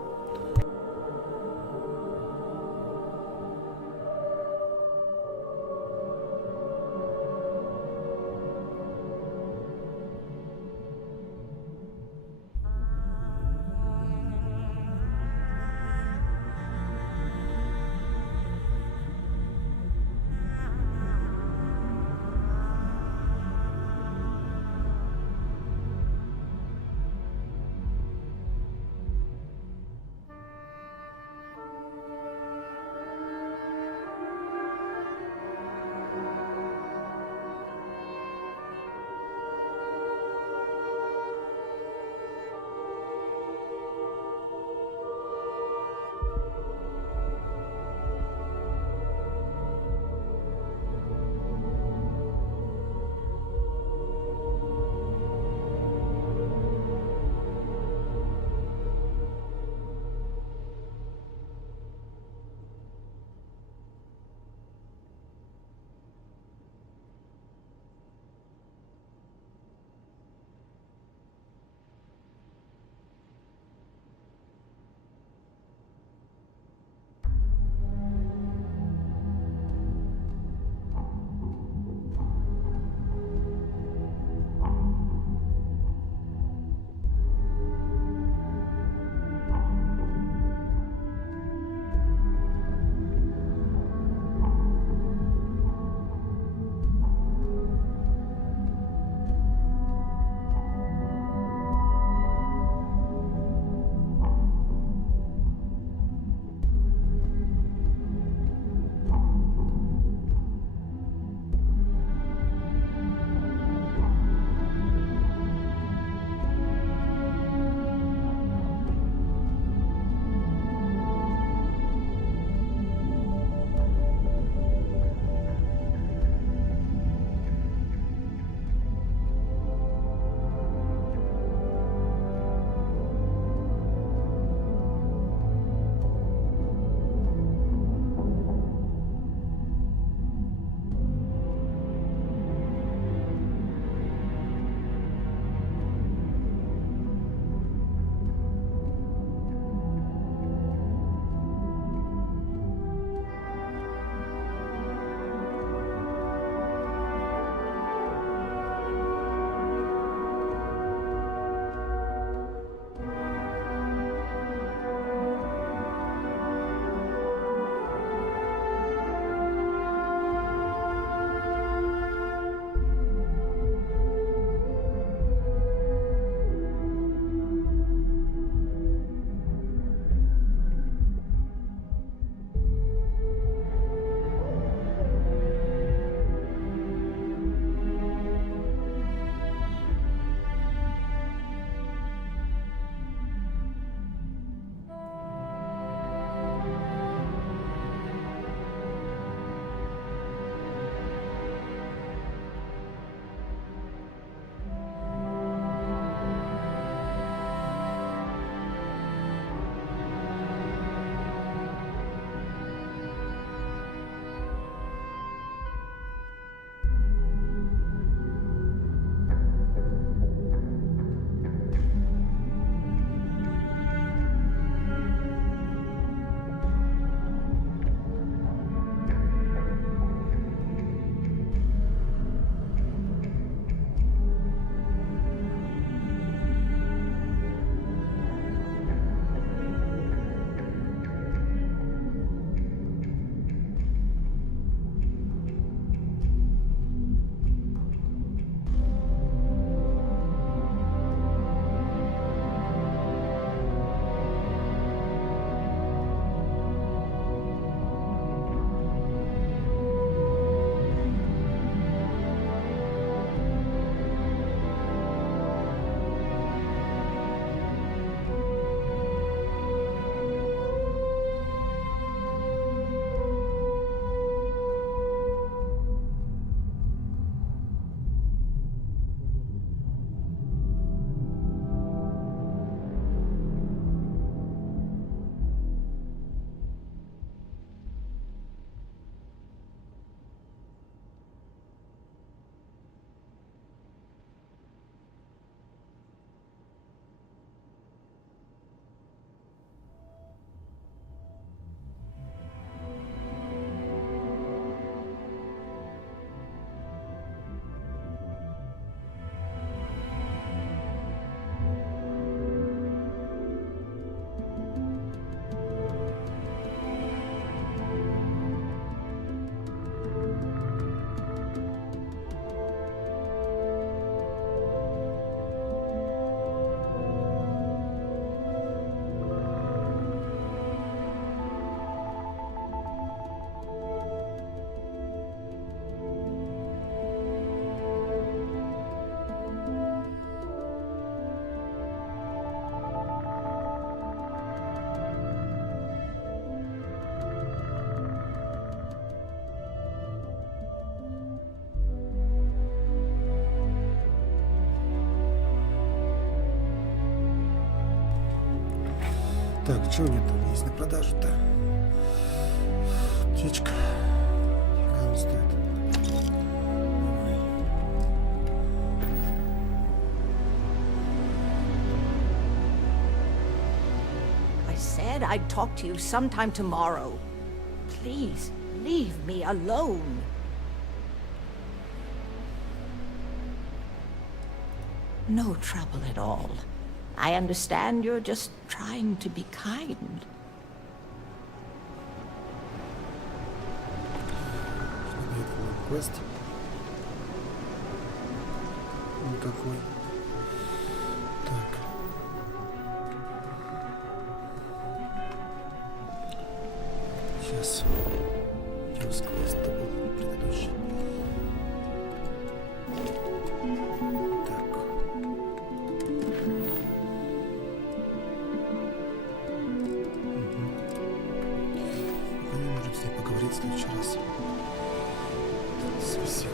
Так, что у меня там есть на продажу-то? Аптечка. Как она стоит? I said I'd talk to you sometime tomorrow. Please, leave me alone. No trouble at all. I understand you're just trying to be kind. Квест. Никакой. Так. Сейчас. Сейчас квест был предыдущий. Так. Мы не можем с ней поговорить в следующий раз. Спасибо.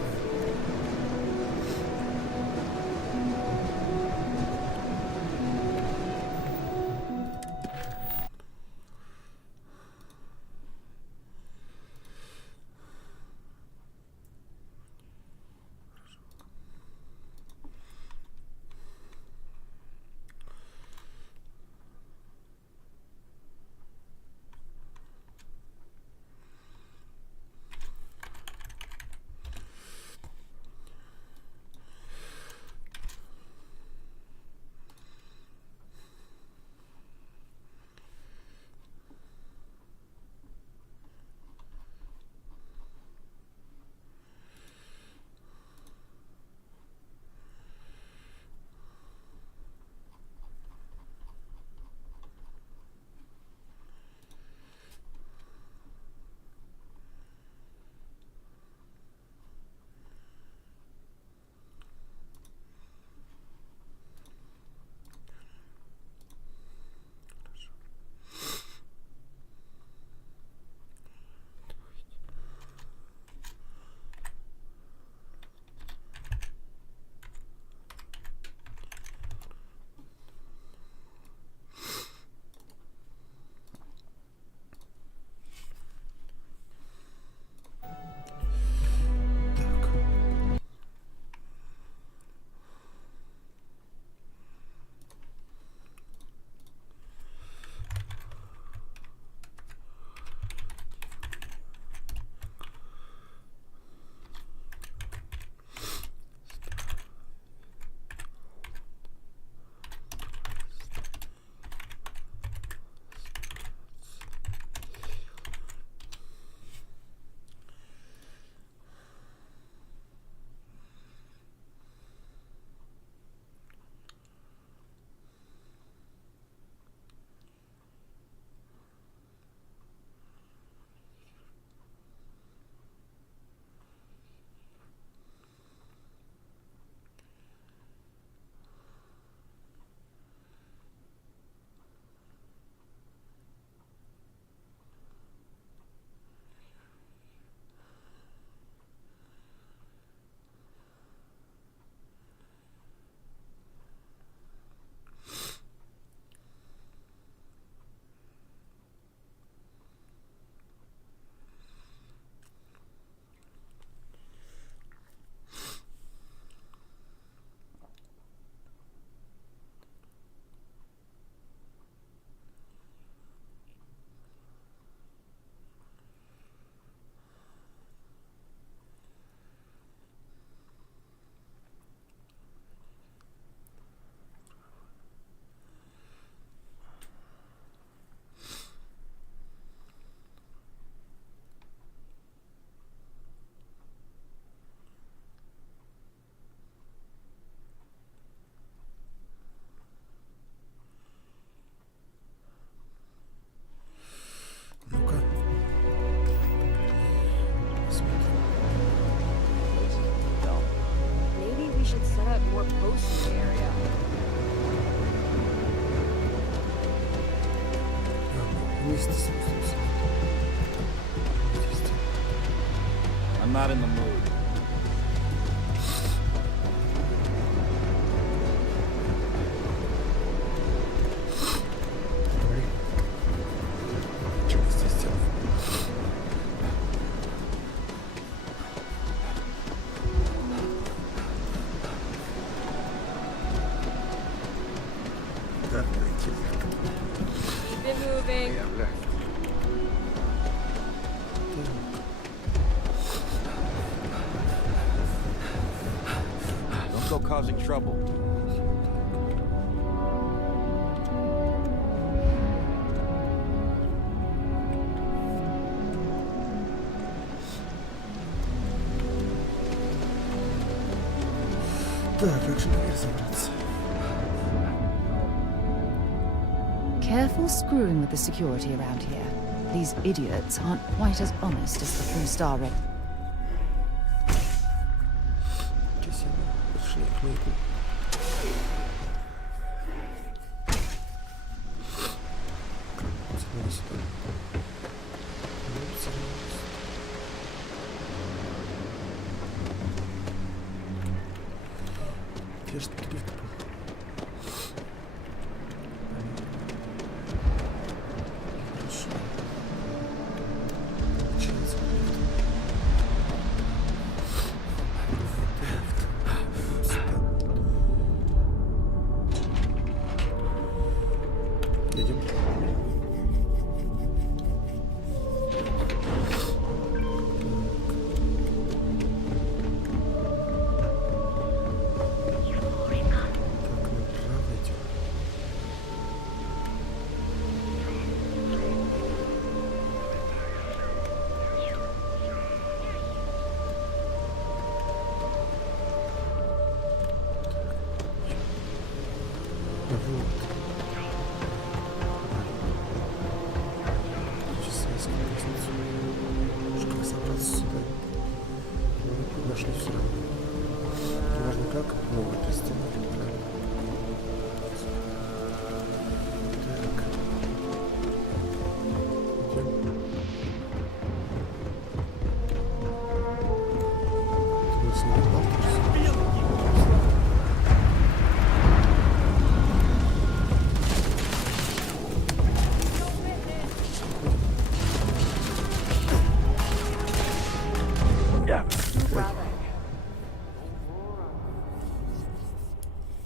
I'm not in the mood. anything. Don't go causing trouble. Так, как же наверх забраться? Careful screwing with the security around here. These idiots aren't quite as honest as the 3-star red.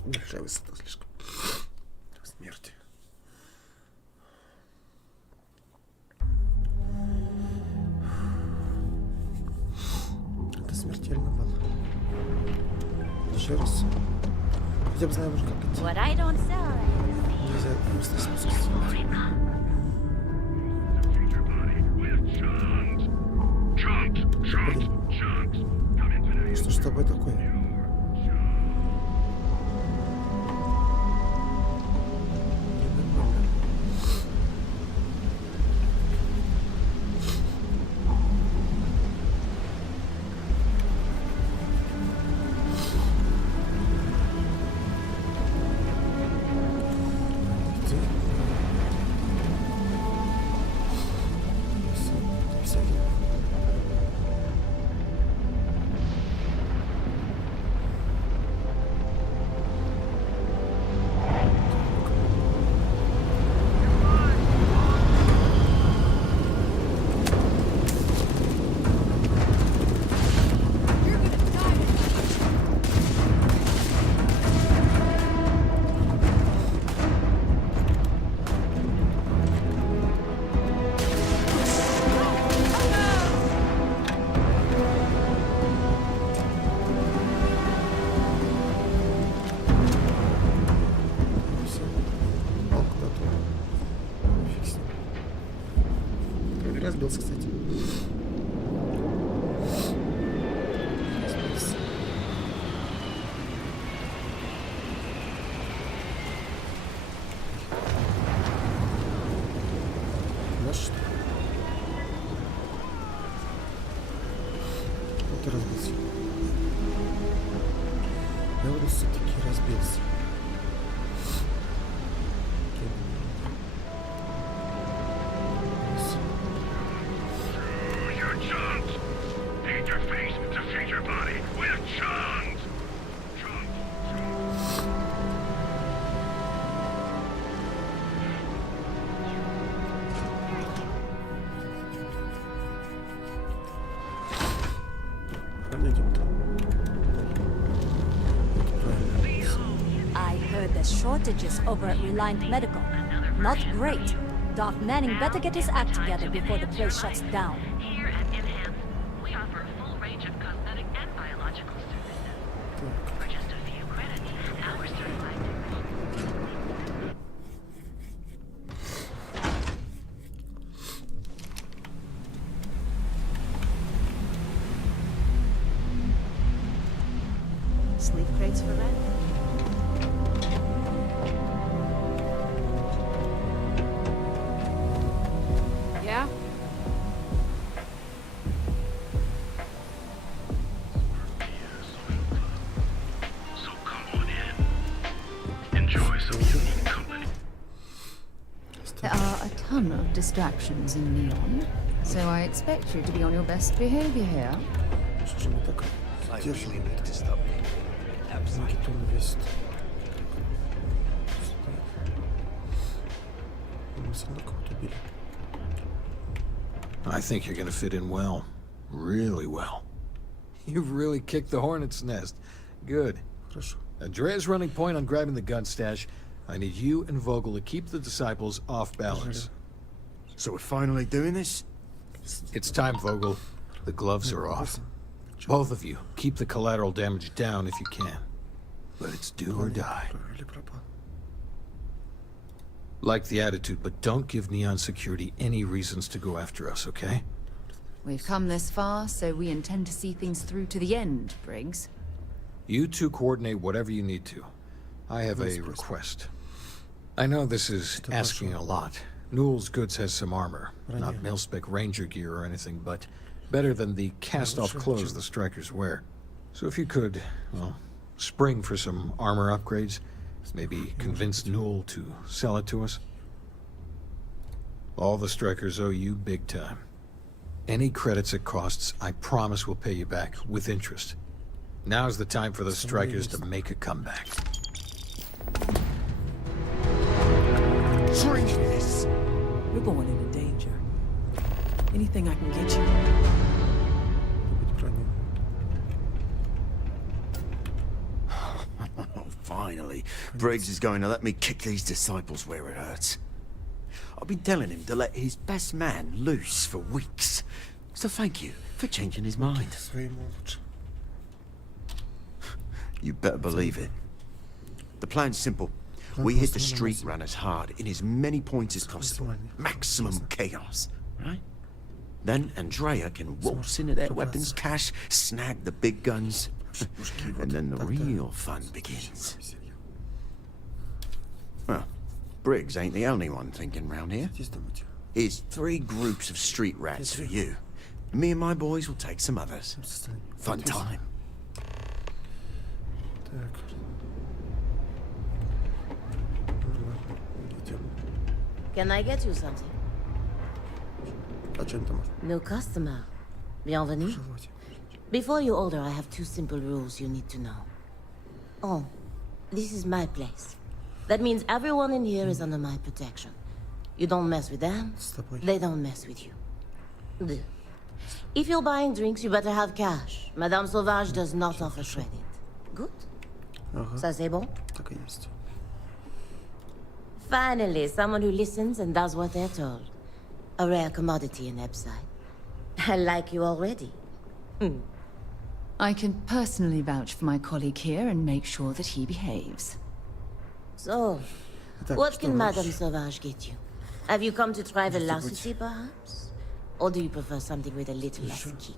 Большая высота слишком. Смерть. Это смертельно было. Еще раз. Хотя бы знаем уже как идти. Нельзя быстро спускаться. Блин. Что ж с тобой такое? Разбился, кстати. Разбился. Наш что? Вот и разбился. Я вот все-таки разбился. I heard there's shortages over at Reliant Medical. Not great. Doc Manning better get his act together before the place shuts down. Here at Enhance, we offer a full range of cosmetic and biological services. For just a few credits, our certified Sleep crates for rent? Yeah? So come on in. Enjoy some unique company. There are a ton of distractions in Neon, so I expect you to be on your best behavior here. Что же мы так держим? Макетон весит. Мы все равно кого-то убили. I think you're gonna fit in well. Really well. You've really kicked the hornet's nest. Good. Хорошо. Andrea's running point on grabbing the gun stash. I need you and Vogel to keep the disciples off balance. So we're finally doing this? It's time, Vogel. The gloves are off. Both of you, keep the collateral damage down if you can. But it's do or die. Like the attitude, but don't give Neon Security any reasons to go after us, okay? We've come this far, so we intend to see things through to the end, Briggs. You two coordinate whatever you need to. I have a request. I know this is asking a lot. Newell's Goods has some armor. Not mil-spec Ranger gear or anything, but better than the cast-off clothes the strikers wear. So if you could, well, spring for some armor upgrades, maybe convince Newell to sell it to us. All the strikers owe you big time. Any credits it costs, I promise we'll pay you back, with interest. Now's the time for the strikers to make a comeback. This. We're going into danger. Anything I can get you? Finally, Briggs is going to let me kick these disciples where it hurts. I've been telling him to let his best man loose for weeks. So thank you for changing his mind. You better believe it. The plan's simple. We hit the street runners hard in as many points as possible. Maximum chaos, right? Then Andrea can waltz into their weapons cache, snag the big guns, and then the real fun begins. Well, Briggs ain't the only one thinking round here. Here's 3 groups of street rats for you. Me and my boys will take some others. Fun time. Can I get you something? New customer. Bienvenue. Before you order, I have 2 simple rules you need to know. Oh, this is my place. That means everyone in here is under my protection. You don't mess with them, they don't mess with you. Deal. If you're buying drinks, you better have cash. Madame Sauvage does not offer credit. Good? Ça c'est bon? Finally, someone who listens and does what they're told. A rare commodity in Epside. I like you already. I can personally vouch for my colleague here and make sure that he behaves. So, what can Madame Sauvage get you? Have you come to try velocity, perhaps? Or do you prefer something with a little less kick?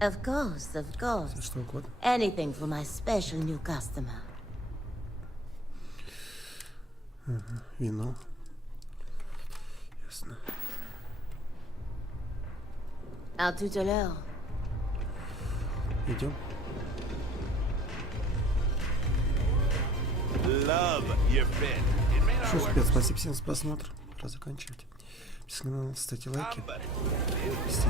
Of course, of course. Anything for my special new customer. Вино. Ясно. À tout à l'heure. Идем. Что, ребят, спасибо всем за просмотр. Пора заканчивать. Подписывайтесь на канал, ставьте лайки. Бусти.